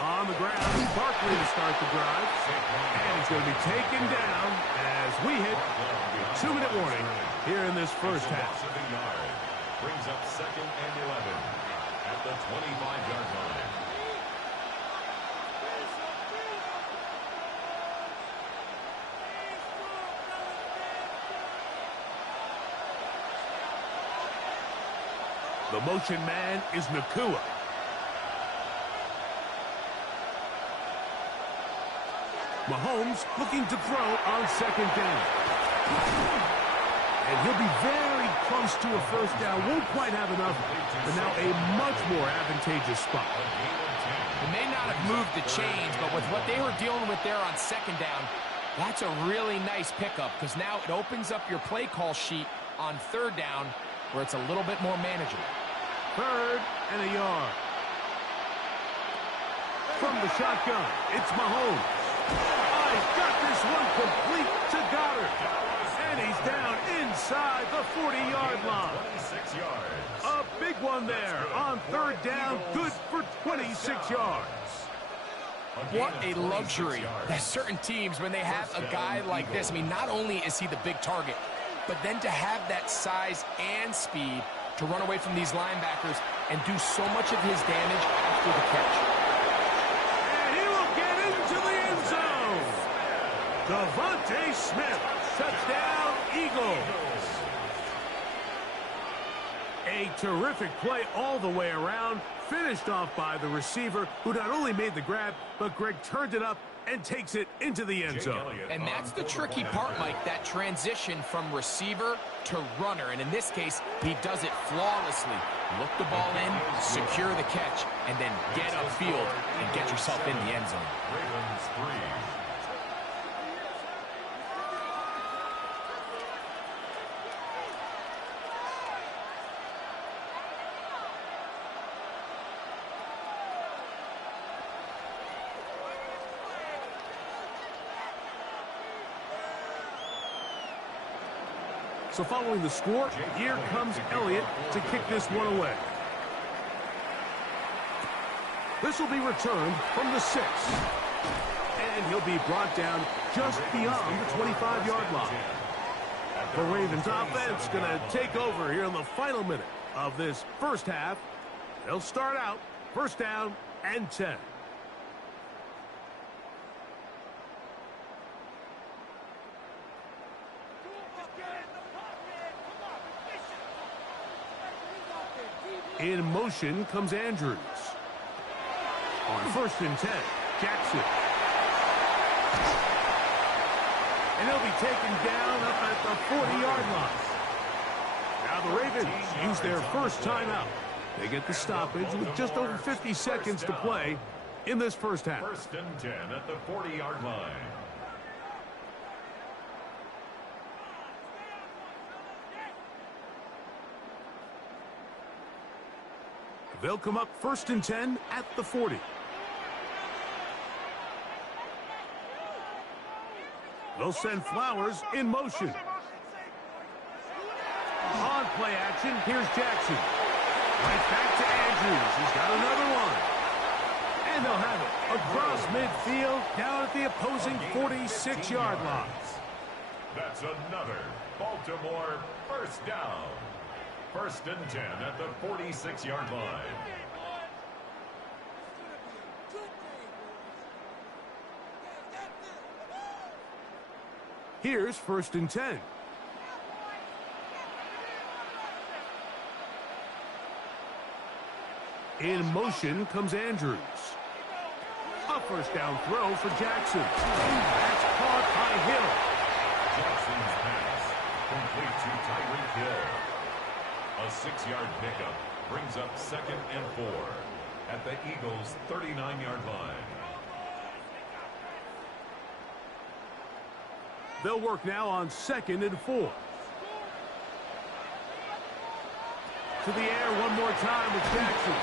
On the ground, Barkley to start the drive. And he's going to be taken down as we hit 2-minute warning here in this first half. Brings up 2nd and 11 at the 25-yard line. The motion man is Nakua. Mahomes looking to throw on 2nd down. And he'll be very close to a 1st down. Won't quite have enough, but now a much more advantageous spot. They may not have moved the chains, but with what they were dealing with there on 2nd down, that's a really nice pickup because now it opens up your play call sheet on 3rd down where it's a little bit more manageable. 3rd and a yard. From the shotgun, it's Mahomes. He's got this one complete to Goddard. And he's down inside the 40-yard line. 26 yards. A big one there on 3rd down. Good for 26 yards. What a luxury that certain teams, when they have a guy like this, I mean, not only is he the big target, but then to have that size and speed to run away from these linebackers and do so much of his damage after the catch. Devontae Smith, touchdown Eagles. A terrific play all the way around, finished off by the receiver, who not only made the grab, but Greg turned it up and takes it into the end zone. And that's the tricky part, Mike, that transition from receiver to runner. And in this case, he does it flawlessly. Look the ball in, secure the catch, and then get upfield and get yourself in the end zone. Ravens 3. So following the score, here comes Elliott to kick this one away. This will be returned from the 6. And he'll be brought down just beyond the 25-yard line. The Ravens offense going to take over here in the final minute of this first half. They'll start out 1st down and 10. In motion comes Andrews. On 1st and 10, Jackson. And he'll be taken down up at the 40-yard line. Now the Ravens use their first timeout. They get the stoppage with just over 50 seconds to play in this first half. 1st and 10 at the 40-yard line. They'll come up 1st and 10 at the 40. They'll send Flowers in motion. On play action, here's Jackson. Right back to Andrews. He's got another one. And they'll have it across midfield, down at the opposing 46-yard line. That's another Baltimore first down. 1st and 10 at the 46-yard line. Here's 1st and 10. In motion comes Andrews. A first down throw for Jackson. That's caught by Hill. Jackson's pass complete to Tyreek Hill. A 6-yard pickup brings up 2nd and 4 at the Eagles' 39-yard line. They'll work now on 2nd and 4. To the air one more time with Jackson.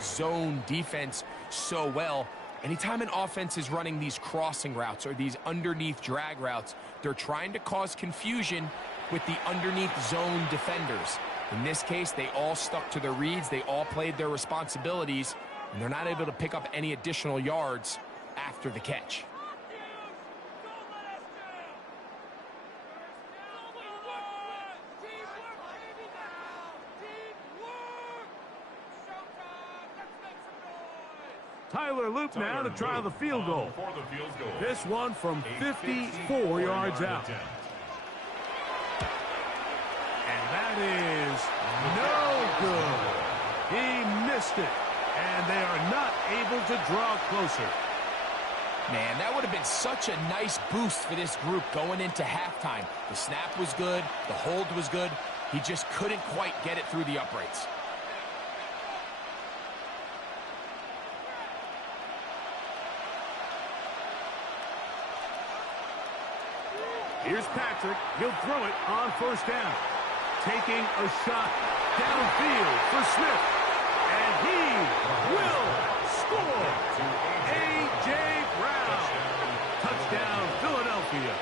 Zone defense so well. Anytime an offense is running these crossing routes or these underneath drag routes, they're trying to cause confusion with the underneath zone defenders. In this case, they all stuck to their reads. They all played their responsibilities, and they're not able to pick up any additional yards after the catch. Tyler Loop now to try the field goal. This one from 54 yards out. And that is no good. He missed it, and they are not able to draw closer. Man, that would have been such a nice boost for this group going into halftime. The snap was good. The hold was good. He just couldn't quite get it through the uprights. Here's Patrick. He'll throw it on 1st down. Taking a shot downfield for Smith. And he will score. A.J. Brown. Touchdown, Philadelphia.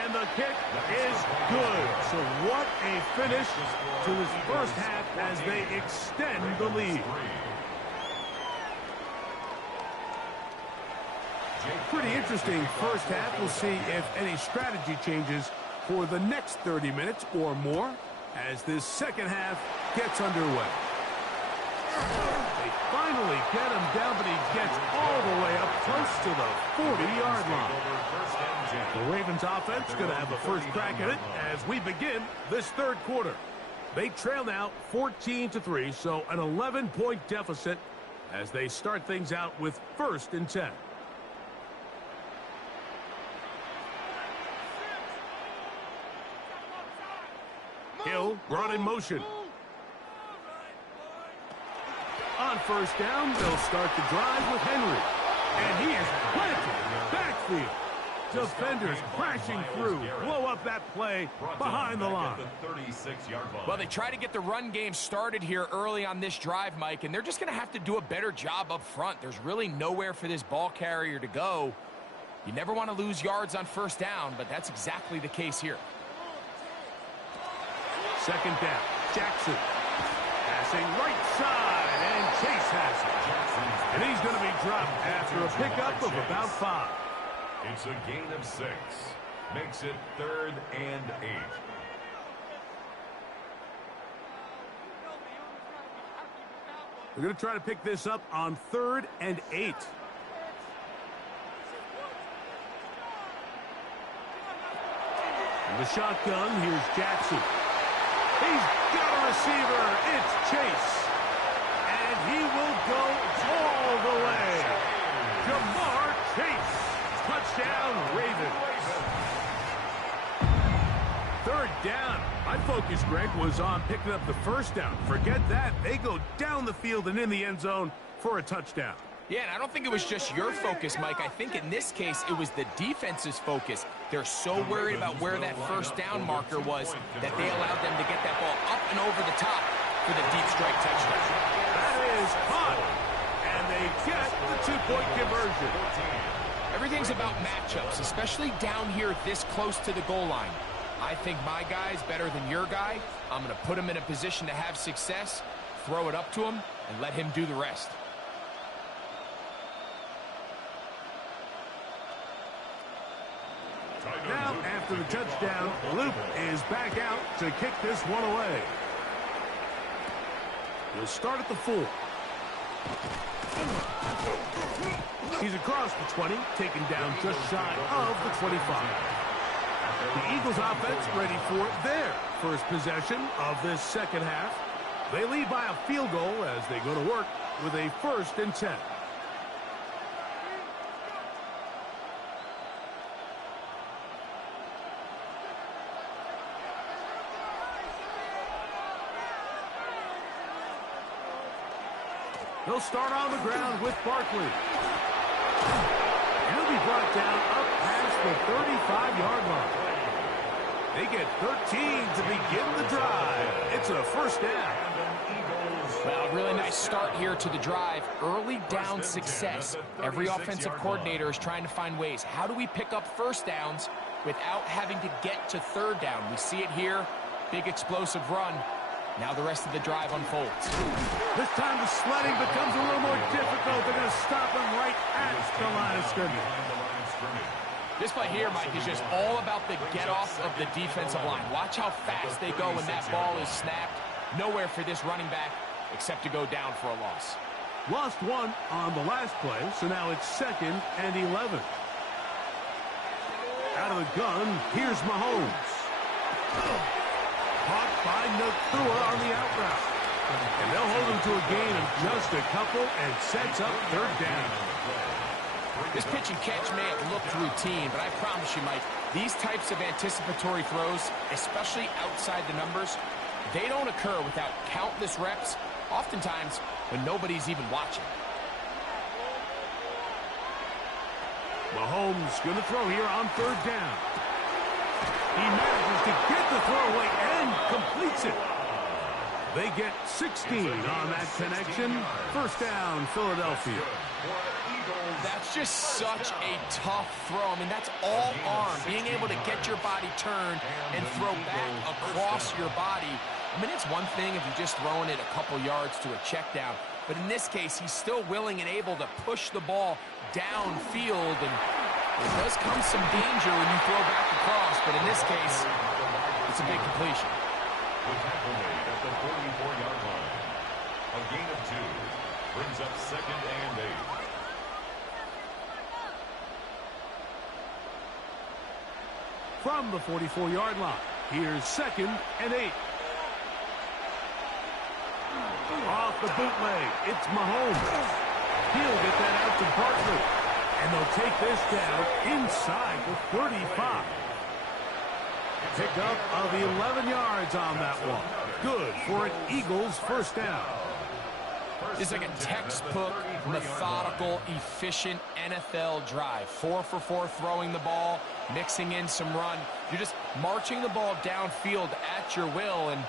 And the kick is good. So what a finish to his first half as they extend the lead. Pretty interesting first half. We'll see if any strategy changes for the next 30 minutes or more as this second half gets underway. They finally get him down, but he gets all the way up close to the 40-yard line. The Ravens offense going to have the first crack at it as we begin this 3rd quarter. They trail now 14-3, so an 11-point deficit as they start things out with 1st and 10. Hill brought in motion. On 1st down, they'll start the drive with Henry. And he is planted backfield. Defenders crashing through, blow up that play behind the line. Well, they try to get the run game started here early on this drive, Mike, and they're just going to have to do a better job up front. There's really nowhere for this ball carrier to go. You never want to lose yards on 1st down, but that's exactly the case here. 2nd down, Jackson. Passing right side, and Chase has it. And he's going to be dropped after a pickup of about 5. It's a gain of 6. Makes it 3rd and 8. They're going to try to pick this up on 3rd and 8. In the shotgun, here's Jackson. He's got a receiver. It's Chase. And he will go all the way. Jamar Chase. Touchdown, Ravens. 3rd down. My focus, Greg, was on picking up the 1st down. Forget that. They go down the field and in the end zone for a touchdown. Yeah, and I don't think it was just your focus, Mike. I think in this case, it was the defense's focus. They're so worried about where that 1st down marker was that they allowed them to get that ball up and over the top for the deep strike touchdown. That is caught, and they get the 2-point conversion. Everything's about matchups, especially down here this close to the goal line. I think my guy's better than your guy. I'm going to put him in a position to have success. throw it up to him and let him do the rest. Now, after the touchdown, Luke is back out to kick this one away. He'll start at the 4. He's across the 20, taken down just shy of the 25. The Eagles offense ready for their first possession of this second half. They lead by a field goal as they go to work with a 1st and 10. He'll start on the ground with Barkley. And he'll be brought down up past the 35-yard line. They get 13 to begin the drive. It's a 1st down. Well, a really nice start here to the drive. Early down success. Every offensive coordinator is trying to find ways. How do we pick up 1st downs without having to get to 3rd down? We see it here. Big explosive run. Now the rest of the drive unfolds. This time the sledding becomes a little more difficult. They're going to stop him right at the line of scrimmage. This play here, Mike, is just all about the get-off of the defensive line. Watch how fast they go when that ball is snapped. Nowhere for this running back except to go down for a loss. Lost 1 on the last play, so now it's 2nd and 11. Out of the gun, here's Mahomes. Caught by Nakua on the out route. And they'll hold him to a gain of just a couple and sets up 3rd down. This pitch and catch may have looked routine, but I promise you, Mike, these types of anticipatory throws, especially outside the numbers, they don't occur without countless reps, oftentimes when nobody's even watching. Mahomes going to throw here on 3rd down. He manages to get the throw away and completes it. They get 16 on that connection. 1st down, Philadelphia. That's just such a tough throw. I mean, that's all arm. Being able to get your body turned and throw back across your body. I mean, it's one thing if you're just throwing it a couple yards to a check down. But in this case, he's still willing and able to push the ball downfield. And there does come some danger when you throw back across. But in this case, it's a big completion. The tackle made at the 44-yard line. A gain of 2 brings up 2nd and 8. From the 44-yard line, here's 2nd and 8. Off the bootleg, it's Mahomes. He'll get that out to Barkley. And they'll take this down inside the 35. Pickup of 11 yards on that one. Good for an Eagles 1st down. It's like a textbook, methodical, efficient NFL drive. 4 for 4 throwing the ball, mixing in some run. You're just marching the ball downfield at your will, and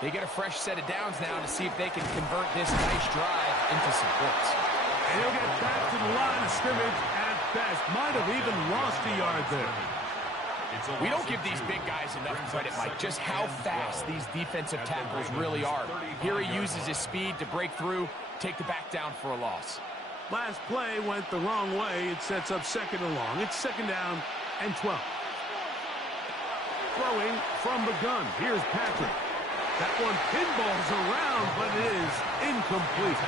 they get a fresh set of downs now to see if they can convert this nice drive into some points. And he'll get back to the line of scrimmage at best. Might have even lost a yard there. We don't give these big guys enough credit, Mike, just how fast these defensive tackles really are. Here he uses his speed to break through, take the back down for a loss. Last play went the wrong way. It sets up 2nd and long. It's 2nd down and 12. Throwing from the gun. Here's Patrick. That one pinballs around, but it is incomplete.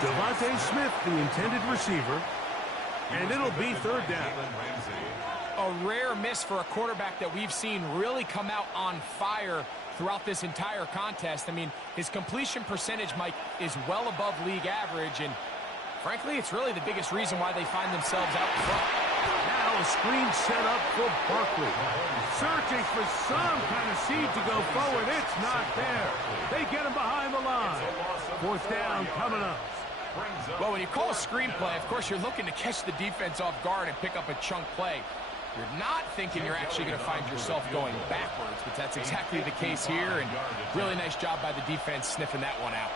Devontae Smith, the intended receiver, and it'll be 3rd down. A rare miss for a quarterback that we've seen really come out on fire throughout this entire contest. I mean, his completion percentage, Mike, is well above league average, and frankly, it's really the biggest reason why they find themselves out front. Now a screen set up for Barkley. Searching for some kind of seed to go forward. It's not there. They get him behind the line. 4th down coming up. Well, when you call a screenplay, of course, you're looking to catch the defense off guard and pick up a chunk play. You're not thinking you're actually going to find yourself going backwards, but that's exactly the case here, and really nice job by the defense sniffing that one out.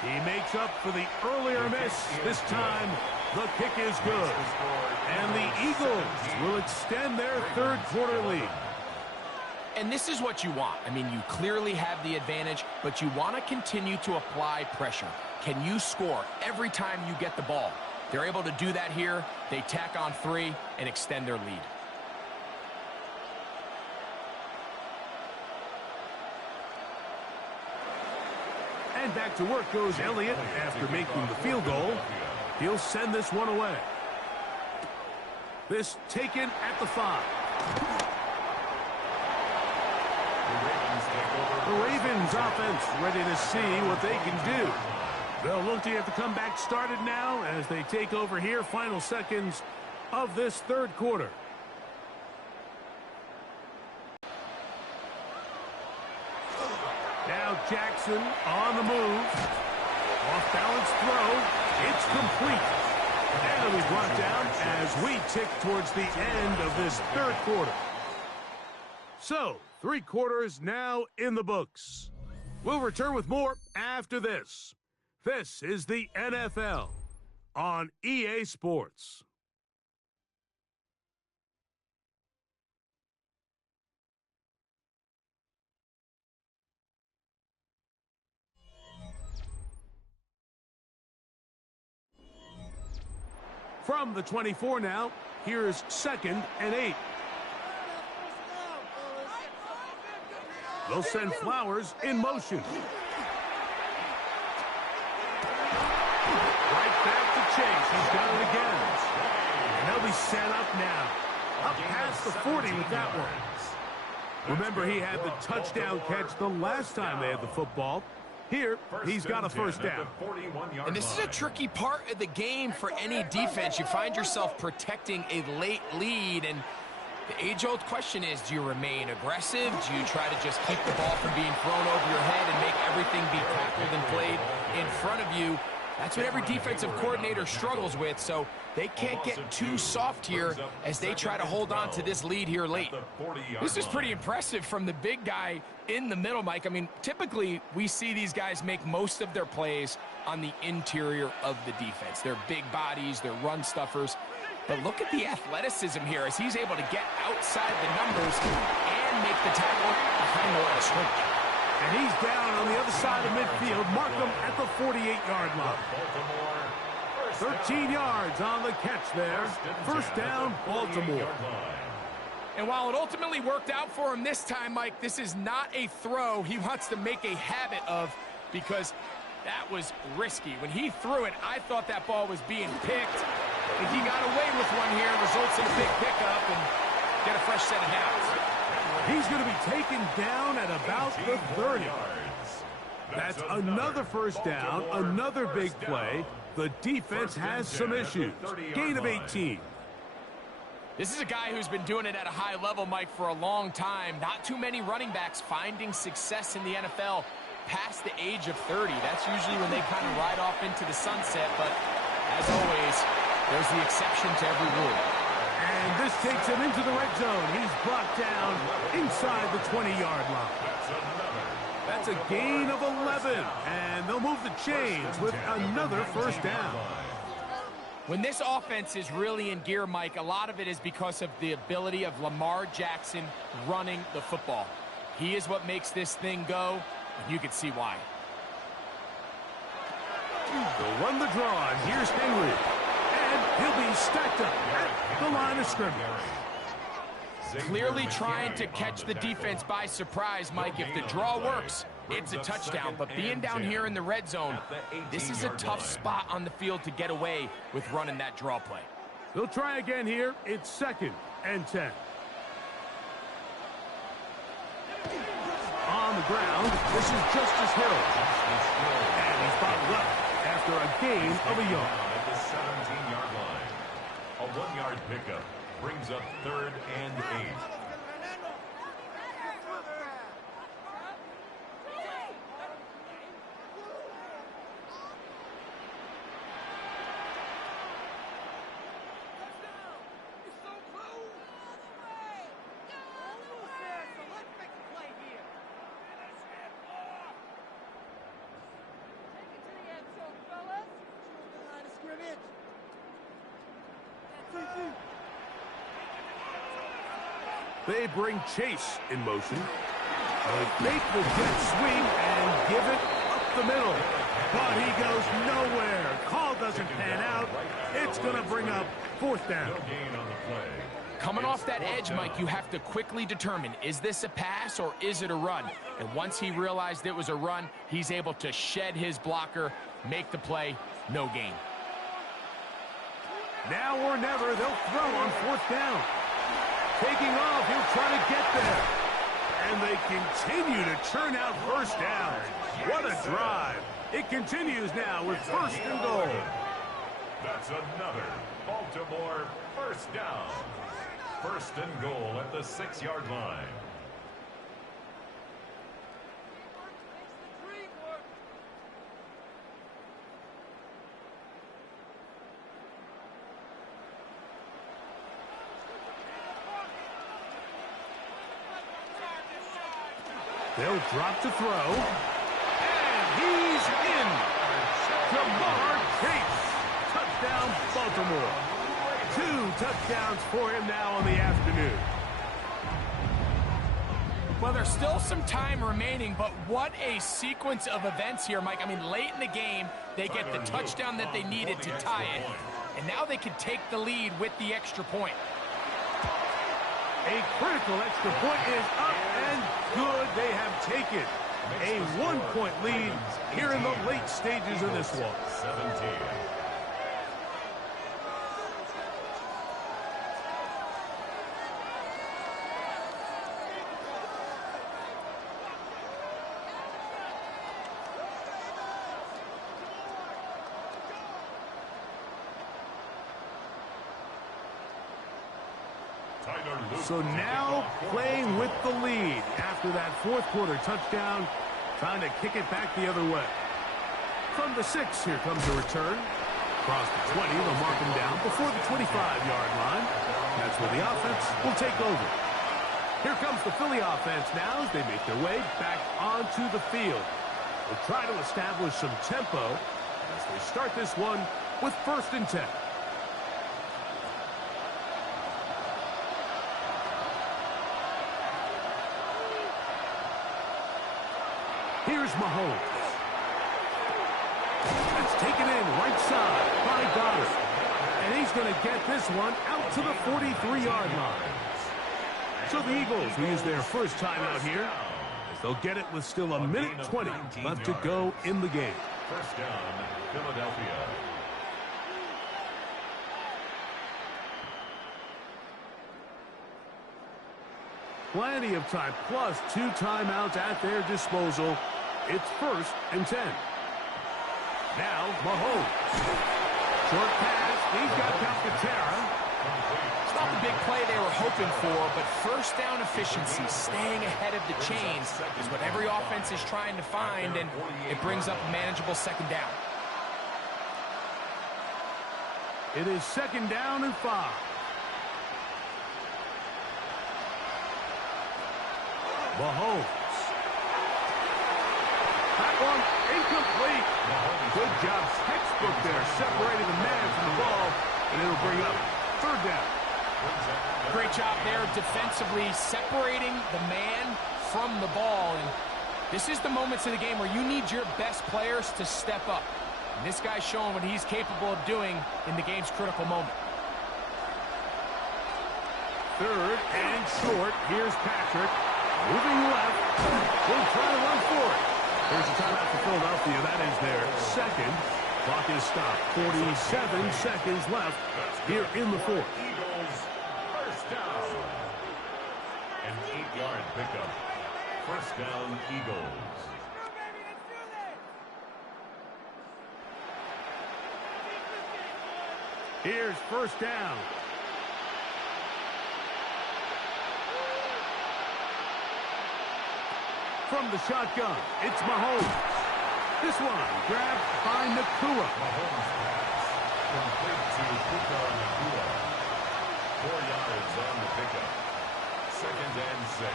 He makes up for the earlier miss. This time, the kick is good. And the Eagles will extend their 3rd quarter lead. And this is what you want. I mean, you clearly have the advantage, but you want to continue to apply pressure. Can you score every time you get the ball? They're able to do that here. They tack on 3 and extend their lead. And back to work goes Elliott after making the field goal. He'll send this one away. This taken at the 5. The Ravens offense ready to see what they can do. They'll look to get the comeback started now as they take over here. Final seconds of this third quarter. Now Jackson on the move. Off balance throw. It's complete. And it'll be brought down as we tick towards the end of this third quarter. So, 3 quarters now in the books. We'll return with more after this. This is the NFL on EA Sports. From the 24 now, here's 2nd and 8. They'll send Flowers in motion. Right back to Chase. He's got it again. And they'll be set up now. Up past the 40 with that one. Remember, he had the touchdown catch the last time they had the football. Here, he's got a first down. And this is a tricky part of the game for any defense. You find yourself protecting a late lead, and the age-old question is, do you remain aggressive? Do you try to just keep the ball from being thrown over your head and make everything be tackled and played in front of you? That's what every defensive coordinator struggles with, so they can't get too soft here as they try to hold on to this lead here late. This is pretty impressive from the big guy in the middle, Mike. I mean, typically we see these guys make most of their plays on the interior of the defense. They're big bodies, they're run stuffers. But look at the athleticism here as he's able to get outside the numbers and make the tackle behind the line of scrimmage. And he's down on the other side of midfield. Mark him at the 48-yard line. 13 yards on the catch there. First down, Baltimore. And while it ultimately worked out for him this time, Mike, this is not a throw he wants to make a habit of, because that was risky. When he threw it, I thought that ball was being picked. And he got away with one here, results in a big pickup and get a fresh set of downs. He's going to be taken down at about the 30. That's another first down, another big play. The defense has some issues. Gain of 18. This is a guy who's been doing it at a high level, Mike, for a long time. Not too many running backs finding success in the NFL past the age of 30. That's usually when they kind of ride off into the sunset, but as always, there's the exception to every rule. And this takes him into the red zone. He's brought down inside the 20-yard line. That's a gain of 11. And they'll move the chains with another first down. When this offense is really in gear, Mike, a lot of it is because of the ability of Lamar Jackson running the football. He is what makes this thing go, and you can see why. They'll run the draw, and here's Henry. And he'll be stacked up at the line of scrimmage. Clearly trying to catch the defense by surprise, Mike. If the draw works, it's a touchdown. But being down here in the red zone, this is a tough spot on the field to get away with running that draw play. They'll try again here. It's 2nd and 10. On the ground, this is Justice Hill. And he's bottled up after a gain of a yard. At the 17-yard line. A 1-yard pickup brings up 3rd and 8. They bring Chase in motion. They make the jet sweep and give it up the middle. But he goes nowhere. Call doesn't pan out. It's going to bring up fourth down. Coming off that edge, Mike, you have to quickly determine, is this a pass or is it a run? And once he realized it was a run, he's able to shed his blocker, make the play, no gain. Now or never, they'll throw on fourth down. Taking off, he'll try to get there. And they continue to churn out first downs. What a drive. It continues now with first and goal. That's another Baltimore first down. First and goal at the 6-yard line. They'll drop to throw. And he's in. Jamar Chase. Touchdown, Baltimore. 2 touchdowns for him now on the afternoon. Well, there's still some time remaining, but what a sequence of events here, Mike. I mean, late in the game, they get the touchdown that they needed to tie it, and now they can take the lead with the extra point. A critical extra point is up and good. They have taken a 1-point lead here in the late stages of this one. 17. So now playing with the lead after that fourth quarter touchdown, trying to kick it back the other way. From the 6, here comes a return. Across the 20, they'll mark him down before the 25-yard line. That's where the offense will take over. Here comes the Philly offense now as they make their way back onto the field. They'll try to establish some tempo as they start this one with first and 10. Here's Mahomes. That's taken in right side by Goddard. And he's going to get this one out to the 43-yard line. So the Eagles will use their first time out here, as they'll get it with still a minute 20 left to go in the game. First down, Philadelphia. Plenty of time, plus 2 timeouts at their disposal. It's first and 10. Now, Mahomes. Short pass. He's got Calcaterra. It's not the big play they were hoping for, but first down efficiency, staying ahead of the chains, is what every offense is trying to find, and it brings up a manageable second down. It is second down and 5. Mahomes. That one incomplete. Good job, textbook there, separating the man from the ball, and it'll bring up third down. Great job there defensively, separating the man from the ball. And this is the moments of the game where you need your best players to step up. And this guy's showing what he's capable of doing in the game's critical moment. Third and short. Here's Patrick. Moving left. We'll try to run for it. There's a timeout for Philadelphia. That is their second. Clock is stopped. 47 seconds left here in the fourth. Eagles first down. An 8-yard pickup. First down, Eagles. Here's first down. From the shotgun, it's Mahomes. This one grabbed by Nakua. Mahomes pass. Complete to Puka Nakua. 4 yards on the pickup. Second and 6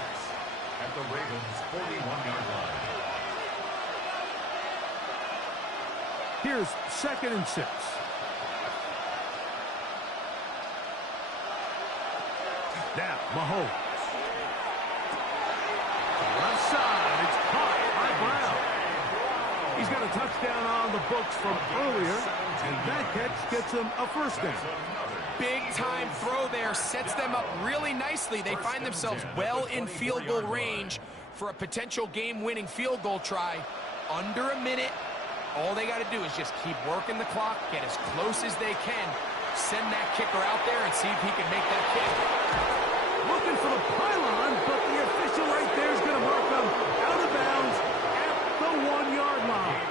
at the Ravens' 41-yard line. Here's second and 6. Now, Mahomes. touchdown on the books from earlier, and that catch gets them a first down. Big-time throw there, sets them up really nicely. They find themselves well in field goal range for a potential game-winning field goal try. Under a minute, all they got to do is just keep working the clock, get as close as they can, send that kicker out there and see if he can make that kick. Looking for the pylon, but the official right there is going to mark them out of bounds at the 1-yard line.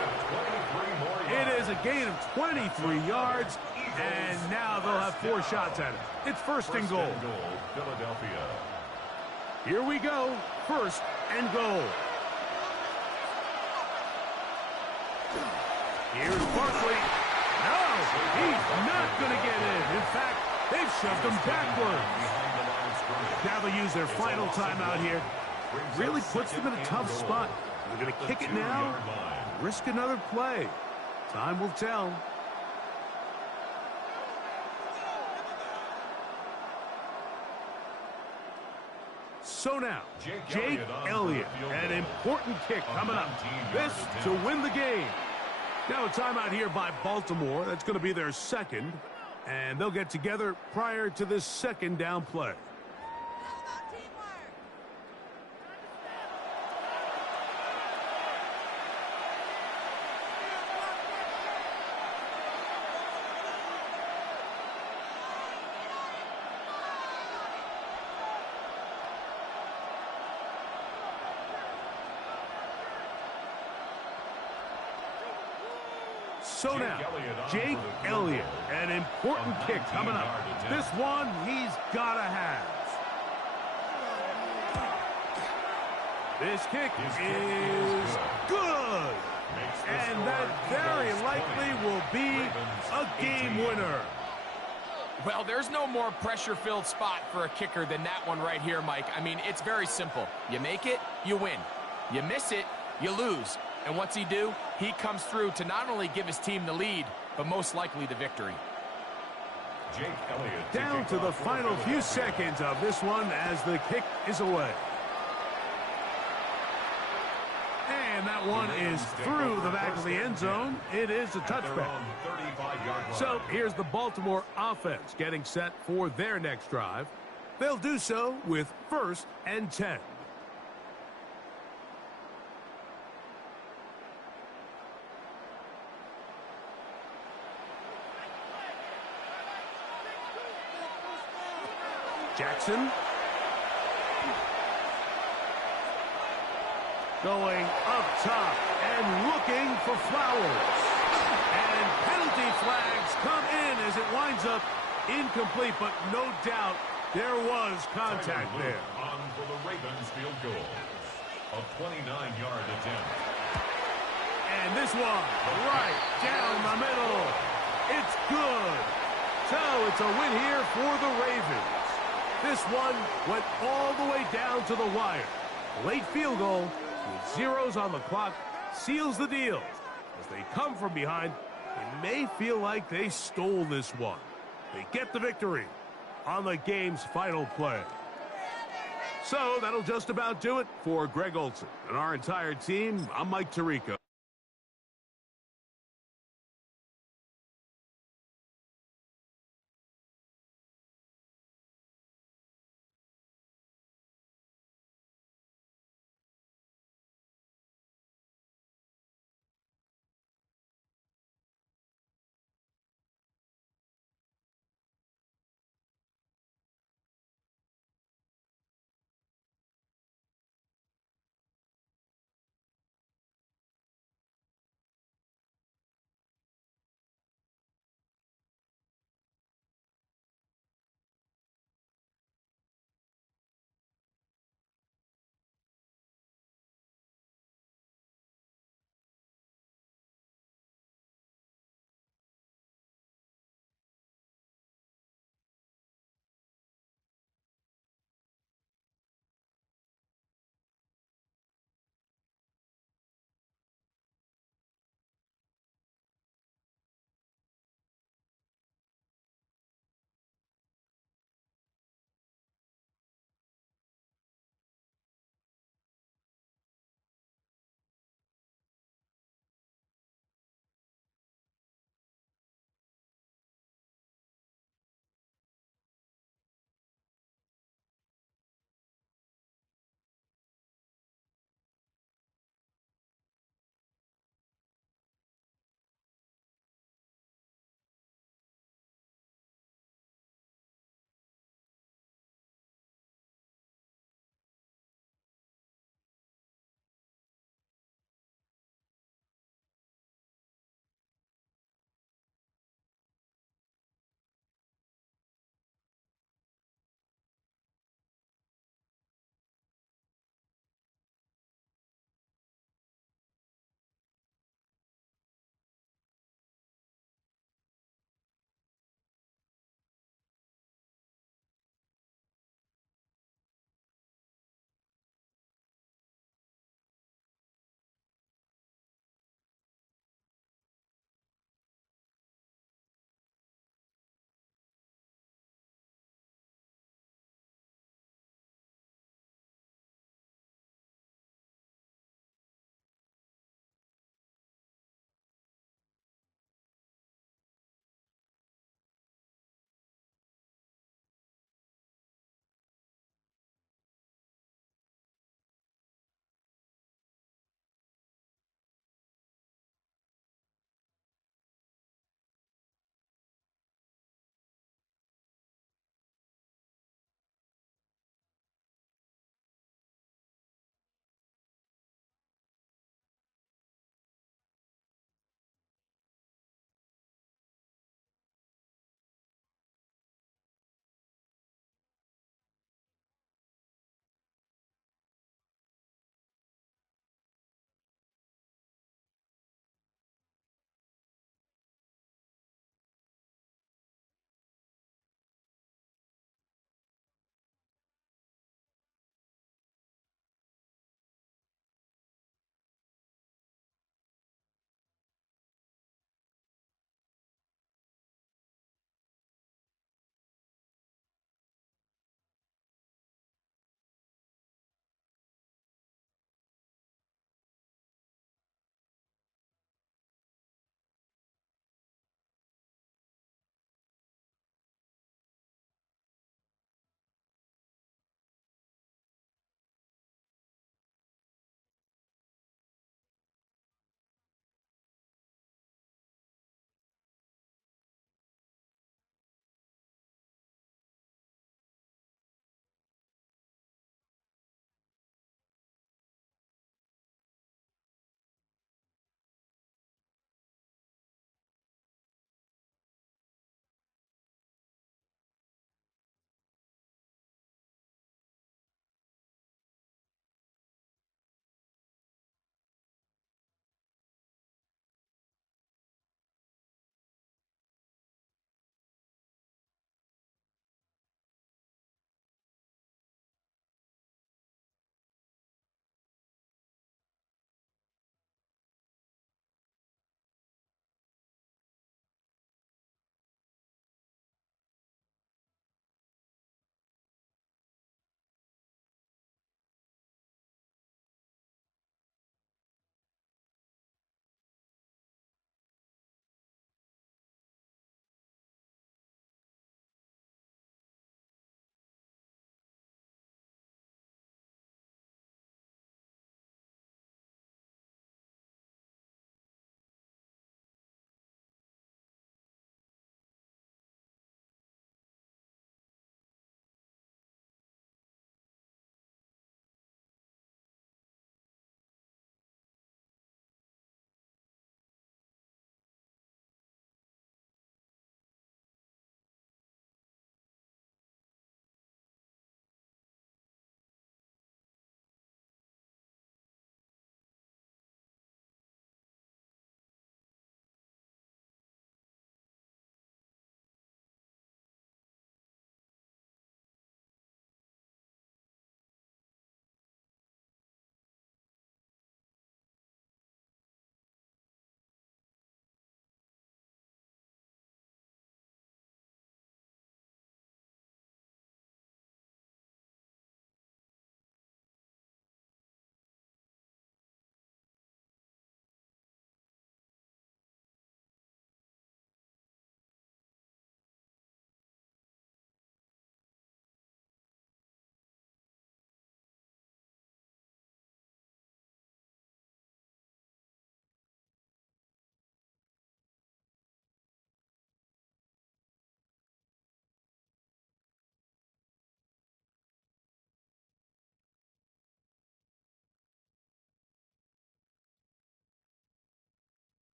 It is a gain of 23 yards, and now they'll have 4 shots at it. It's first and goal. Philadelphia. Here we go. First and goal. Here's Barkley. No, he's not going to get in. In fact, they've shoved him backwards. Now they'll use their final timeout here. Really puts them in a tough spot. They're going to kick it now, risk another play. Time will tell. So now, Jake Elliott, an important kick coming up. This to win the game. Now a timeout here by Baltimore. That's going to be their second. And they'll get together prior to this second down play. So now, Jake Elliott, an important kick coming up. This one he's got to have. This kick is good. And that very likely will be a game winner. Well, there's no more pressure-filled spot for a kicker than that one right here, Mike. I mean, it's very simple. You make it, you win. You miss it, you lose. And what's he do? He comes through to not only give his team the lead, but most likely the victory. Jake Elliott Down to the final few seconds of this one as the kick is away. And that one is through the back of the end zone. It is a touchback. So here's the Baltimore offense getting set for their next drive. They'll do so with 1st and 10. Jackson. Going up top and looking for Flowers. And penalty flags come in as it winds up incomplete, but no doubt there was contact there. On for the Ravens field goal. A 29-yard attempt. And this one right down the middle. It's good. So it's a win here for the Ravens. This one went all the way down to the wire. Late field goal with zeros on the clock seals the deal. As they come from behind, they may feel like they stole this one. They get the victory on the game's final play. So that'll just about do it for Greg Olsen and our entire team. I'm Mike Tirico.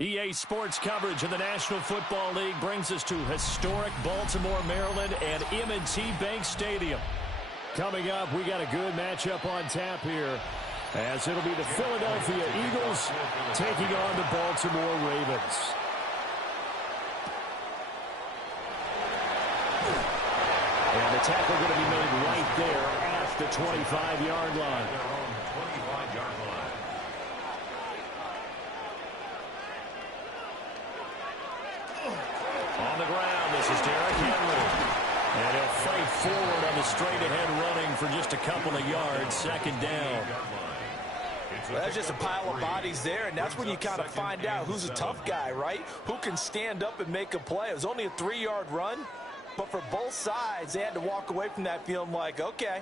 EA Sports coverage of the National Football League brings us to historic Baltimore, Maryland, and M&T Bank Stadium. Coming up, we got a good matchup on tap here, as it'll be the Philadelphia Eagles taking on the Baltimore Ravens. And the tackle going to be made right there at the 25-yard line. On the ground, this is Derrick Henry. And he'll fight forward on the straight-ahead running for just a couple of yards. Second down. Well, that's just a pile of bodies there, and that's when you kind of find out who's a tough guy, right? Who can stand up and make a play. It was only a 3-yard run, but for both sides, they had to walk away from that feeling like, okay,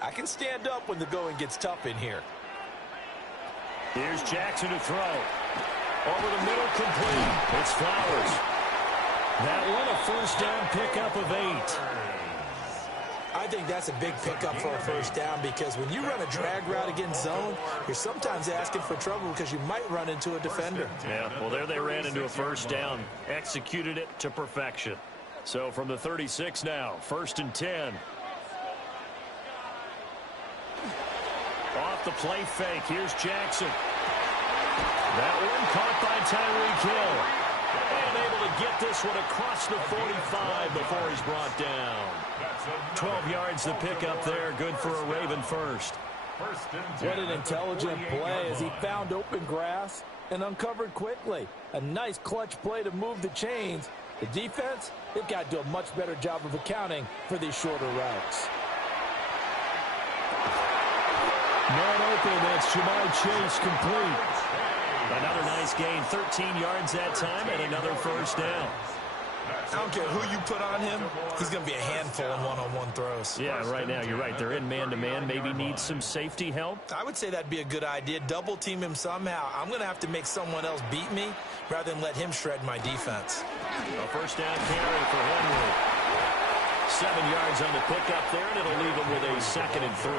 I can stand up when the going gets tough in here. Here's Jackson to throw. Over the middle, complete. It's Flowers. That one, a first down pickup of 8. I think that's a big pickup for a first down, because when you run a drag route against zone, you're sometimes asking for trouble because you might run into a defender. Yeah, well, there they ran into a first down. Executed it to perfection. So from the 36 now, 1st and 10. Off the play fake, here's Jackson. That one caught by Tyreek Hill. And able to get this one across the 45 before he's brought down. 12 yards to pick up there. Good for a Raven first. What an intelligent play as he found open grass and uncovered quickly. A nice clutch play to move the chains. The defense, they've got to do a much better job of accounting for these shorter routes. Man open, that's Ja'Marr Chase complete. Another nice gain, 13 yards that time, and another first down. I don't care who you put on him, he's going to be a handful in one-on-one throws. Yeah, right now, you're right. They're in man-to-man, maybe need some safety help. I would say that'd be a good idea. Double team him somehow. I'm going to have to make someone else beat me rather than let him shred my defense. A first down carry for Henry. 7 yards on the pickup there, and it'll leave him with a 2nd and 3.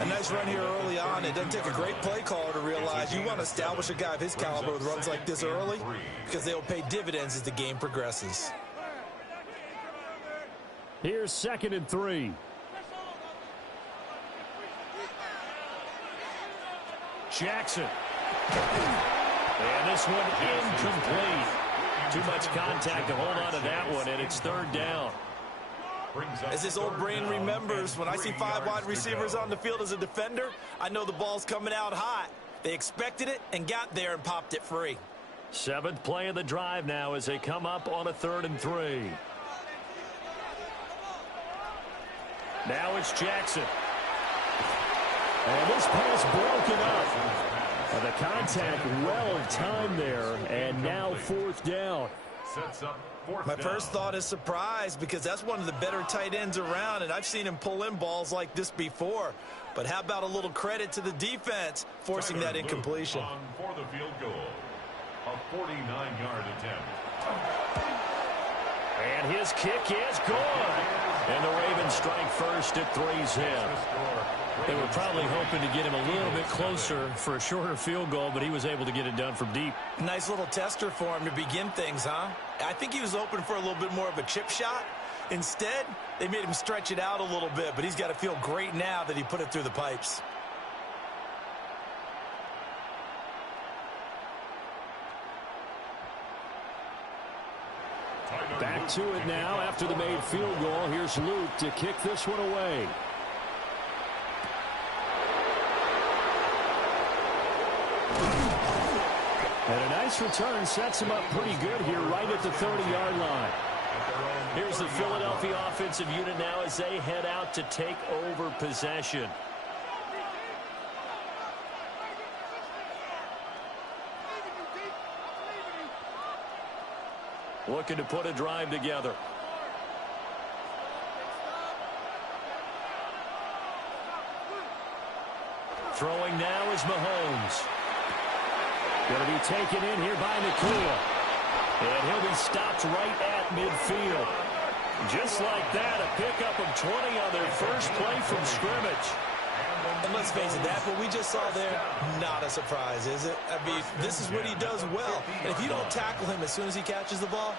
A nice run here early on. It doesn't take a great play caller to realize you want to establish a guy of his caliber with runs like this early, because they'll pay dividends as the game progresses. Here's 2nd and 3. Jackson. And this one incomplete. Too much contact to hold on to that one, and it's 3rd down. As this old brain remembers, when I see 5 wide receivers on the field as a defender, I know the ball's coming out hot. They expected it and got there and popped it free. 7th play of the drive now as they come up on a 3rd and 3. Now it's Jackson. And this pass broken up. And the contact well timed there, and now 4th down. Sets up. My first thought is surprise, because that's one of the better tight ends around, and I've seen him pull in balls like this before. But how about a little credit to the defense forcing that incompletion? For the field goal, a 49-yard attempt. And his kick is good. And the Ravens strike first at 3 zip. They were probably hoping to get him a little bit closer for a shorter field goal, but he was able to get it done from deep. Nice little tester for him to begin things, huh? I think he was open for a little bit more of a chip shot. Instead, they made him stretch it out a little bit, but he's got to feel great now that he put it through the pipes. Back to it now after the made field goal. Here's Luke to kick this one away. And a nice return sets him up pretty good here right at the 30-yard line. Here's the Philadelphia offensive unit now as they head out to take over possession. Looking to put a drive together. Throwing now is Mahomes. Going to be taken in here by Nakua. And he'll be stopped right at midfield. Just like that, a pickup of 20 on their first play from scrimmage. And let's face it, that what we just saw there, not a surprise, is it? I mean, this is what he does well. And if you don't tackle him as soon as he catches the ball,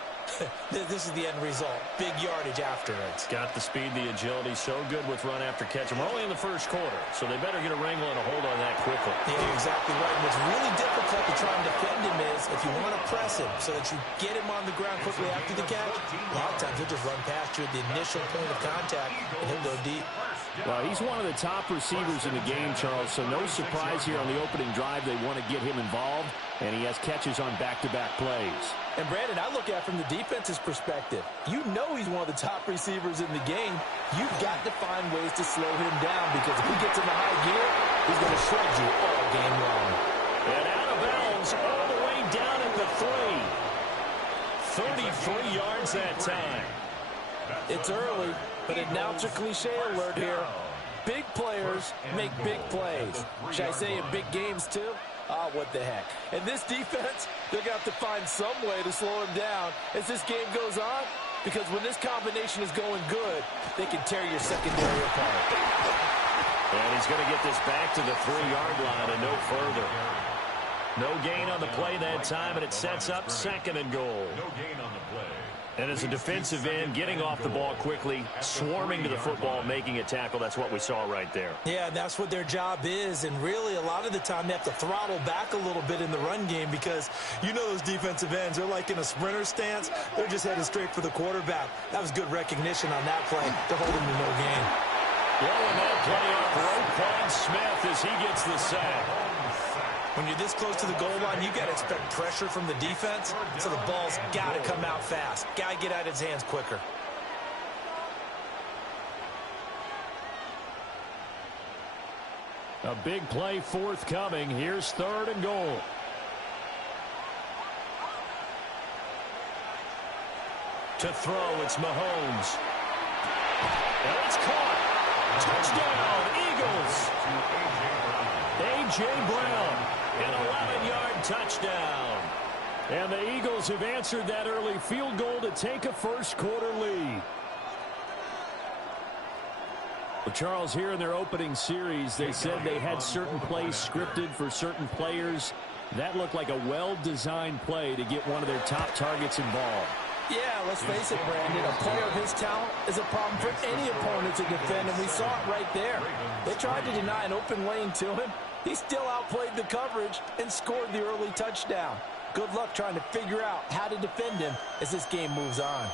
this is the end result. Big yardage afterwards. Got the speed, the agility, so good with run after catch. We're only in the first quarter, so they better get a wrangle and a hold on that quickly. Yeah, you're exactly right. And what's really difficult to try and defend him is if you want to press him so that you get him on the ground quickly after the catch, a lot of times he'll just run past you at the initial point of contact, and he'll go deep. Well, he's one of the top receivers in the game, Charles, so no surprise here on the opening drive. They want to get him involved, and he has catches on back-to-back plays. And, Brandon, I look at it from the defense's perspective. You know he's one of the top receivers in the game. You've got to find ways to slow him down because if he gets in the high gear, he's going to shred you all game long. And out of bounds all the way down at the 3. 33 yards that time. It's early, but announcer cliche alert here. Big players make big plays. Should I say in big games, too? Ah, what the heck. And this defense, they're going to have to find some way to slow him down as this game goes on, because when this combination is going good, they can tear your secondary apart. And he's going to get this back to the 3-yard line and no further. No gain on the play that time, and it sets up 2nd and goal. No gain on the play. And as a defensive end, getting off the ball quickly, swarming to the football, making a tackle, that's what we saw right there. Yeah, that's what their job is, and really a lot of the time they have to throttle back a little bit in the run game because you know those defensive ends, they're like in a sprinter stance. They're just headed straight for the quarterback. That was good recognition on that play to hold him to no gain. Blowing that play up, Roquan Smith as he gets the sack. When you're this close to the goal line, you got to expect pressure from the defense, so the ball's got to come out fast. Got to get out of his hands quicker. A big play forthcoming. Here's 3rd and goal. To throw, it's Mahomes. And it's caught. Touchdown, Eagles. A.J. Brown. An 11-yard touchdown. And the Eagles have answered that early field goal to take a first-quarter lead. Well, Charles, here in their opening series, they said they had certain plays scripted for certain players. That looked like a well-designed play to get one of their top targets involved. Yeah, let's face it, Brandon. A player of his talent is a problem for any opponent to defend, and we saw it right there. They tried to deny an open lane to him. He still outplayed the coverage and scored the early touchdown. Good luck trying to figure out how to defend him as this game moves on.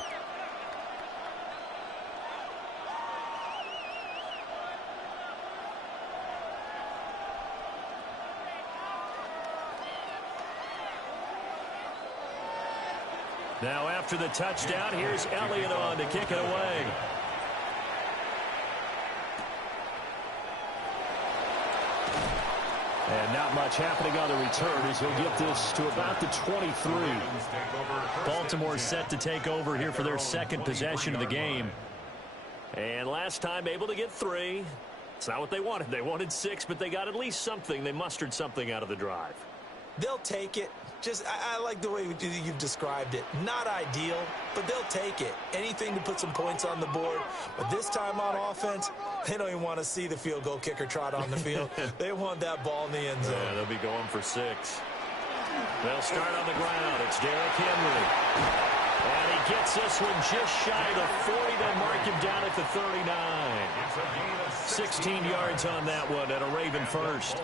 Now after the touchdown, here's Elliott on to kick it away. And not much happening on the return as he'll get this to about the 23. Baltimore set to take over here for their 2nd possession of the game. And last time able to get 3. It's not what they wanted. They wanted 6, but they got at least something. They mustered something out of the drive. They'll take it. I like the way you've described it. Not ideal, but they'll take it. Anything to put some points on the board. But this time on offense, they don't even want to see the field goal kicker trot on the field. They want that ball in the end zone. Yeah, they'll be going for 6. They'll start on the ground. It's Derrick Henry. And he gets this one just shy of the 40. They'll mark him down at the 39. 16 yards on that one and a Raven first.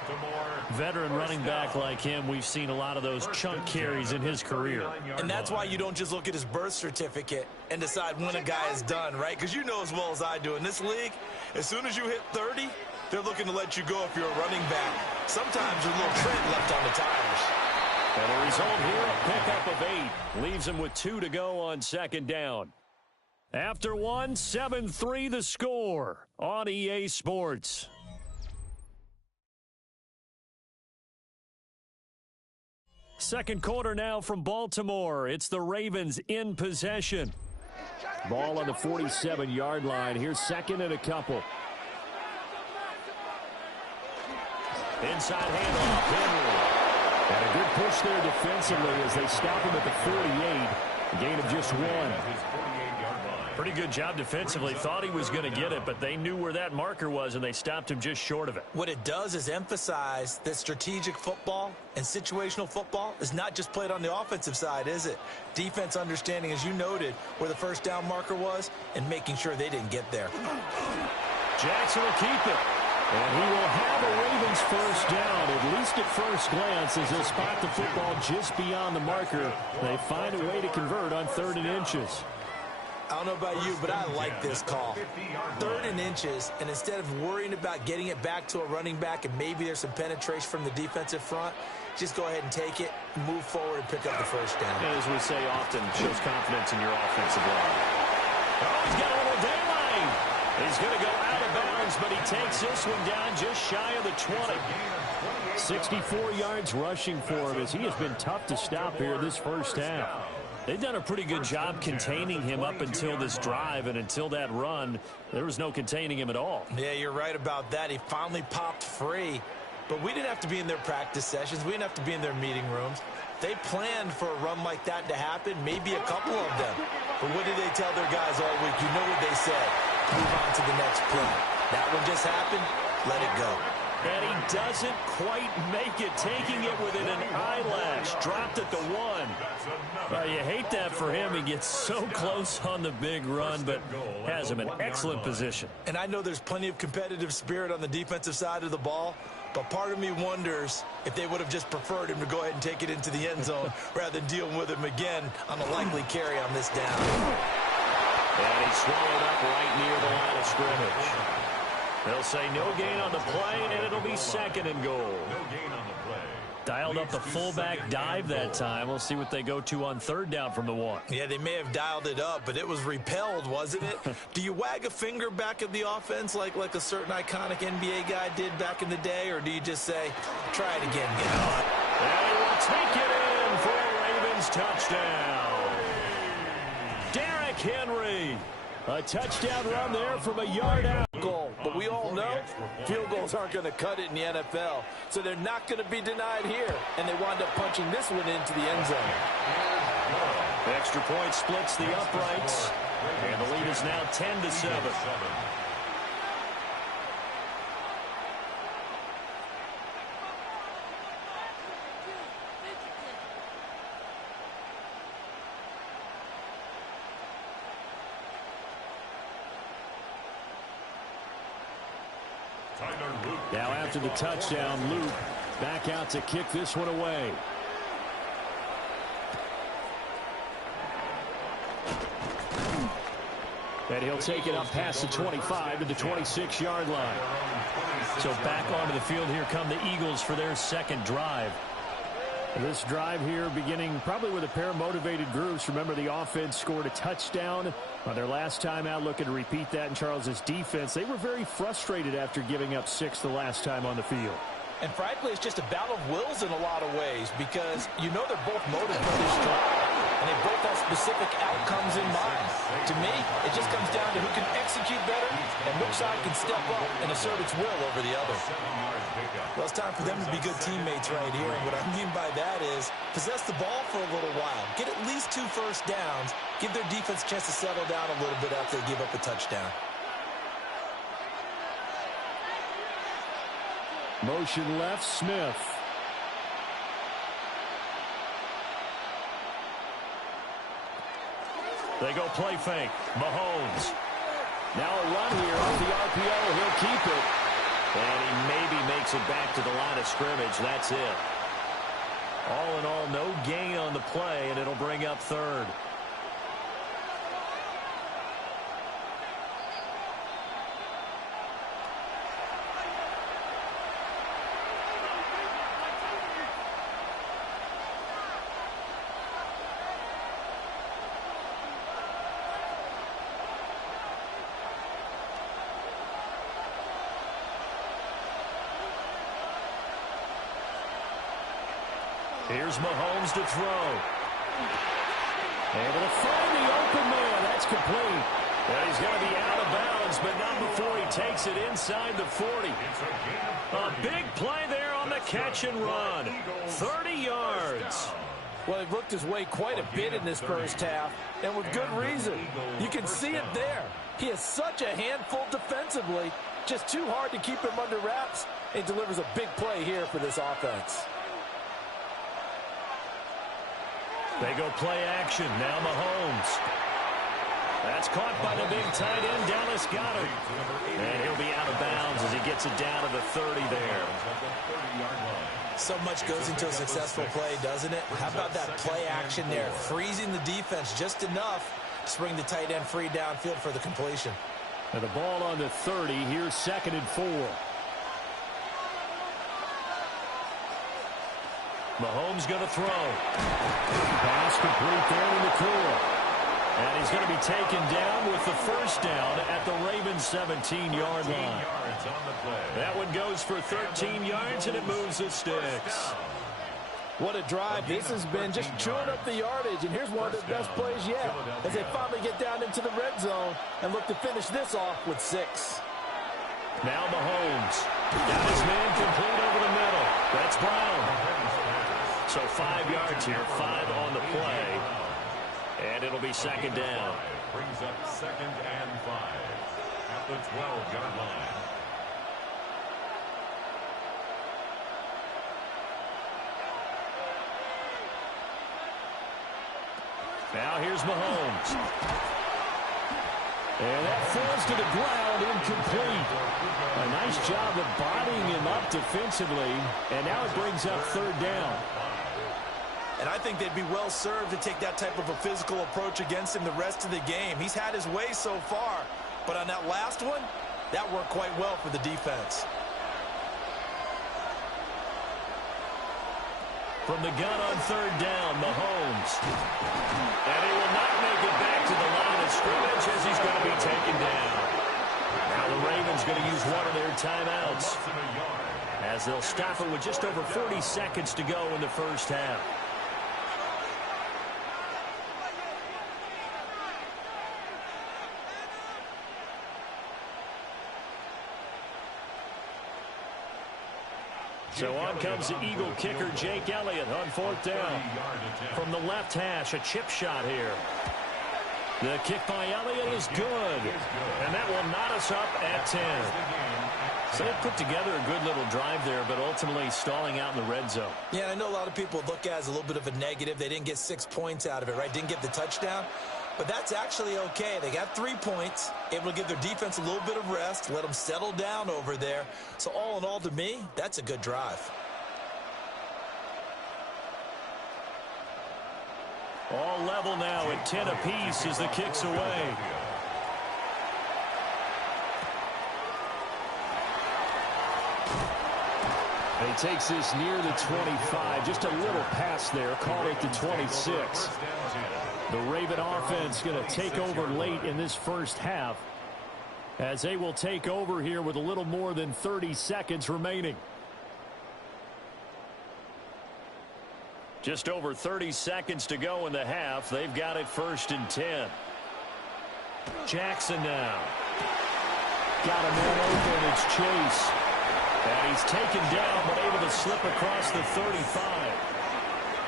Veteran running back like him, we've seen a lot of those chunk carries in his career. And that's why you don't just look at his birth certificate and decide when a guy is done, right? Because you know as well as I do, in this league, as soon as you hit 30, they're looking to let you go if you're a running back. Sometimes there's a little tread left on the tires. And the result here, a pickup of 8. Leaves him with 2 to go on 2nd down. After 1, 7-3 the score on EA Sports. Second quarter now from Baltimore. It's the Ravens in possession. Ball on the 47-yard line. Here's 2nd and a couple. Inside handoff, Henry. And a good push there defensively as they stop him at the 48. A gain of just 1. Pretty good job defensively. Thought he was going to get it, but they knew where that marker was, and they stopped him just short of it. What it does is emphasize that strategic football and situational football is not just played on the offensive side, is it? Defense understanding, as you noted, where the first down marker was and making sure they didn't get there. Jackson will keep it. And he will have a Ravens first down, at least at first glance, as he'll spot the football just beyond the marker. They find a way to convert on 3rd and inches. I don't know about you, but I like this call. 3rd and inches, and instead of worrying about getting it back to a running back and maybe there's some penetration from the defensive front, just go ahead and take it, move forward, and pick up the first down. And as we say often, shows confidence in your offensive line. Oh, he's got a little daylight. He's going to go out of bounds, but he takes this one down just shy of the 20. 64 yards rushing for him as he has been tough to stop here this first half. They've done a pretty good job containing him up until this drive, and until that run, there was no containing him at all. Yeah, you're right about that. He finally popped free, but we didn't have to be in their practice sessions. We didn't have to be in their meeting rooms. They planned for a run like that to happen, maybe a couple of them. But what did they tell their guys all week? You know what they said. Move on to the next play. That one just happened. Let it go. And he doesn't quite make it, taking it within an eyelash. Dropped at the 1. You hate that for him. He gets so close on the big run, but has him in excellent position. And I know there's plenty of competitive spirit on the defensive side of the ball, but part of me wonders if they would have just preferred him to go ahead and take it into the end zone rather than dealing with him again on a likely carry on this down. And he's swallowed up right near the line of scrimmage. They'll say no gain on the play, and it'll be 2nd and goal. No gain on the play. Dialed up the fullback dive that time. We'll see what they go to on 3rd down from the 1. Yeah, they may have dialed it up, but it was repelled, wasn't it? Do you wag a finger back at the offense like a certain iconic NBA guy did back in the day, or do you just say, try it again, get on? And he will take it in for a Ravens touchdown. Derrick Henry. A touchdown run there from a yard out. Goal, but we all know field goals aren't going to cut it in the NFL, so they're not going to be denied here, and they wind up punching this one into the end zone. Extra point splits the uprights, and the lead is now 10-7. Now after the touchdown, Luke back out to kick this one away. And he'll take it up past the 25 to the 26-yard line. So back onto the field here come the Eagles for their 2nd drive. This drive here beginning probably with a pair of motivated groups. Remember, the offense scored a touchdown on their last time out, looking to repeat that in Charles's defense. They were very frustrated after giving up 6 the last time on the field. And frankly, it's just a battle of wills in a lot of ways, because you know they're both motivated for this drive, and they both have specific outcomes in mind. To me, it just comes down to who can execute better and which side can step up and assert its will over the other. Well, it's time for them to be good teammates right here, and what I mean by that is possess the ball for a little while, get at least 2 first downs, give their defense a chance to settle down a little bit after they give up a touchdown. Motion left, Smith. They go play fake. Mahomes. Now a run here off the RPO. He'll keep it. And he maybe makes it back to the line of scrimmage. That's it. All in all, no gain on the play, and it'll bring up 3rd. Here's Mahomes to throw. Able to find the open man. That's complete. And he's going to be out of bounds, but not before he takes it inside the 40. A big play there on the catch and run. 30 yards. Well, he looked his way quite a bit in this first half, and with good reason. You can see it there. He is such a handful defensively, just too hard to keep him under wraps. He delivers a big play here for this offense. They go play action. Now Mahomes. That's caught by the big tight end, Dallas Goedert. And he'll be out of bounds as he gets it down to the 30 there. So much goes into a successful play, doesn't it? How about that play action there? Freezing the defense just enough to bring the tight end free downfield for the completion. And the ball on the 30. Here's 2nd and 4. Mahomes going to throw. Pass complete there to McCoy. And he's going to be taken down with the first down at the Ravens' 17-yard line. That one goes for 13 yards, and it moves the sticks. What a drive. This has been just chewing up the yardage, and here's one of their best plays yet as they finally get down into the red zone and look to finish this off with 6. Now Mahomes. Got his man complete over the middle. That's Brown. So 5 yards here, 5 on the play. And it'll be 2nd down. Brings up 2nd and 5 at the 12-yard line. Now here's Mahomes. And that falls to the ground, incomplete. A nice job of bodying him up defensively. And now it brings up 3rd down. And I think they'd be well served to take that type of a physical approach against him the rest of the game. He's had his way so far, but on that last one, that worked quite well for the defense. From the gun on 3rd down, Mahomes. And he will not make it back to the line of scrimmage as he's going to be taken down. Now the Ravens going to use one of their timeouts as they'll stop it with just over 40 seconds to go in the first half. So on comes the Eagle kicker, Jake Elliott, on 4th down. From the left hash, a chip shot here. The kick by Elliott is good. And that will knot us up at 10. So they put together a good little drive there, but ultimately stalling out in the red zone. Yeah, I know a lot of people look at it as a little bit of a negative. They didn't get 6 points out of it, right? Didn't get the touchdown. But that's actually okay. They got 3 points, able to give their defense a little bit of rest, let them settle down over there. So all in all, to me, that's a good drive. All level now at 10 apiece as the kick's away. He takes this near the 25. Just a little pass there. Call it the 26. The Raven offense going to take over late in this first half as they will take over here with a little more than 30 seconds remaining. Just over 30 seconds to go in the half. They've got it 1st and 10. Jackson now. Got a man open. It's Chase. And he's taken down but able to slip across the 35.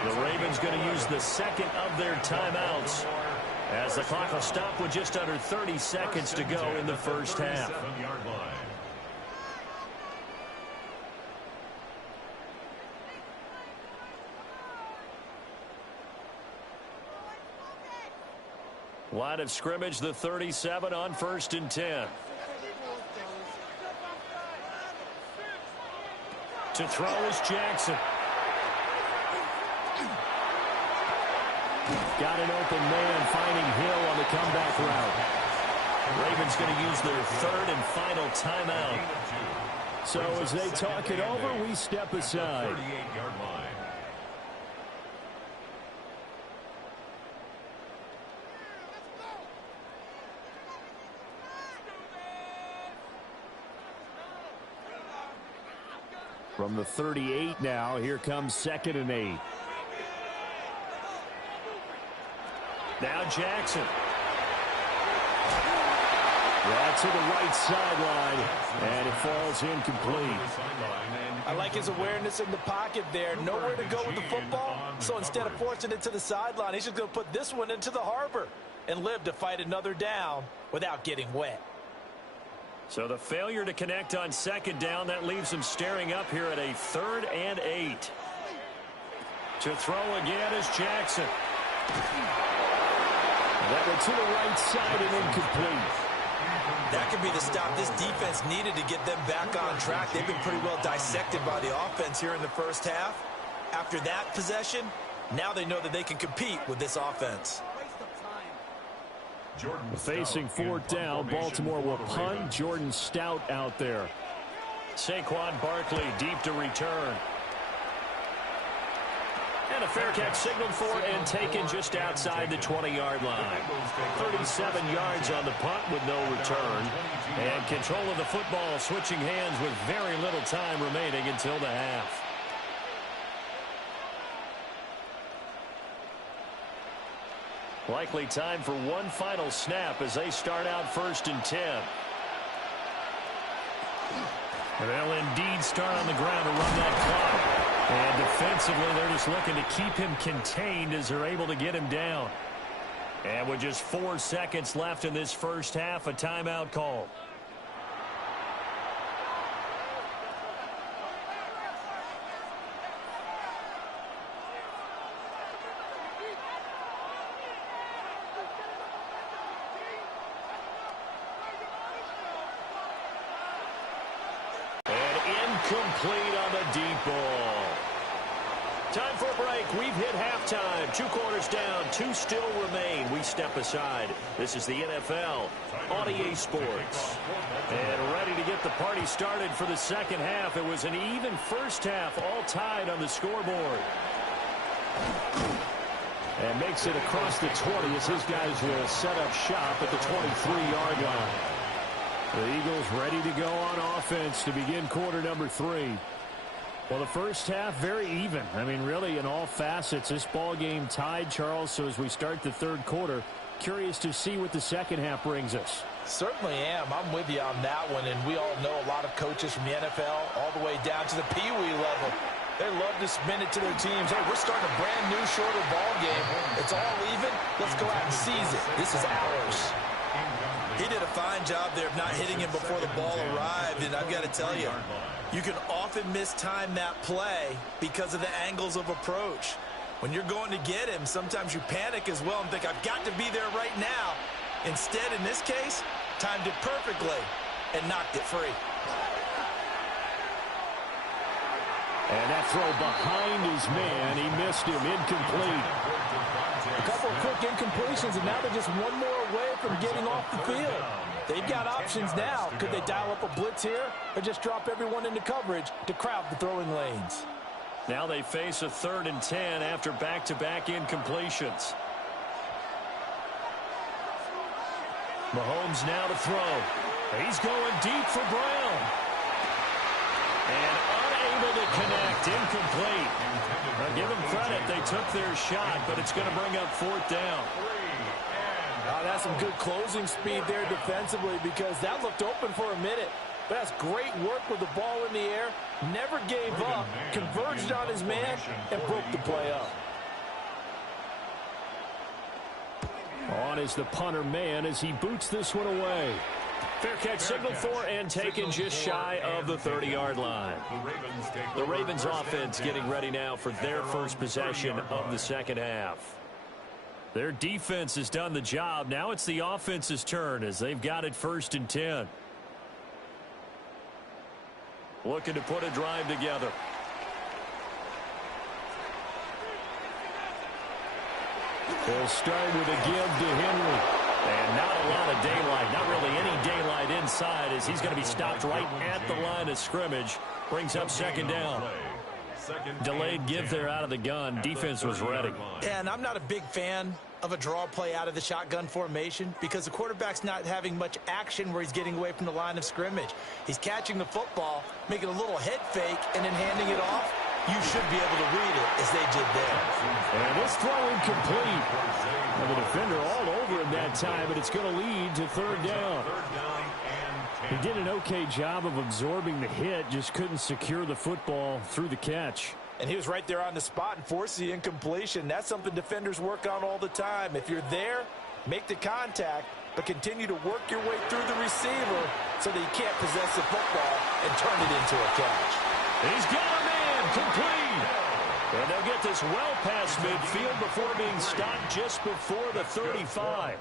The Ravens going to use the 2nd of their timeouts as the clock will stop with just under 30 seconds to go in the first half. Line of scrimmage, the 37 on 1st and 10. To throw is Jackson. Got an open man, finding Hill on the comeback route. Ravens going to use their 3rd and final timeout. So as they talk it over, we step aside. 38-yard line. From the 38 now, here comes 2nd and 8. Now Jackson. Yeah, to the right sideline, and it falls incomplete. I like his awareness in the pocket there. Nowhere to go with the football, so instead of forcing it to the sideline, he's just going to put this one into the harbor and live to fight another down without getting wet. So the failure to connect on second down, that leaves him staring up here at a 3rd and 8. To throw again is Jackson. That went to the right side and incomplete. That could be the stop this defense needed to get them back on track. They've been pretty well dissected by the offense here in the first half. After that possession, now they know that they can compete with this offense. Facing 4th down, Baltimore will punt. Jordan Stout out there. Saquon Barkley deep to return. And a fair catch signaled for and taken just outside the 20-yard line. 37 yards on the punt with no return. And control of the football switching hands with very little time remaining until the half. Likely time for one final snap as they start out 1st and 10. And they'll indeed start on the ground to run that clock. And defensively, they're just looking to keep him contained as they're able to get him down. And with just 4 seconds left in this first half, a timeout call. Complete on the deep ball. Time for a break. We've hit halftime. 2 quarters down. 2 still remain. We step aside. This is the NFL on EA Sports. And ready to get the party started for the second half. It was an even first half, all tied on the scoreboard. And makes it across the 20 as his guys will set up shop at the 23-yard line. The Eagles ready to go on offense to begin quarter number 3. Well, the first half, very even. I mean, really, in all facets, this ball game tied, Charles. So as we start the 3rd quarter, curious to see what the second half brings us. Certainly am. I'm with you on that one. And we all know a lot of coaches from the NFL all the way down to the Pee-wee level. They love to spin it to their teams. Hey, we're starting a brand new, shorter ball game. It's all even. Let's go out and seize it. This is ours. He did a fine job there of not hitting him before the ball arrived, and I've got to tell you, you can often mistime that play because of the angles of approach. When you're going to get him, sometimes you panic as well and think, I've got to be there right now. Instead, in this case, timed it perfectly and knocked it free. And that throw behind his man, he missed him, incomplete. A couple of quick incompletions, and now they're just one more away from getting off the field. They've got options now. Could they dial up a blitz here or just drop everyone into coverage to crowd the throwing lanes? Now they face a 3rd and 10 after back-to-back incompletions. Mahomes now to throw. He's going deep for Brown. And unable to connect, incomplete. Now give them credit, they took their shot, but it's going to bring up 4th down. That's some good closing speed there defensively because that looked open for a minute. But that's great work with the ball in the air. Never gave up, converged on his man, and broke the play up. On is the punter man as he boots this one away. Fair catch signaled for and taken just shy of the 30-yard line. The Ravens offense getting ready now for their first possession of the second half. Their defense has done the job. Now it's the offense's turn as they've got it 1st and 10. Looking to put a drive together. They'll start with a give to Henry. And not a lot of daylight, not really any daylight inside as he's going to be stopped right at the line of scrimmage. Brings up 2nd down. Delayed give there out of the gun. Defense was ready. And I'm not a big fan of a draw play out of the shotgun formation because the quarterback's not having much action where he's getting away from the line of scrimmage. He's catching the football, making a little head fake, and then handing it off. you should be able to read it as they did there. And this throw incomplete. And the defender all over him that time, but it's going to lead to third down. He did an okay job of absorbing the hit, just couldn't secure the football through the catch. And he was right there on the spot and forced the incompletion. That's something defenders work on all the time. If you're there, make the contact, but continue to work your way through the receiver so that you can't possess the football and turn it into a catch. He's got a man, complete. And they'll get this well past midfield before being stopped just before the 35.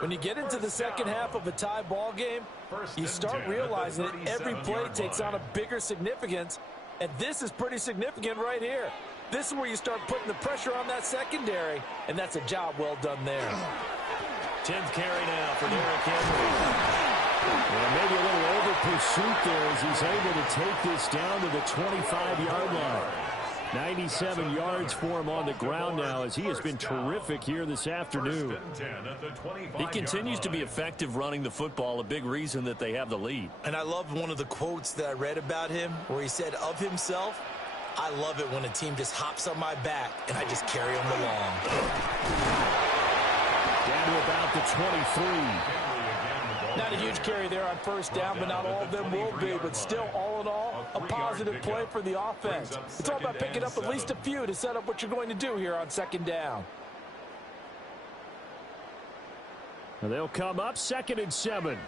When you get into the second half of a tie ball game, you start realizing that every play takes on a bigger significance, and this is pretty significant right here. This is where you start putting the pressure on that secondary, and that's a job well done there. 10th carry now for Derrick Henry. Well, maybe a little over pursuit there as he's able to take this down to the 25-yard line. 97 yards for him on the ground now as he has been terrific here this afternoon. He continues to be effective running the football, a big reason that they have the lead. And I love one of the quotes that I read about him where he said of himself, "I love it when a team just hops on my back and I just carry them along." Down to about the 23. Not a huge carry there on first down, but not all of them will be. But still, all in all, a positive play for the offense. It's all about picking up at least a few to set up what you're going to do here on second down. And they'll come up 2nd and 7.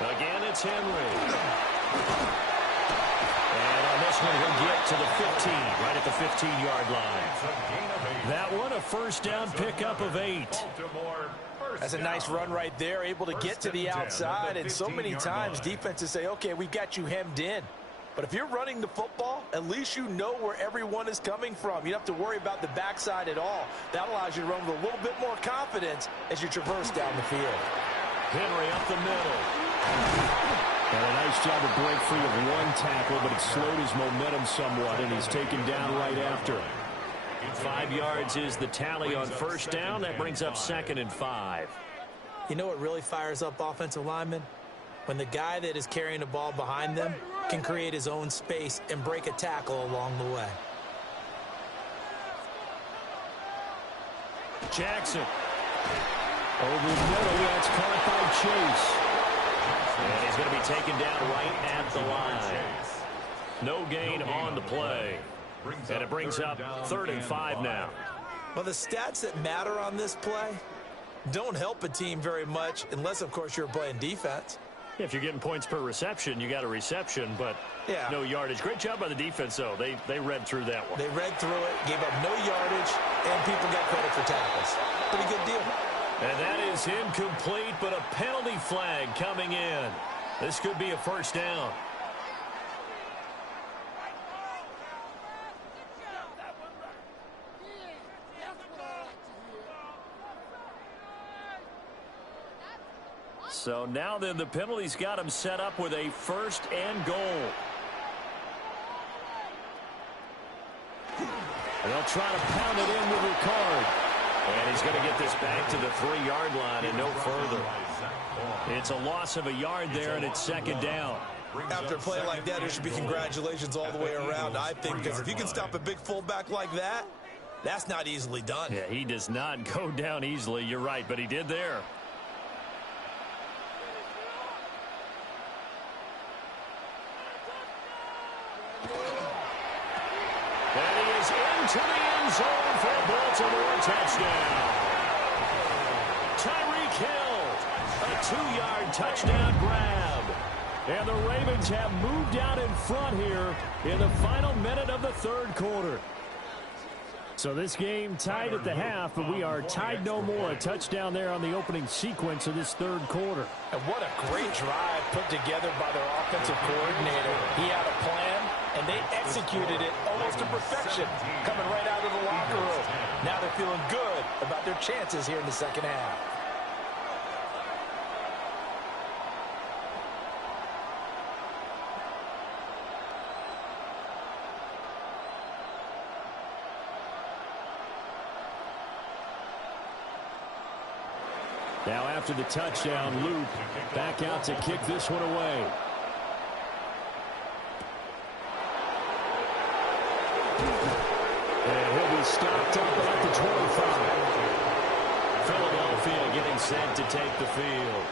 Again, it's Henry. And on this one, he'll get to the 15, right at the 15-yard line. That one, a first down pickup of 8. That's a nice run right there, able to get to the outside. And so many times defenses say, okay, we've got you hemmed in. But if you're running the football, at least you know where everyone is coming from. You don't have to worry about the backside at all. That allows you to run with a little bit more confidence as you traverse down the field. Henry up the middle. And a nice job to break free of one tackle, but it slowed his momentum somewhat, and he's taken down right after. 5 yards is the tally on first down. That brings up 2nd and 5. You know what really fires up offensive linemen? When the guy that is carrying the ball behind them can create his own space and break a tackle along the way. Jackson. Over the middle, that's caught by Chase. And he's going to be taken down right at the line. No gain on the play. And it brings up 3rd and 5 now. Well, the stats that matter on this play don't help a team very much unless, of course, you're playing defense. If you're getting points per reception, you got a reception, but no yardage. Great job by the defense, though. They read through that one. They read through it, gave up no yardage, and people got credit for tackles. Pretty good deal. And that is incomplete, but a penalty flag coming in. This could be a first down. So now then the penalty's got him set up with a 1st and goal. And they'll try to pound it in with Ricard. And he's going to get this back to the 3-yard line and no further. It's a loss of a yard there, and it's 2nd down. After a play like that, there should be congratulations all the way around, I think, because if you can stop a big fullback like that, that's not easily done. Yeah, he does not go down easily. You're right, but he did there. And he is into the end zone for a Baltimore touchdown. Tyreek Hill, a 2-yard touchdown grab. And the Ravens have moved out in front here in the final minute of the 3rd quarter. So this game tied at the half, but we are tied no more. A touchdown there on the opening sequence of this 3rd quarter. And what a great drive put together by their offensive coordinator. He had a plan, and they executed it almost to perfection, coming right out of the locker room. Now they're feeling good about their chances here in the second half. Now after the touchdown, Luke back out to kick this one away. And he'll be stopped up at the 25. Philadelphia getting set to take the field.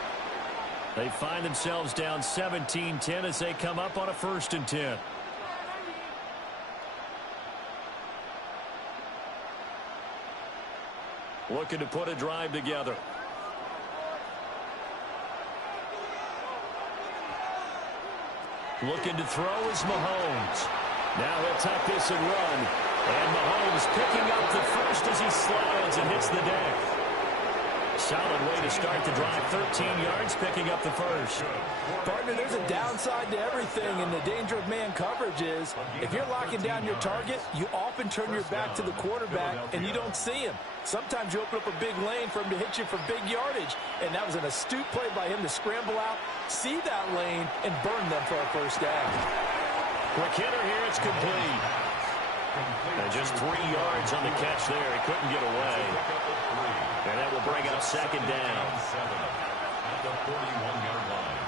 They find themselves down 17-10 as they come up on a 1st and 10. Looking to put a drive together. Looking to throw is Mahomes. Now he'll tuck this and run. And Mahomes picking up the first as he slides and hits the deck. Solid way to start the drive. 13 yards, picking up the first. Partner, there's a downside to everything, and the danger of man coverage is if you're locking down your target, you often turn your back to the quarterback and you don't see him. Sometimes you open up a big lane for him to hit you for big yardage, and that was an astute play by him to scramble out, see that lane, and burn them for a first down. Quick hitter here, it's complete. And just 3 yards on the catch there. He couldn't get away. And that will bring up 2nd down. At the 41-yard line.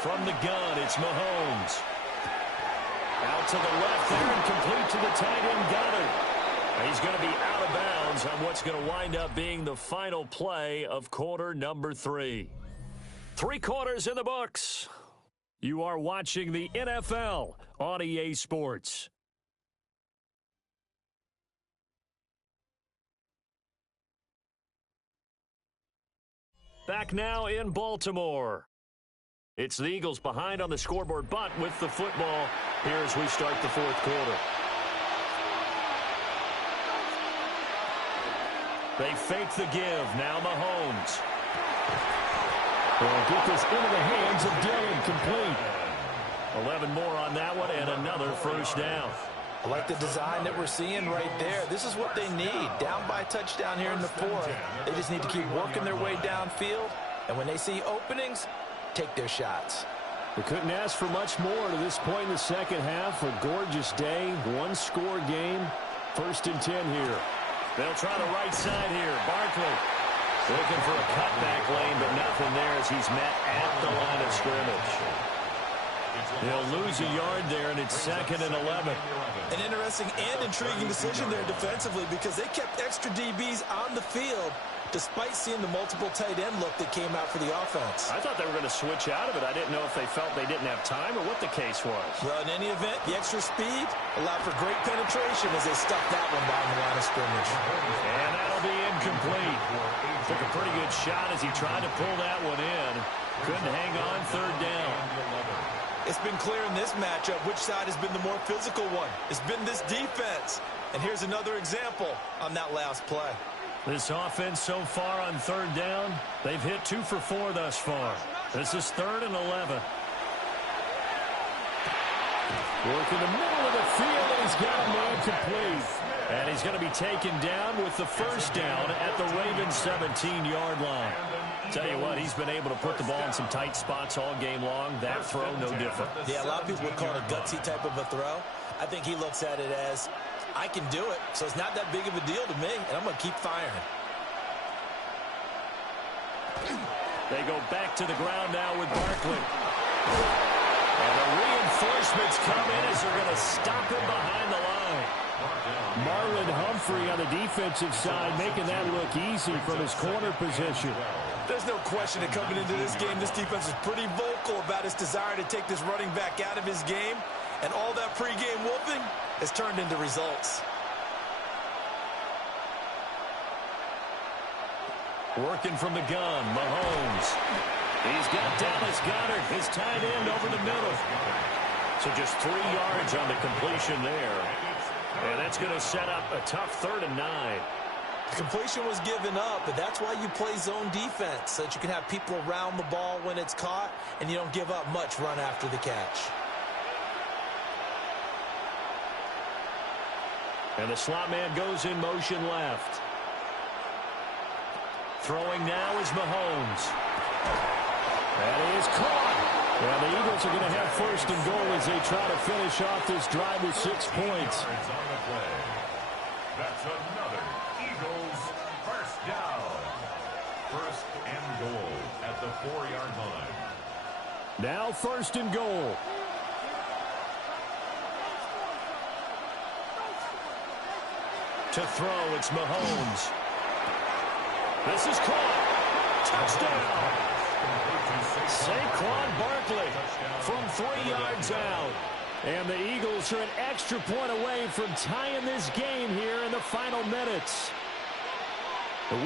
From the gun, it's Mahomes. Out to the left there and complete to the tight end Goddard. He's going to be out of bounds on what's going to wind up being the final play of quarter number 3. 3 quarters in the books. You are watching the NFL on EA Sports. Back now in Baltimore. It's the Eagles behind on the scoreboard, but with the football here as we start the 4th quarter. They fake the give. Now Mahomes. They'll get this into the hands of Dillon. Complete. 11 more on that one and another first down. I like the design that we're seeing right there. This is what they need. Down by a touchdown here in the 4th. They just need to keep working their way downfield. And when they see openings, take their shots. We couldn't ask for much more to this point in the second half. A gorgeous day. 1-score game. 1st and 10 here. They'll try the right side here. Barkley looking for a cutback lane, but nothing there as he's met at the line of scrimmage. They'll lose a yard there, and it's 2nd and 11. An interesting and intriguing decision there defensively because they kept extra DBs on the field despite seeing the multiple tight end look that came out for the offense. I thought they were going to switch out of it. I didn't know if they felt they didn't have time or what the case was. Well, in any event, the extra speed allowed for great penetration as they stuck that one down the line of scrimmage. And that'll be incomplete. Took a pretty good shot as he tried to pull that one in. Couldn't hang on. 3rd down. It's been clear in this matchup which side has been the more physical one. It's been this defense. And here's another example on that last play. This offense so far on 3rd down, they've hit 2 for 4 thus far. This is 3rd and 11. Working the middle of the field, and he's got a man complete. And he's going to be taken down with the first down at the Ravens' 17-yard line. Tell you what, he's been able to put the ball in some tight spots all game long. That throw, no different. Yeah, a lot of people would call it a gutsy type of a throw. I think he looks at it as, I can do it, so it's not that big of a deal to me, and I'm going to keep firing. They go back to the ground now with Barkley. And the reinforcements come in as they're going to stop him behind the line. Marlon Humphrey on the defensive side making that look easy from his corner position. There's no question that coming into this game, this defense is pretty vocal about its desire to take this running back out of his game. And all that pregame whooping has turned into results. Working from the gun, Mahomes. He's got Dallas Goedert, his tight end, over the middle. So just 3 yards on the completion there. And that's going to set up a tough 3rd and 9. The completion was given up, but that's why you play zone defense, so that you can have people around the ball when it's caught, and you don't give up much run after the catch. And the slot man goes in motion left. Throwing now is Mahomes. That is caught. Well, the Eagles are going to have first and goal as they try to finish off this drive with 6 points. That's another Eagles first down. First and goal at the 4-yard line. Now first and goal. To throw, it's Mahomes. This is caught. Touchdown. Saquon Barkley from 3 yards out. And the Eagles are an extra point away from tying this game here in the final minutes.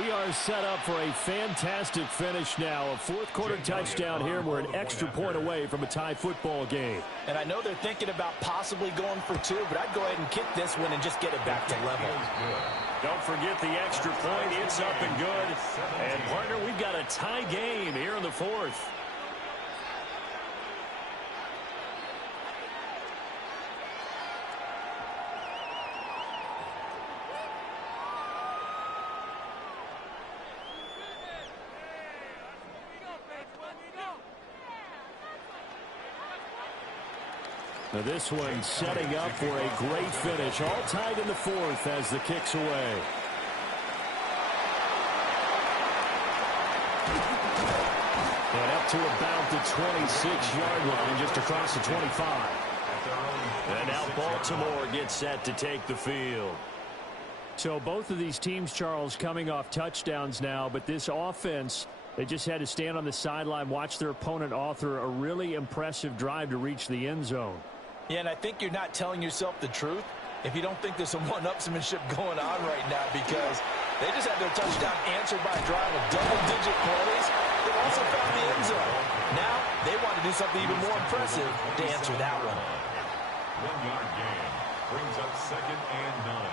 We are set up for a fantastic finish now. A fourth-quarter touchdown here. We're an extra point away from a tie football game. And I know they're thinking about possibly going for 2, but I'd go ahead and kick this one and just get it back to level. Don't forget the extra point. It's up and good. And, partner, we've got a tie game here in the fourth. Now this one setting up for a great finish. All tied in the fourth as the kick's away. And up to about the 26-yard line, just across the 25. And now Baltimore gets set to take the field. So both of these teams, Charles, coming off touchdowns now, but this offense, they just had to stand on the sideline, watch their opponent author a really impressive drive to reach the end zone. Yeah, and I think you're not telling yourself the truth if you don't think there's some one-upsmanship going on right now, because they just had their touchdown answered by a drive of double-digit plays. They've also found the end zone. Now they want to do something even more impressive to answer that one. 1-yard gain brings up 2nd and 9.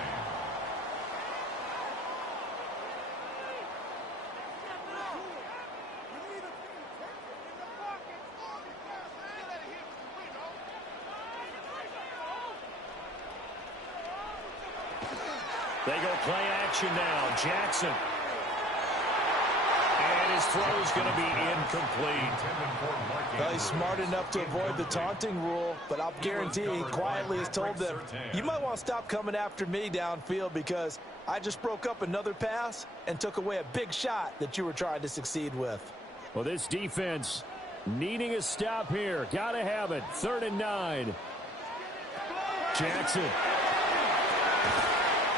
They go play action now. Jackson. And his throw's going to be incomplete. Well, he's smart enough to avoid the taunting rule, but I'll guarantee he quietly has told them, you might want to stop coming after me downfield because I just broke up another pass and took away a big shot that you were trying to succeed with. Well, this defense needing a stop here. Got to have it. 3rd and 9. Jackson.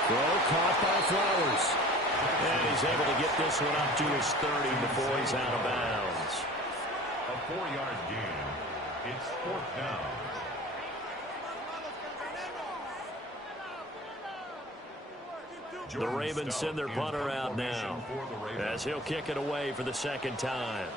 Throw caught by Flowers. And he's able to get this one up to his 30 before he's out of bounds. A 4-yard gain. It's 4th down. The Ravens send their punter out now as he'll kick it away for the 2nd time.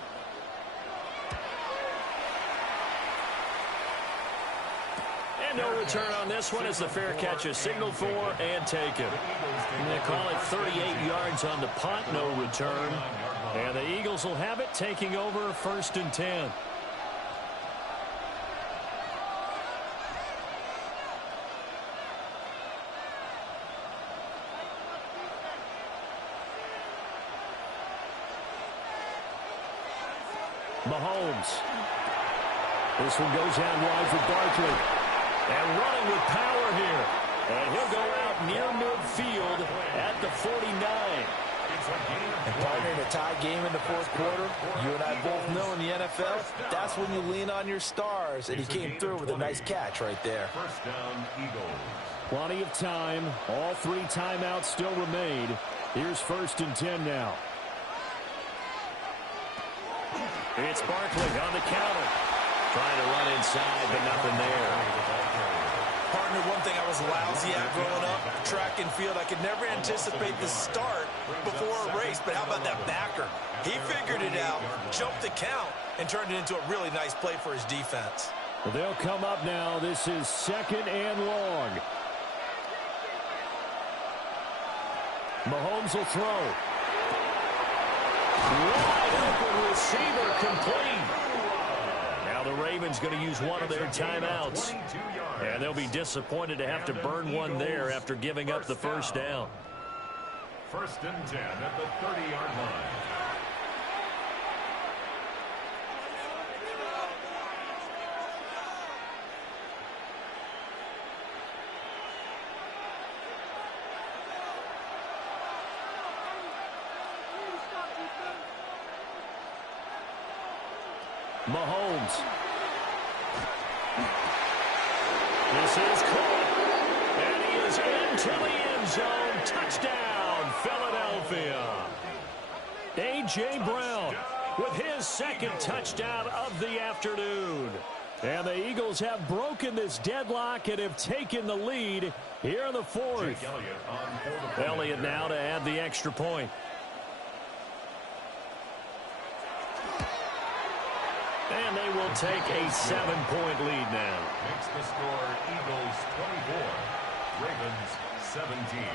And no return on this one as the fair catch is signaled for and taken. And they call it 38 yards on the punt, no return. And the Eagles will have it, taking over 1st and 10. Mahomes. This one goes out wide for Barkley. And running with power here. And he'll go out near midfield at the 49. And partner, in a tie game in the 4th quarter, you and I both know in the NFL, that's when you lean on your stars. And he came through with a nice catch right there. 1st down, Eagles. Plenty of time. All 3 timeouts still remain. Here's 1st and 10 now. It's Barkley on the counter. Trying to run inside, but nothing there. Partner, one thing I was lousy at growing up, track and field, I could never anticipate the start before a race, but how about that backer? He figured it out, jumped the count, and turned it into a really nice play for his defense. Well, they'll come up now. This is 2nd and long. Mahomes will throw. Wide open receiver complete. Now the Ravens going to use one of their timeouts. And they'll be disappointed to have to burn one there after giving up the 1st down. 1st and 10 at the 30-yard line. Mahomes. This is caught. And he is into the end zone. Touchdown, Philadelphia. A.J. Brown with his second touchdown of the afternoon. And the Eagles have broken this deadlock and have taken the lead here in the fourth. Elliott now to add the extra point. And they will take a 7-point lead now. Makes the score Eagles 24, Ravens 17.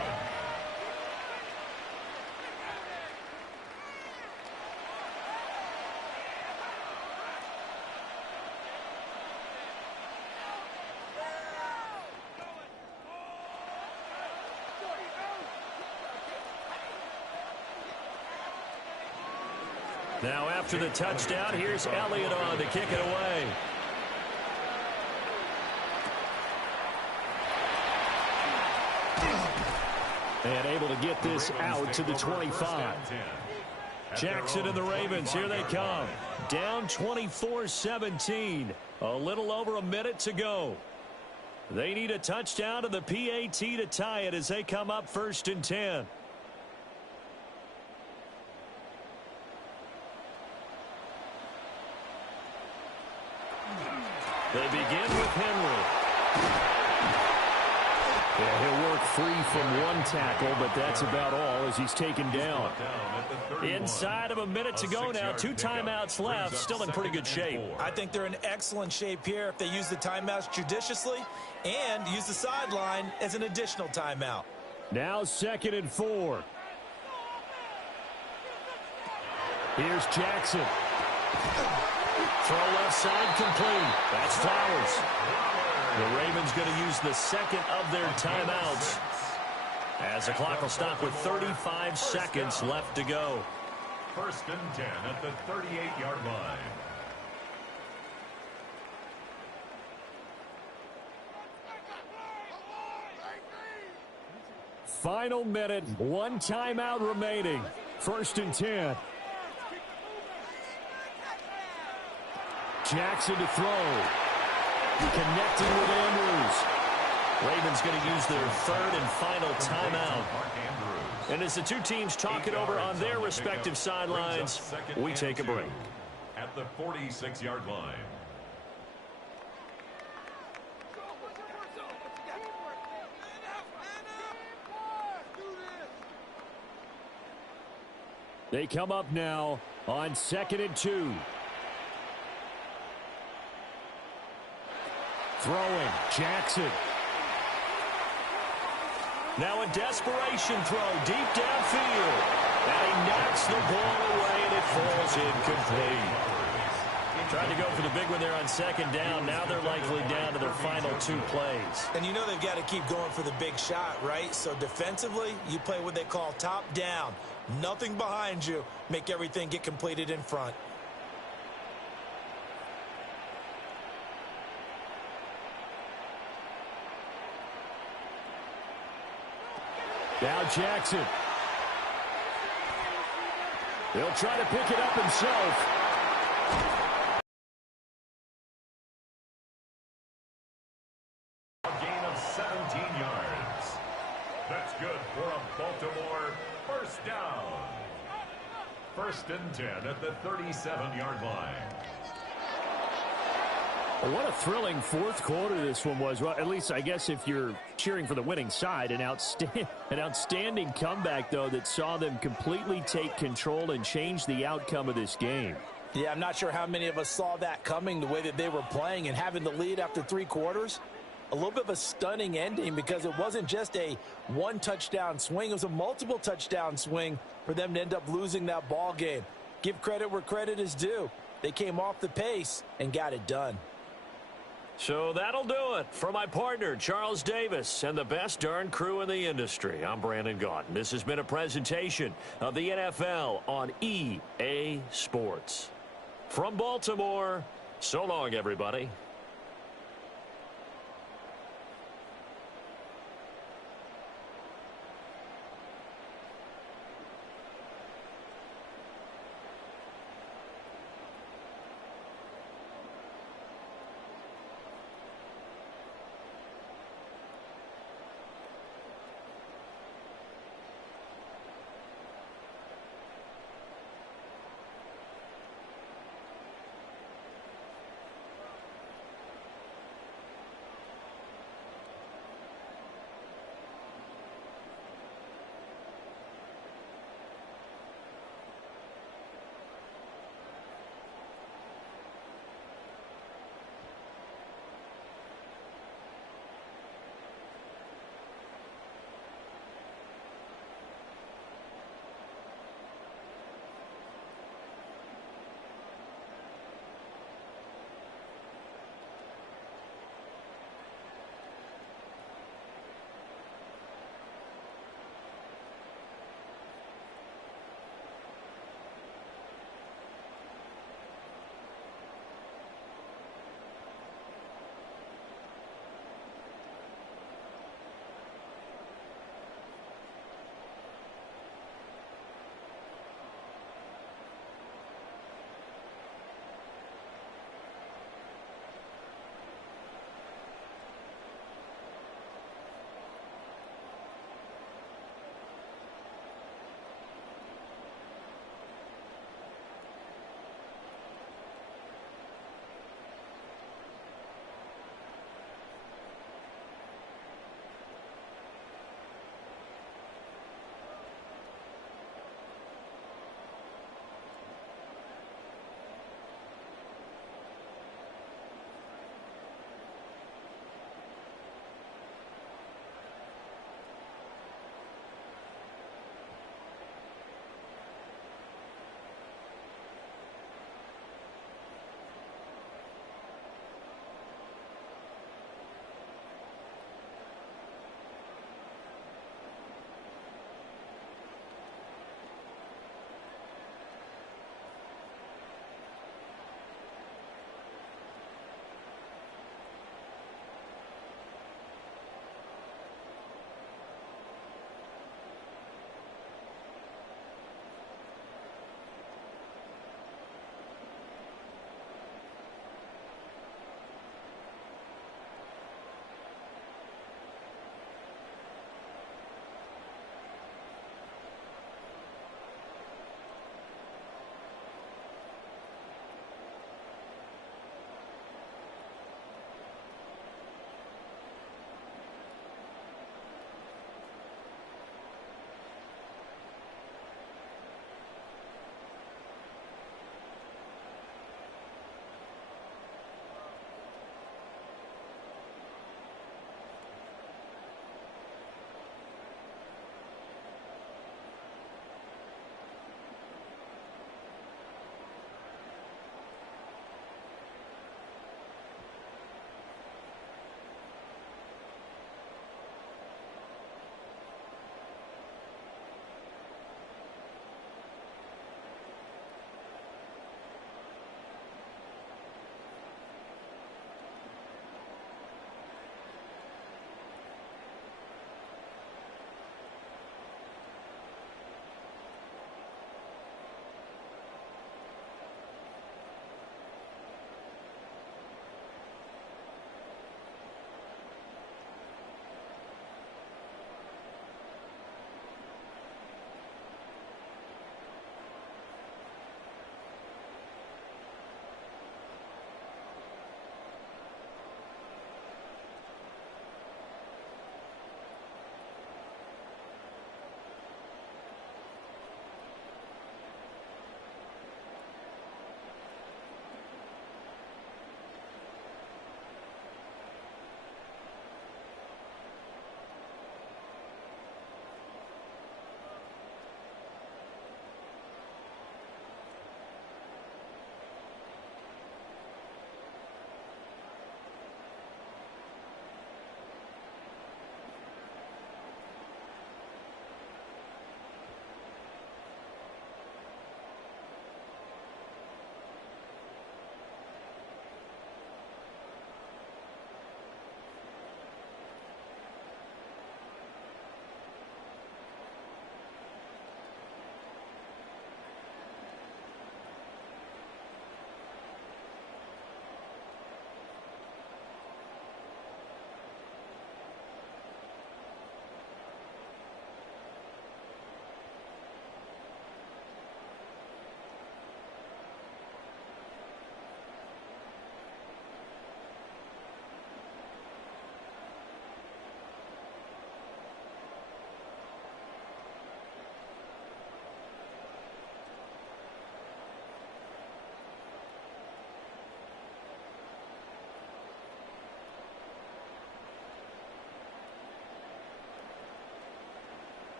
Now after the touchdown, here's Elliott on to kick it away. And able to get this out to the 25. Jackson and the Ravens, here they come. Down 24-17. A little over a minute to go. They need a touchdown to the PAT to tie it as they come up 1st and 10. They begin with Henry. Yeah, he'll work free from one tackle, but that's about all as he's taken down. Inside of a minute to go now. 2 timeouts left. Still in pretty good shape. I think they're in excellent shape here if they use the timeouts judiciously and use the sideline as an additional timeout. Now 2nd and 4. Here's Jackson. Throw left side complete. That's Flowers. The Ravens going to use the second of their timeouts as the clock will stop with 35 seconds left to go. 1st and 10 at the 38-yard line. Final minute, 1 timeout remaining. 1st and 10. Jackson to throw. Connecting with Andrews. Ravens going to use their 3rd and final timeout. And as the two teams talk it over on their respective sidelines, we take a break. At the 46-yard line. They come up now on 2nd and 2. Throwing, Jackson. Now a desperation throw deep downfield. And he knocks the ball away and it falls incomplete. Tried to go for the big one there on 2nd down. Now they're likely down to their final 2 plays. And you know they've got to keep going for the big shot, right? So defensively, you play what they call top down. Nothing behind you. Make everything get completed in front. Now Jackson. He'll try to pick it up himself. A gain of 17 yards. That's good for a Baltimore 1st down. 1st and 10 at the 37-yard line. What a thrilling 4th quarter this one was. Well, at least I guess if you're cheering for the winning side, an outstanding comeback, though, that saw them completely take control and change the outcome of this game. Yeah, I'm not sure how many of us saw that coming, the way that they were playing and having the lead after 3 quarters. A little bit of a stunning ending because it wasn't just a 1-touchdown swing. It was a multiple touchdown swing for them to end up losing that ball game. Give credit where credit is due. They came off the pace and got it done. So that'll do it for my partner, Charles Davis, and the best darn crew in the industry. I'm Brandon Gaudin. This has been a presentation of the NFL on EA Sports. From Baltimore, so long, everybody.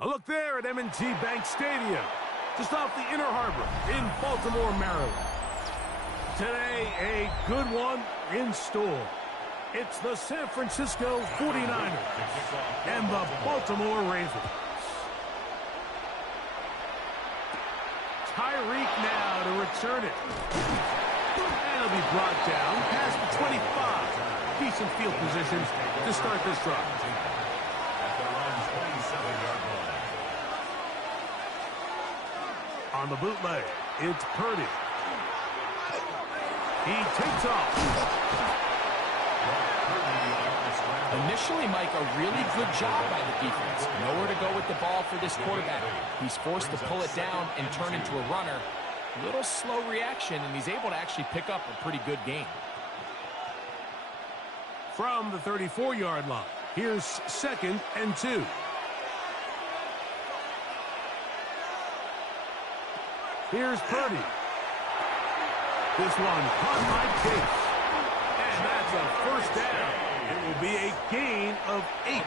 A look there at M&T Bank Stadium, just off the Inner Harbor in Baltimore, Maryland. Today, a good one in store. It's the San Francisco 49ers and the Baltimore Ravens. Tyreek now to return it. And it'll be brought down past the 25. Decent field position to start this drive. On the bootleg, it's Purdy. He takes off. Initially, Mike, a really good job by the defense. Nowhere to go with the ball for this quarterback. He's forced to pull it down and turn into a runner. A little slow reaction, and he's able to actually pick up a pretty good game. From the 34-yard line, here's 2nd and 2. Here's Purdy. This one caught by Chase. And that's a first down. It will be a gain of 8.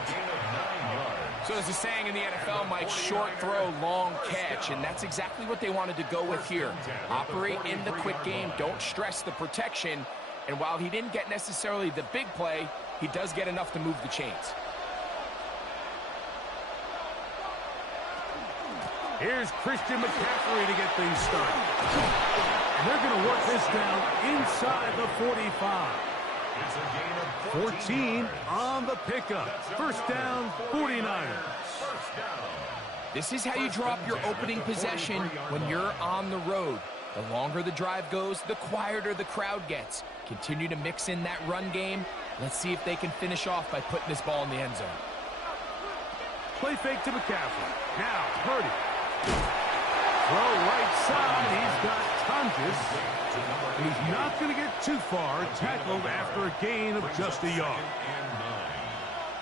So there's a saying in the NFL, Mike, short throw, long catch, and that's exactly what they wanted to go with here. Operate in the quick game, don't stress the protection, and while he didn't get necessarily the big play, he does get enough to move the chains. Here's Christian McCaffrey to get things started. And they're going to work this down inside the 45. 14 on the pickup. First down, 49ers. This is how you drop your opening possession when you're on the road. The longer the drive goes, the quieter the crowd gets. Continue to mix in that run game. Let's see if they can finish off by putting this ball in the end zone. Play fake to McCaffrey. Now, Purdy. Throw right side. He's got Tonjes. He's not going to get too far. Tackled after a gain of just a yard.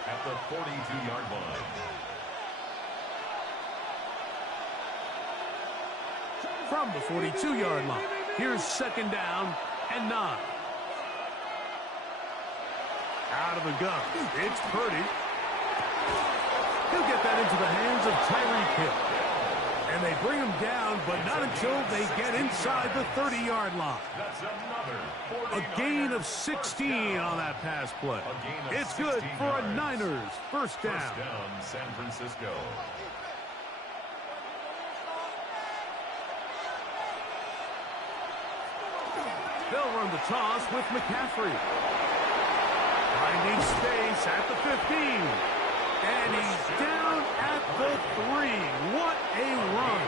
At the 42-yard line. From the 42-yard line, here's 2nd down and 9. Out of the gun, it's Purdy. He'll get that into the hands of Tyreek Hill. And they bring him down, but not until they get inside the 30-yard line. A gain of 16 on that pass play. It's good for a Niners first down. First down, San Francisco. They'll run the toss with McCaffrey. Finding space at the 15. And he's down at the 3. What a run.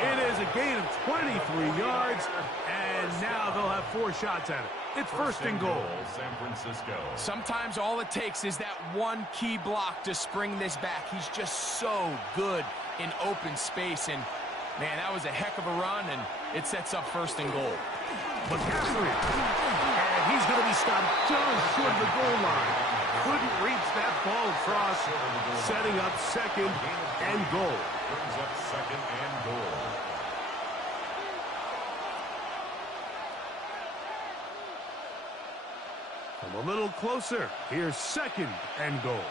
It is a gain of 23 yards, and now they'll have 4 shots at it. It's first and goal. San Francisco. Sometimes all it takes is that one key block to spring this back. He's just so good in open space, and man, that was a heck of a run, and it sets up first and goal. McCaffrey, and he's going to be stopped just short of the goal line. Couldn't reach that ball across, setting up 2nd and goal. Brings up 2nd and goal. Come a little closer. Here's 2nd and goal.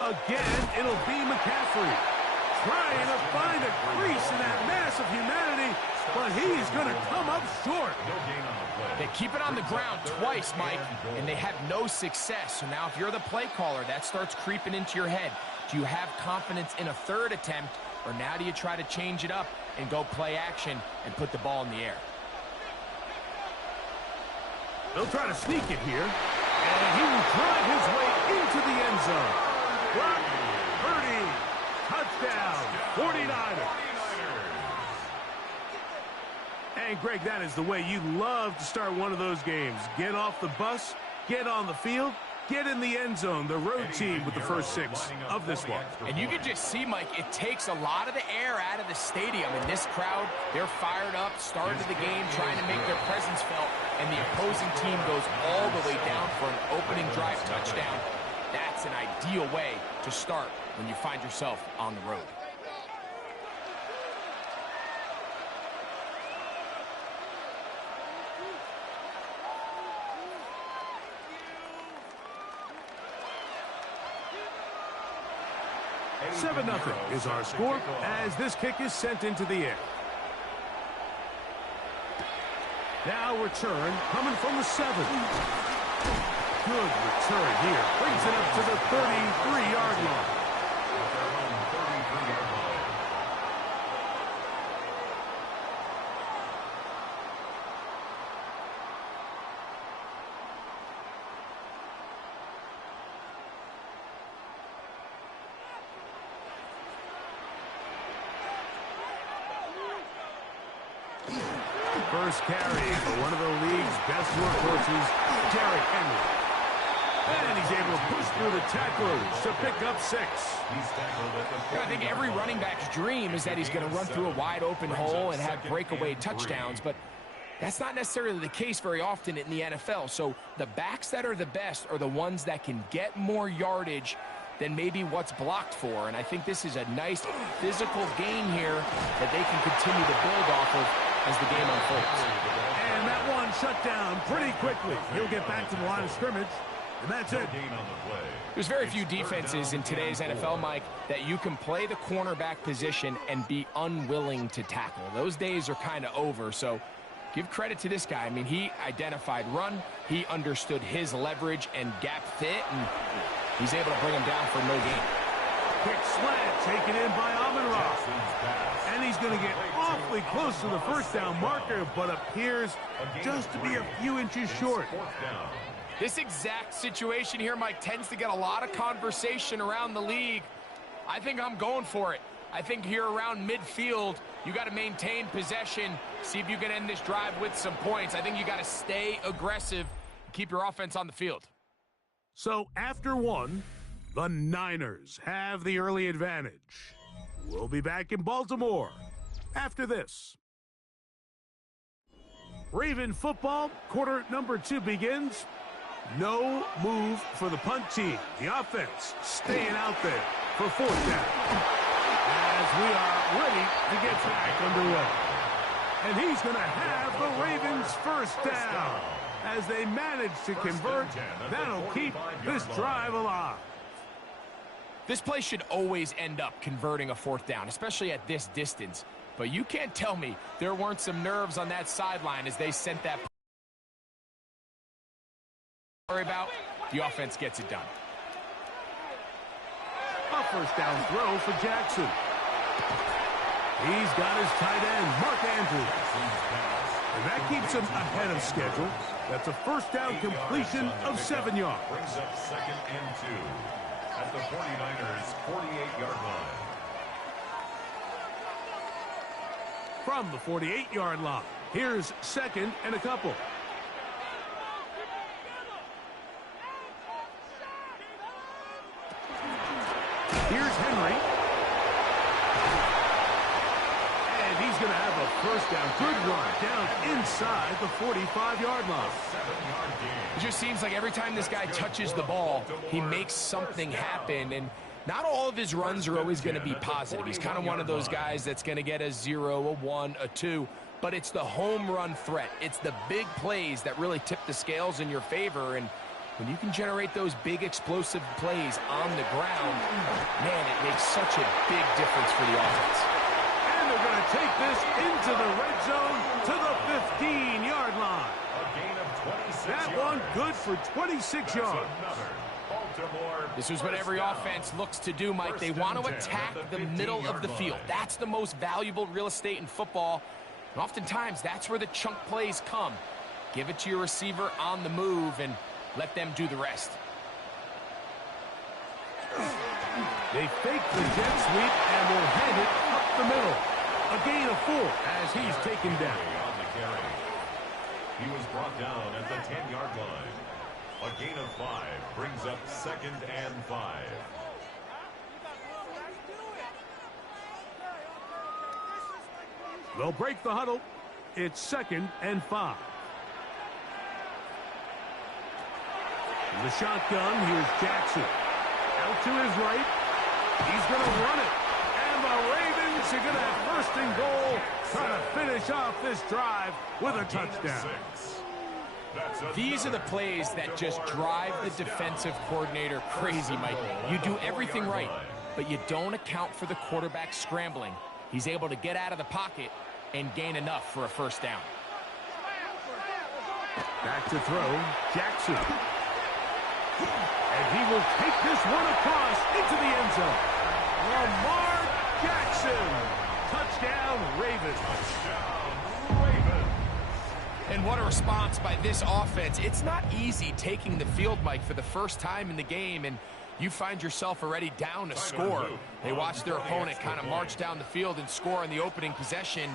Again, it'll be McCaffrey. Trying to find a crease in that mass of humanity, but he's going to come up short. They keep it on the ground twice, Mike, and they have no success. So now if you're the play caller, that starts creeping into your head. Do you have confidence in a 3rd attempt, or now do you try to change it up and go play action and put the ball in the air? They'll try to sneak it here, and he will drive his way into the end zone. Brock Purdy, touchdown, 49ers. And, Greg, that is the way you love to start one of those games. Get off the bus, get on the field, get in the end zone. The road team with the first 6 of this one. And you can just see, Mike, it takes a lot of the air out of the stadium. And this crowd, they're fired up, started the game, trying to make their presence felt. And the opposing team goes all the way down for an opening drive touchdown. That's an ideal way to start when you find yourself on the road. 7-0 is our score as this kick is sent into the air. Now return coming from the 7. Good return here. Brings it up to the 33-yard line. First carry for one of the league's best workhorses, Derrick Henry. And he's able to push through the tacklers to pick up 6. I think every running back's dream is that he's going to run through a wide-open hole and have breakaway touchdowns, but that's not necessarily the case very often in the NFL. So the backs that are the best are the ones that can get more yardage than maybe what's blocked for. And I think this is a nice physical gain here that they can continue to build off of as the game unfolds. And that one shut down pretty quickly. He'll get back to the line of scrimmage, and that's it. There's very few defenses in today's NFL, Mike, that you can play the cornerback position and be unwilling to tackle. Those days are kind of over, so give credit to this guy. I mean, he identified run, he understood his leverage and gap fit, and he's able to bring him down for no gain. Quick slant taken in by Amon-Ra. And he's going to get awfully close to the first down marker, but appears just to be a few inches short. This exact situation here, Mike, tends to get a lot of conversation around the league. I think I'm going for it. I think here around midfield, you got to maintain possession, see if you can end this drive with some points. I think you got to stay aggressive, keep your offense on the field. So after one, the Niners have the early advantage. We'll be back in Baltimore after this. Raven football, quarter number 2 begins. No move for the punt team. The offense staying out there for 4th down. As we are ready to get back underway. And he's going to have the Ravens first down. As they manage to convert, that'll keep this drive alive. This play should always end up converting a 4th down, especially at this distance. But you can't tell me there weren't some nerves on that sideline as they sent that. Worry about, the offense gets it done. A first down throw for Jackson. He's got his tight end, Mark Andrews. And that keeps him ahead of schedule. That's a first down completion of 7 yards. Brings up 2nd and 2 at the 49ers' 48-yard line. From the 48-yard line, here's 2nd and a couple. Here's Henry. And he's going to have a first down. Good run down inside the 45-yard line. It just seems like every time this guy touches the ball, he makes something happen. And not all of his runs are always going to be positive. He's kind of one of those guys that's going to get a 0, a 1, a 2. But it's the home run threat. It's the big plays that really tip the scales in your favor. And when you can generate those big explosive plays on the ground, man, it makes such a big difference for the offense. And they're going to take this into the red zone to the 15-yard line. A gain of 26 that yards. one good for 26 yards. This is what every offense looks to do, Mike. They want to attack the middle of the field. That's the most valuable real estate in football. And oftentimes, that's where the chunk plays come. Give it to your receiver on the move and let them do the rest. They fake the jet sweep and will hand it up the middle. A gain of 4 as he's taken down. He was brought down at the 10-yard line. A gain of 5 brings up 2nd and 5. They'll break the huddle. It's 2nd and 5. In the shotgun, here's Jackson. Out to his right. He's going to run it. And the Ravens are going to have 1st and goal, trying to finish off this drive with a touchdown. These are the plays that just drive the defensive coordinator crazy, Mike. You do everything right. but you don't account for the quarterback scrambling. He's able to get out of the pocket and gain enough for a first down. Back to throw, Jackson. And he will take this one across into the end zone. Lamar Jackson. Touchdown, Ravens. And what a response by this offense. It's not easy taking the field, Mike, for the first time in the game, and you find yourself already down a score. They watch their opponent kind of march down the field and score in the opening possession,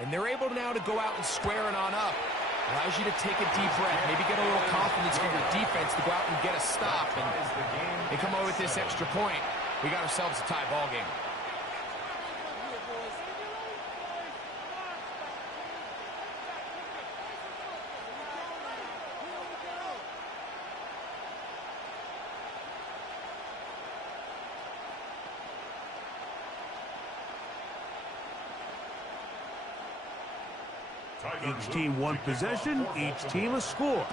and they're able now to go out and square it on up. Allows you to take a deep breath, maybe get a little confidence from your defense to go out and get a stop. And they come away with this extra point. We got ourselves a tie ball game. Each team one possession, each team a score.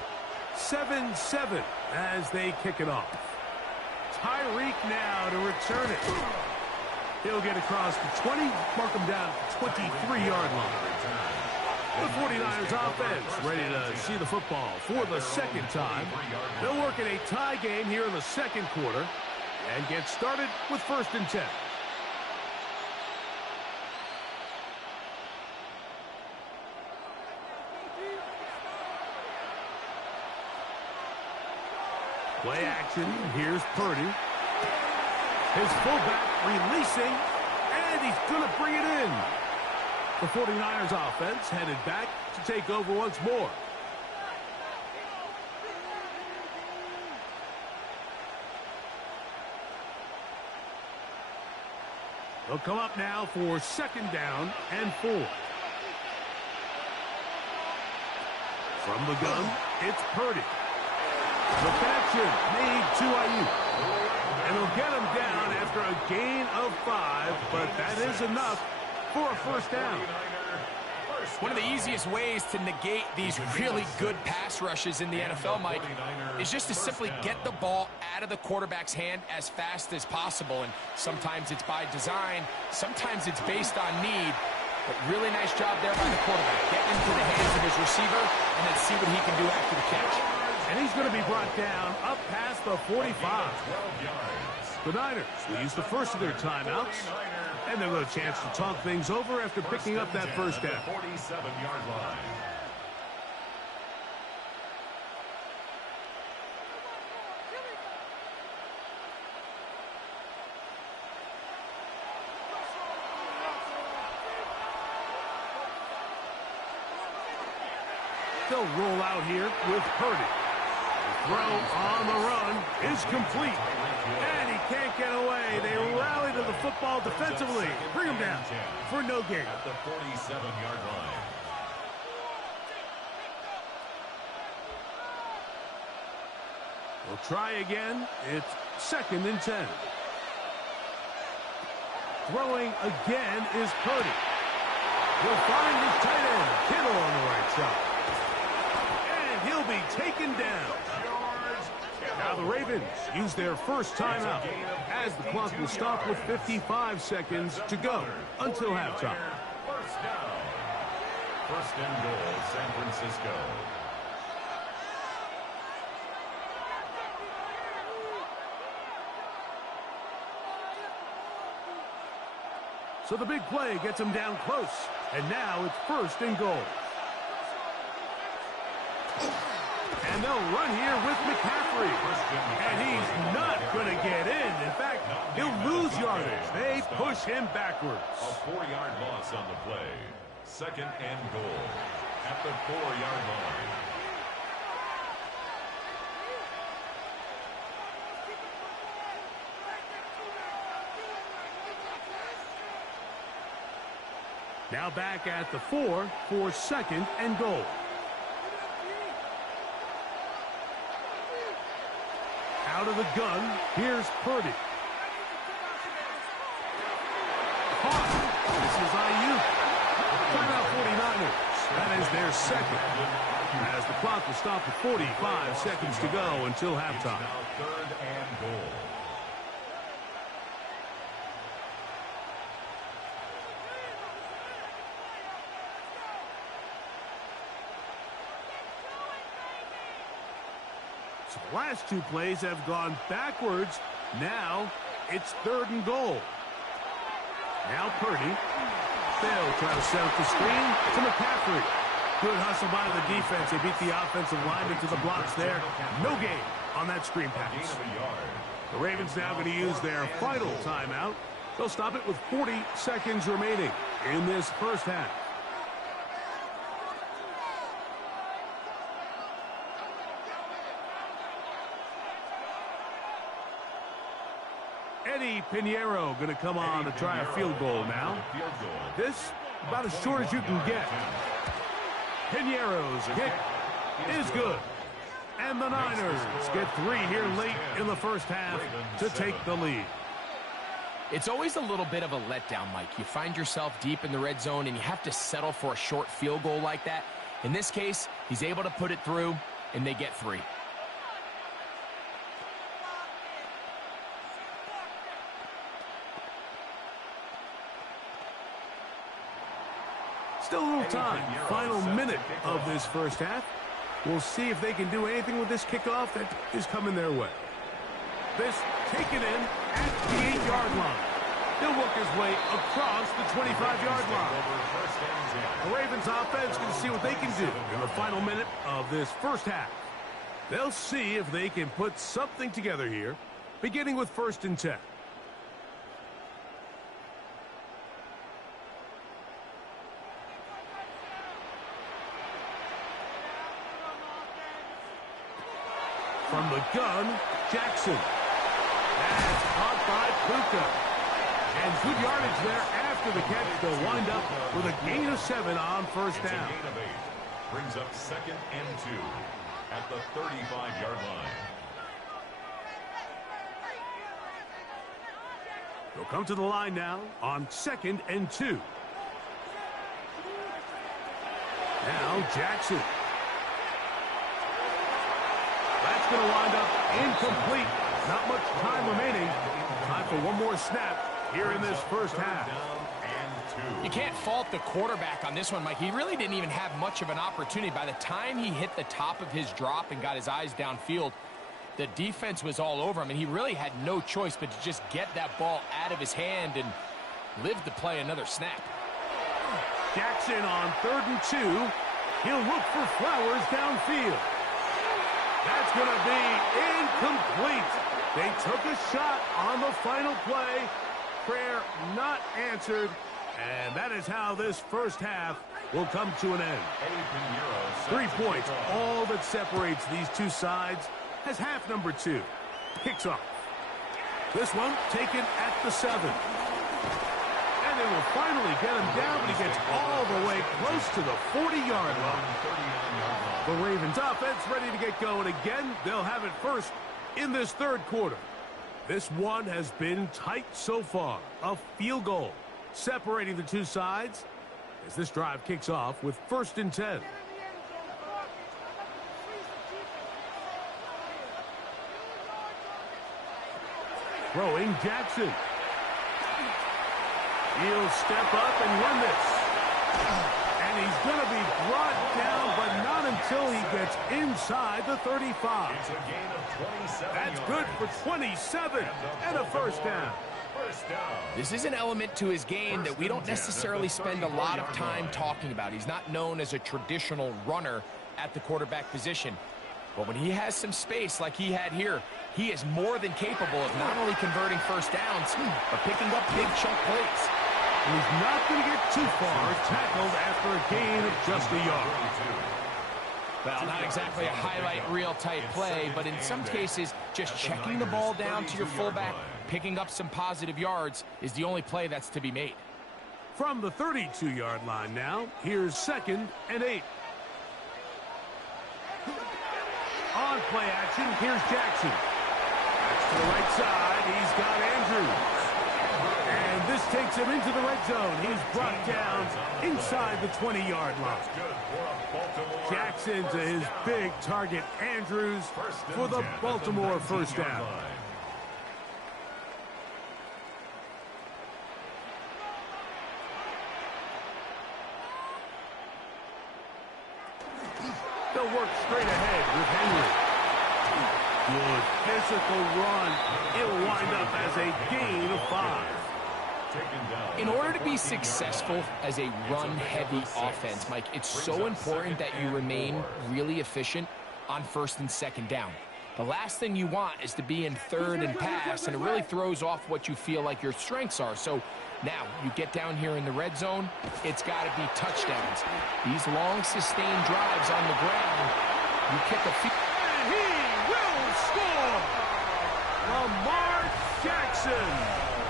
7-7 as they kick it off. Tyreek now to return it. He'll get across the 20, mark him down at the 23-yard line. The 49ers offense ready to see the football for the second time. They'll work in a tie game here in the second quarter and get started with 1st and 10. Play action. Here's Purdy. His fullback releasing, and he's going to bring it in. The 49ers offense headed back to take over once more. They'll come up now for 2nd down and 4. From the gun, it's Purdy. The connection made to Ayuk. And he'll get him down after a gain of 5, but that is enough for a first down. One of the easiest ways to negate these really good pass rushes in the NFL, Mike, is just to simply get the ball out of the quarterback's hand as fast as possible. And sometimes it's by design, sometimes it's based on need. But really nice job there by the quarterback, getting into the hands of his receiver and then see what he can do after the catch. And he's going to be brought down up past the 45. The Niners will use the first of their timeouts, and they'll have a chance to talk things over after picking up that first down. 47-yard line. They'll roll out here with Purdy. The throw on the run is complete. And he can't get away. They rally to the football defensively. Bring him down for no gain. At the 47-yard line. We'll try again. It's 2nd and 10. Throwing again is Purdy. He'll find his tight end, Kittle, on the right side. And he'll be taken down. Now the Ravens use their first timeout as the clock will stop with 55 seconds to go until halftime. First down. 1st and goal, San Francisco. So the big play gets him down close. And now it's 1st and goal. And they'll run here with McCaffrey. And he's not going to get in. In fact, he'll lose yardage. They push him backwards. A 4-yard loss on the play. 2nd and goal at the 4-yard line. Now back at the 4 for 2nd and goal. Out of the gun, here's Purdy. Caught. This is Ayuk. Timeout 49ers. That is their 2nd. As the clock will stop with 45 seconds to go until halftime. Now 3rd and goal. So the last two plays have gone backwards. Now it's 3rd and goal. Now Purdy. They'll try to set up the screen to McCaffrey. Good hustle by the defense. They beat the offensive lineman to the blocks there. No gain on that screen pass. The Ravens now going to use their final timeout. They'll stop it with 40 seconds remaining in this first half. Eddie Pinheiro going to come on to try a field goal now. This about as short as you can get. Pinheiro's kick is good. And the Niners get 3 here late in the first half to take the lead. It's always a little bit of a letdown, Mike. You find yourself deep in the red zone and you have to settle for a short field goal like that. In this case, he's able to put it through and they get 3. Still a little time. Final minute of this first half. We'll see if they can do anything with this kickoff that is coming their way. This taken in at the 8-yard line. He'll work his way across the 25-yard line. The Ravens offense can see what they can do in the final minute of this first half. They'll see if they can put something together here, beginning with 1st and 10. From the gun, Jackson. That's caught by Puka. And good yardage there after the catch. They'll wind up with a gain of 7 on first down. A gain of 8. Brings up 2nd and 2 at the 35-yard line. They'll come to the line now on 2nd and 2. Now Jackson. That's going to wind up incomplete. Not much time remaining. Time for one more snap here in this first half. You can't fault the quarterback on this one, Mike. He really didn't even have much of an opportunity. By the time he hit the top of his drop and got his eyes downfield, the defense was all over him, and he really had no choice but to just get that ball out of his hand and live to play another snap. Jackson on 3rd and 2. He'll look for Flowers downfield. That's going to be incomplete. They took a shot on the final play. Prayer not answered. And that is how this first half will come to an end. 3 points, all that separates these two sides, as half number 2 kicks off. This one taken at the 7. And they will finally get him down, but he gets all the way close to the 40-yard line. The Ravens offense ready to get going again. They'll have it first in this 3rd quarter. This one has been tight so far. A field goal separating the two sides as this drive kicks off with 1st and 10. Throwing Jackson. He'll step up and run this. And he's going to be brought down, but not until he gets inside the 35. It's a gain of 27 That's yards. good for 27 and a first down. This is an element to his game that we don't necessarily spend a lot of time talking about. He's not known as a traditional runner at the quarterback position. But when he has some space like he had here, he is more than capable of not only converting first downs, but picking up big chunk plays. He's not going to get too far, tackled after a gain of just a yard. Well, not exactly a highlight reel type play, but in some cases, just checking the ball down to your fullback, picking up some positive yards is the only play that's to be made. From the 32-yard line now, here's 2nd and 8. On play action, here's Jackson. That's to the right side. He's got Andrews. And this takes him into the red zone. He's brought down inside the 20-yard line. Jackson to his big target, Andrews, for the Baltimore first down. They'll work straight ahead with Henry. Good physical run. It'll wind up as a gain of 5. In order to be successful as a run-heavy offense, Mike, it's so important that you remain really efficient on first and second down. The last thing you want is to be in third and pass, and it really throws off what you feel like your strengths are. So now you get down here in the red zone, it's got to be touchdowns. These long, sustained drives on the ground, you kick a field. And he will score! Lamar Jackson.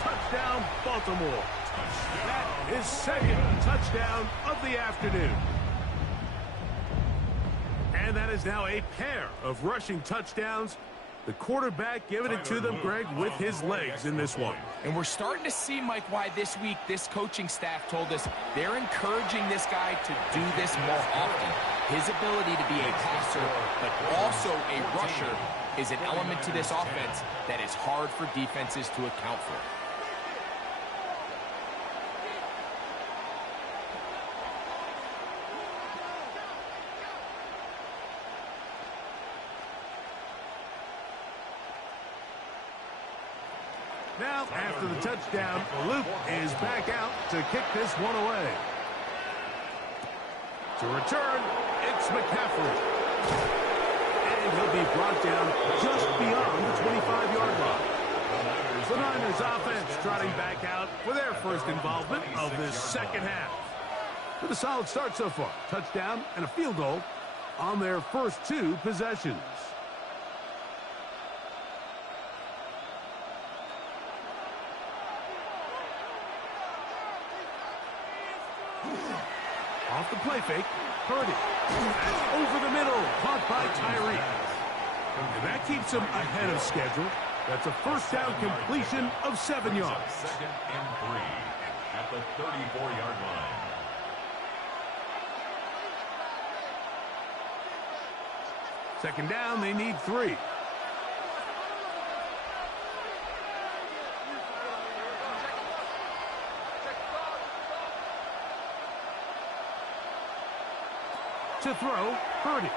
Touchdown, Baltimore. That is second touchdown of the afternoon. And that is now a pair of rushing touchdowns. The quarterback giving it to them, Greg, with his legs in this one. And we're starting to see, Mike, why this week this coaching staff told us they're encouraging this guy to do this more often. His ability to be a passer, but also a rusher, is an element to this offense that is hard for defenses to account for. Now, after the touchdown, Luke is back out to kick this one away. To return, it's McCaffrey. And he'll be brought down just beyond the 25-yard line. The Niners offense trotting back out for their first involvement of this second half. With a solid start so far. Touchdown and a field goal on their first 2 possessions. Off the play fake, Purdy. That's over the middle, caught by Tyreek. And that keeps him ahead of schedule. That's a first down completion of 7 yards. Second and 3 at the 34-yard line. Second down, they need 3. To throw, Purdy.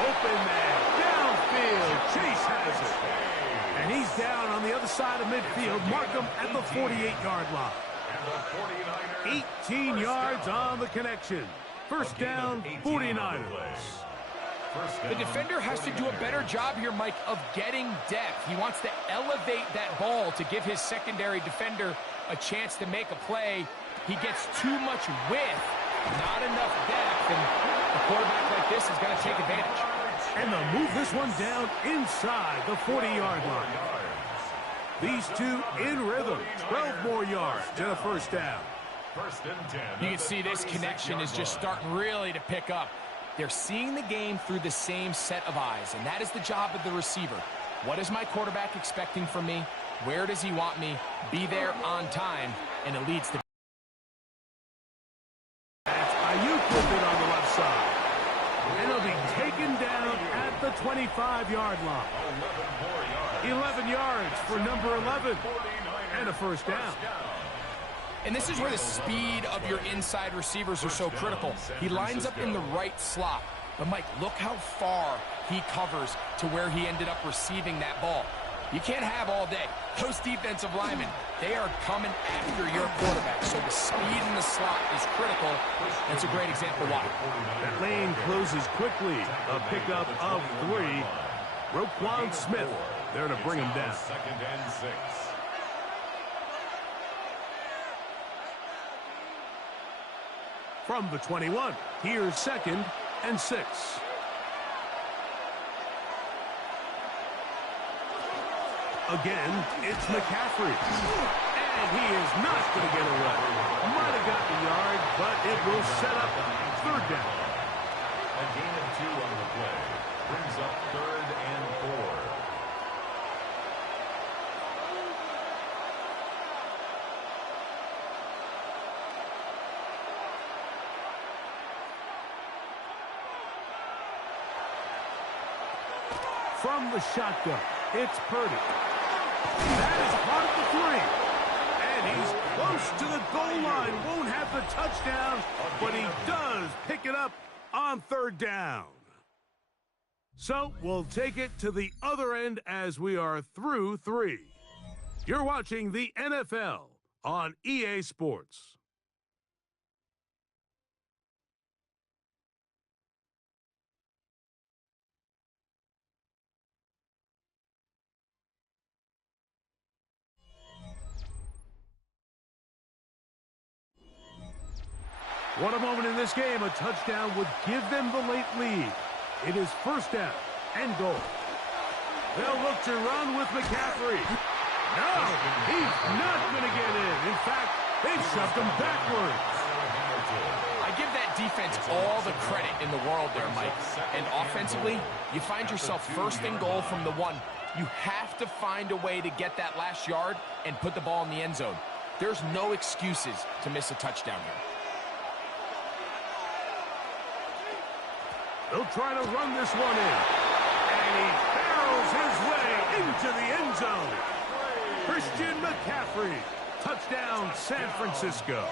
Open man, downfield, Chase has it. And he's down on the other side of midfield. Mark him at the 48-yard line. 18 yards on the connection. First down, 49ers. The defender has to do a better job here, Mike, of getting depth. He wants to elevate that ball to give his secondary defender a chance to make a play. He gets too much width. Not enough depth, and a quarterback like this is going to take advantage. And they'll move this one down inside the 40-yard line. These two in rhythm. 12 more yards and a first down. First and 10. You can see this connection is just starting really to pick up. They're seeing the game through the same set of eyes, and that is the job of the receiver. What is my quarterback expecting from me? Where does he want me? Be there on time, and it leads to Ayuk with it on the left side. And he'll be taken down at the 25-yard line. 11 yards for number 11. And a first down. And this is where the speed of your inside receivers are so critical. He lines up in the right slot. But, Mike, look how far he covers to where he ended up receiving that ball. You can't have all day. Those defensive linemen, they are coming after your quarterback. So the speed in the slot is critical. That's a great example why. That lane closes quickly. A pickup of 3. Roquan Smith there to bring him down. Second and 6. From the 21, here's second and 6. Again, it's McCaffrey. And he is not going to get away. Might have got the yard, but it will set up third down. A gain of 2 on the play. Brings up third and 4. From the shotgun, it's Purdy. That is part of the 3. And he's close to the goal line. Won't have the touchdown, but he does pick it up on third down. So we'll take it to the other end as we are through 3. You're watching the NFL on EA Sports. What a moment in this game. A touchdown would give them the late lead. It is first down and goal. They'll look to run with McCaffrey. No, he's not going to get in. In fact, they've shoved him backwards. I give that defense all the credit in the world there, Mike. And offensively, you find yourself first and goal from the 1. You have to find a way to get that last yard and put the ball in the end zone. There's no excuses to miss a touchdown here. They'll try to run this one in. And he barrels his way into the end zone. Christian McCaffrey. Touchdown, San Francisco.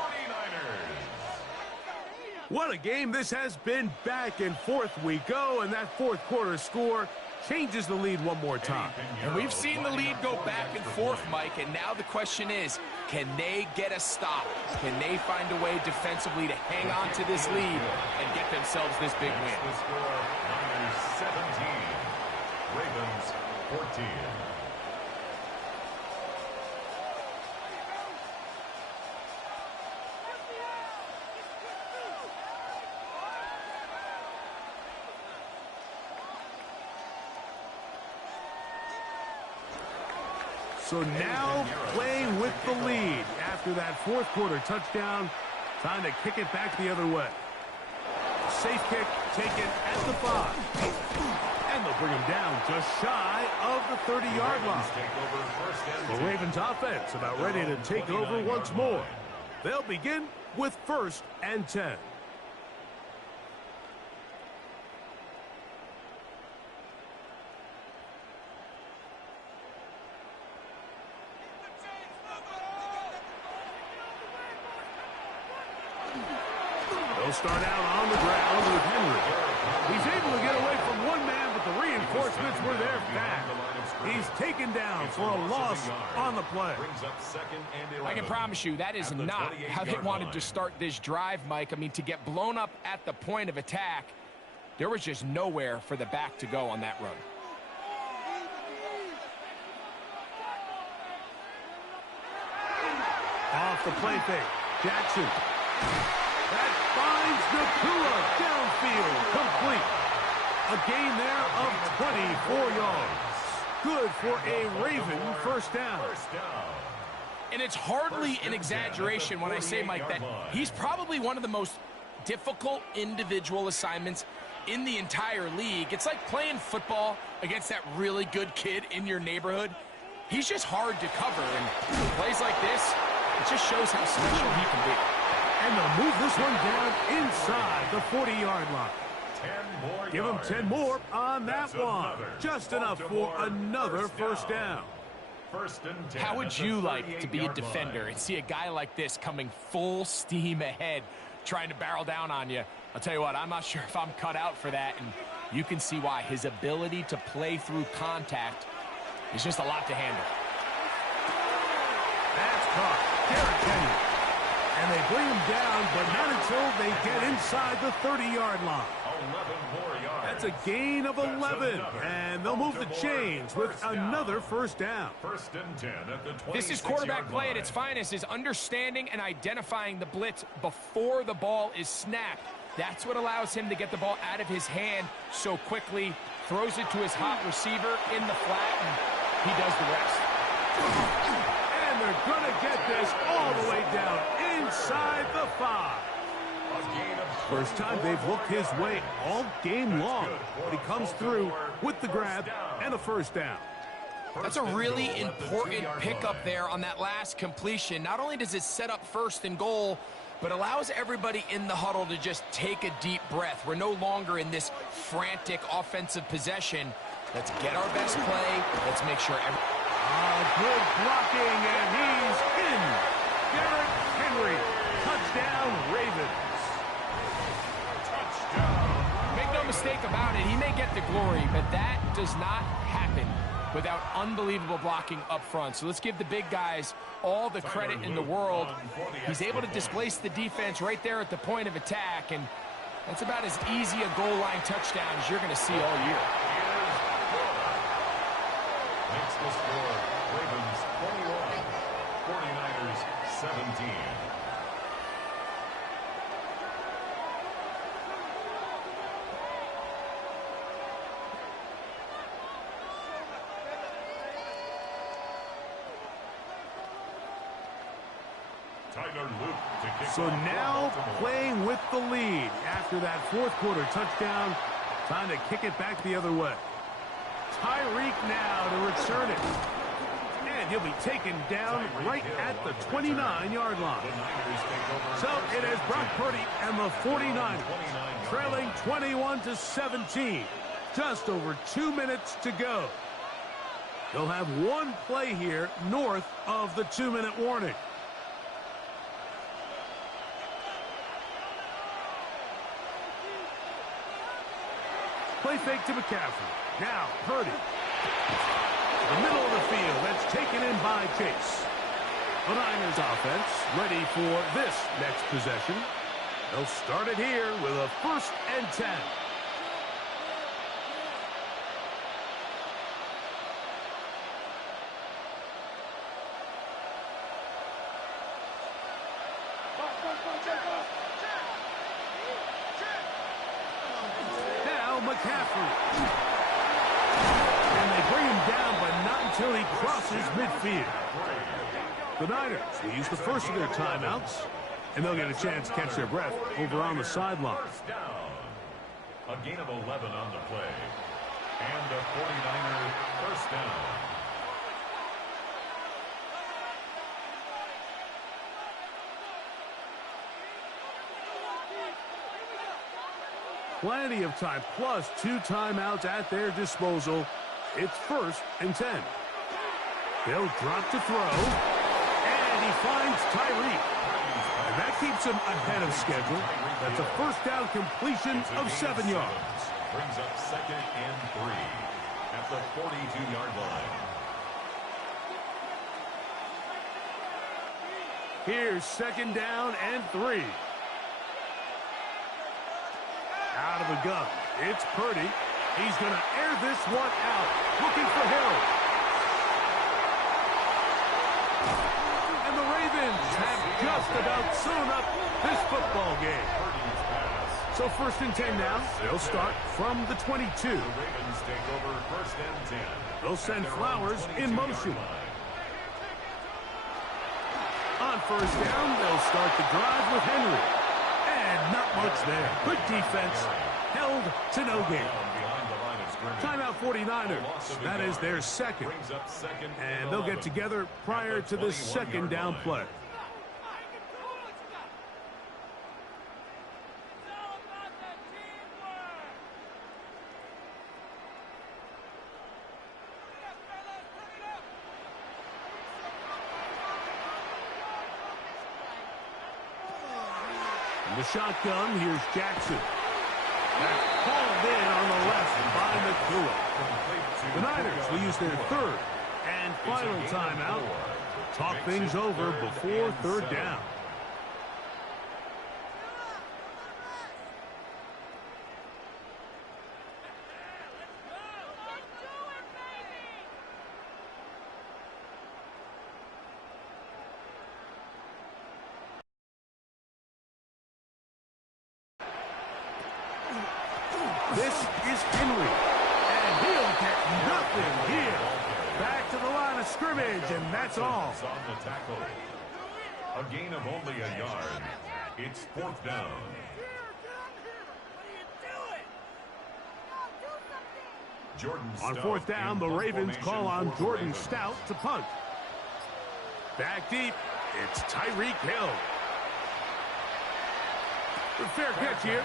What a game this has been. Back and forth we go, and that fourth quarter score changes the lead one more time. And we've seen the lead go back and forth, Mike, and now the question is, can they get a stop? Can they find a way defensively to hang on to this lead and get themselves this big win? The score, Niners 17, Ravens 14. So now playing with the lead after that fourth quarter touchdown. Time to kick it back the other way. Safe kick taken at the 5. And they'll bring him down just shy of the 30-yard line. The Ravens offense about ready to take over once more. They'll begin with first and 10. They'll start out on the ground with Henry. He's able to get away from one man, but the reinforcements were there fast. He's taken down for a loss on the play. I can promise you that is not how they wanted to start this drive, Mike. I mean, to get blown up at the point of attack, there was just nowhere for the back to go on that run. Off the play fake, Jackson. That finds Nakua downfield, complete. A gain there of 24 yards. Good for a Raven first down. And it's hardly an exaggeration when I say, Mike, that he's probably one of the most difficult individual assignments in the entire league. It's like playing football against that really good kid in your neighborhood. He's just hard to cover, and plays like this, it just shows how special he can be. And they'll move this one down inside the 40-yard line. 10 more Give them 10 more on that one. Just enough for another first down. First and 10. How would you like to be a defender and see a guy like this coming full steam ahead, trying to barrel down on you? I'll tell you what, I'm not sure if I'm cut out for that, and you can see why. His ability to play through contact is just a lot to handle. That's caught. Derrick Henry. And they bring him down, but not until they get inside the 30-yard line. 11 more yards. That's a gain of 11, and they'll move the chains with another first down. First and 10 at the 26-yard This is quarterback play at its finest, is understanding and identifying the blitz before the ball is snapped. That's what allows him to get the ball out of his hand so quickly, throws it to his hot receiver in the flat, and he does the rest. And they're going to get this all the way down inside the 5. First time they've looked his way all game long. He comes through with the grab and a first down. That's a really important pickup there on that last completion. Not only does it set up first and goal, but allows everybody in the huddle to just take a deep breath. We're no longer in this frantic offensive possession. Let's get our best play. Let's make sure good blocking, and he's in. Derrick Henry, touchdown Ravens. Make no mistake about it. He may get the glory, but that does not happen without unbelievable blocking up front. So let's give the big guys all the credit in the world. He's able to displace the defense right there at the point of attack, and that's about as easy a goal line touchdown as you're going to see all year. Makes the score Ravens 21, 49ers 17. So now playing with the lead after that fourth quarter touchdown. Time to kick it back the other way. Tyreek now to return it. And he'll be taken down right at the 29-yard line. So it is Brock Purdy and the 49ers trailing 21-17. Just over 2 minutes to go. They'll have one play here north of the 2-minute warning. Play fake to McCaffrey. Now, Purdy. The middle of the field. That's taken in by Chase. The Niners offense ready for this next possession. They'll start it here with a 1st and 10. McCaffrey. And they bring him down, but not until he crosses midfield. The Niners will use the first of their timeouts, and they'll get a chance to catch their breath over on the sideline. A gain of 11 on the play. And a 49er first down. Plenty of time, plus 2 timeouts at their disposal. It's 1st and 10. They'll drop to throw, and he finds Tyreek. And that keeps him ahead of schedule. That's a first down completion of 7 yards. Brings up 2nd and 3 at the 42-yard line. Here's 2nd down and 3. Out of the gun. It's Purdy. He's going to air this one out. Looking for Hill. And the Ravens have just about sewn up this football game. So 1st and 10 now. They'll start from the 22. The Ravens take over 1st and 10. They'll send Flowers in motion. On 1st down, they'll start the drive with Henry. And not much there. Good defense. Held to no gain. Timeout 49ers. That is their 2nd. And they'll get together prior to the 2nd down play. The shotgun, here's Jackson. That's called in on the left by McClure. The Niners will use their 3rd and final timeout. Talk things over before 3rd down. This is Henry, and he'll get nothing here. Back to the line of scrimmage, and that's all. On the tackle. A gain of only a yard. It's 4th down. Jordan On Stout 4th down, the Ravens call on Jordan Ravens. Stout to punt. Back deep, it's Tyreek Hill. The fair catch here.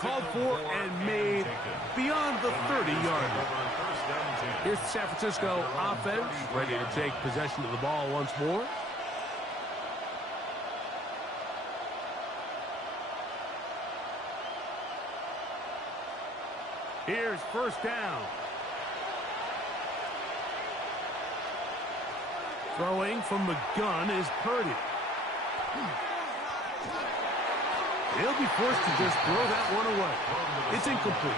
Called for and made beyond the 30-yard line. Here's the San Francisco offense, ready to take possession of the ball once more. Here's first down. Throwing from the gun is Purdy. He'll be forced to just throw that one away. It's incomplete.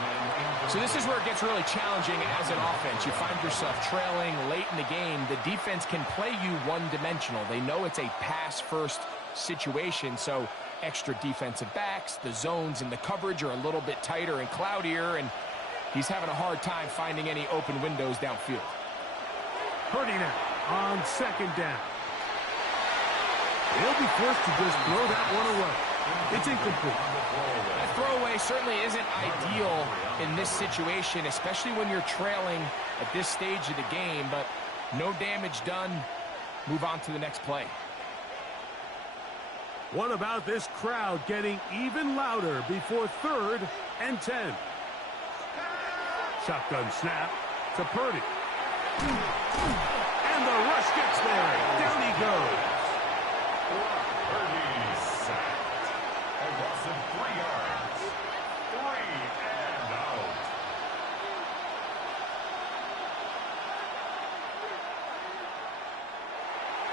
So this is where it gets really challenging as an offense. You find yourself trailing late in the game. The defense can play you one-dimensional. They know it's a pass-first situation, so extra defensive backs, the zones and the coverage are a little bit tighter and cloudier, and he's having a hard time finding any open windows downfield. Purdy now on second down. He'll be forced to just throw that one away. It's incomplete. That throwaway certainly isn't ideal in this situation, especially when you're trailing at this stage of the game, but no damage done. Move on to the next play. What about this crowd getting even louder before 3rd and 10? Shotgun snap to Purdy. And the rush gets there. Down he goes. Purdy sacked. A loss of 3 yards. 3 and out.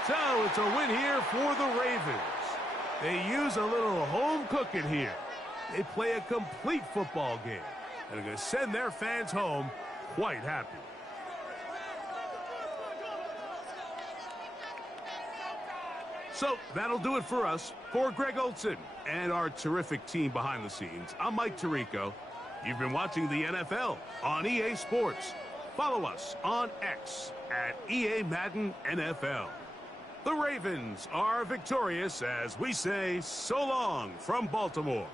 So it's a win here for the Ravens. They use a little home cooking here. They play a complete football game and are going to send their fans home quite happy. So that'll do it for us. For Greg Olson and our terrific team behind the scenes, I'm Mike Tirico. You've been watching the NFL on EA Sports. Follow us on X at EA Madden NFL. The Ravens are victorious as we say so long from Baltimore.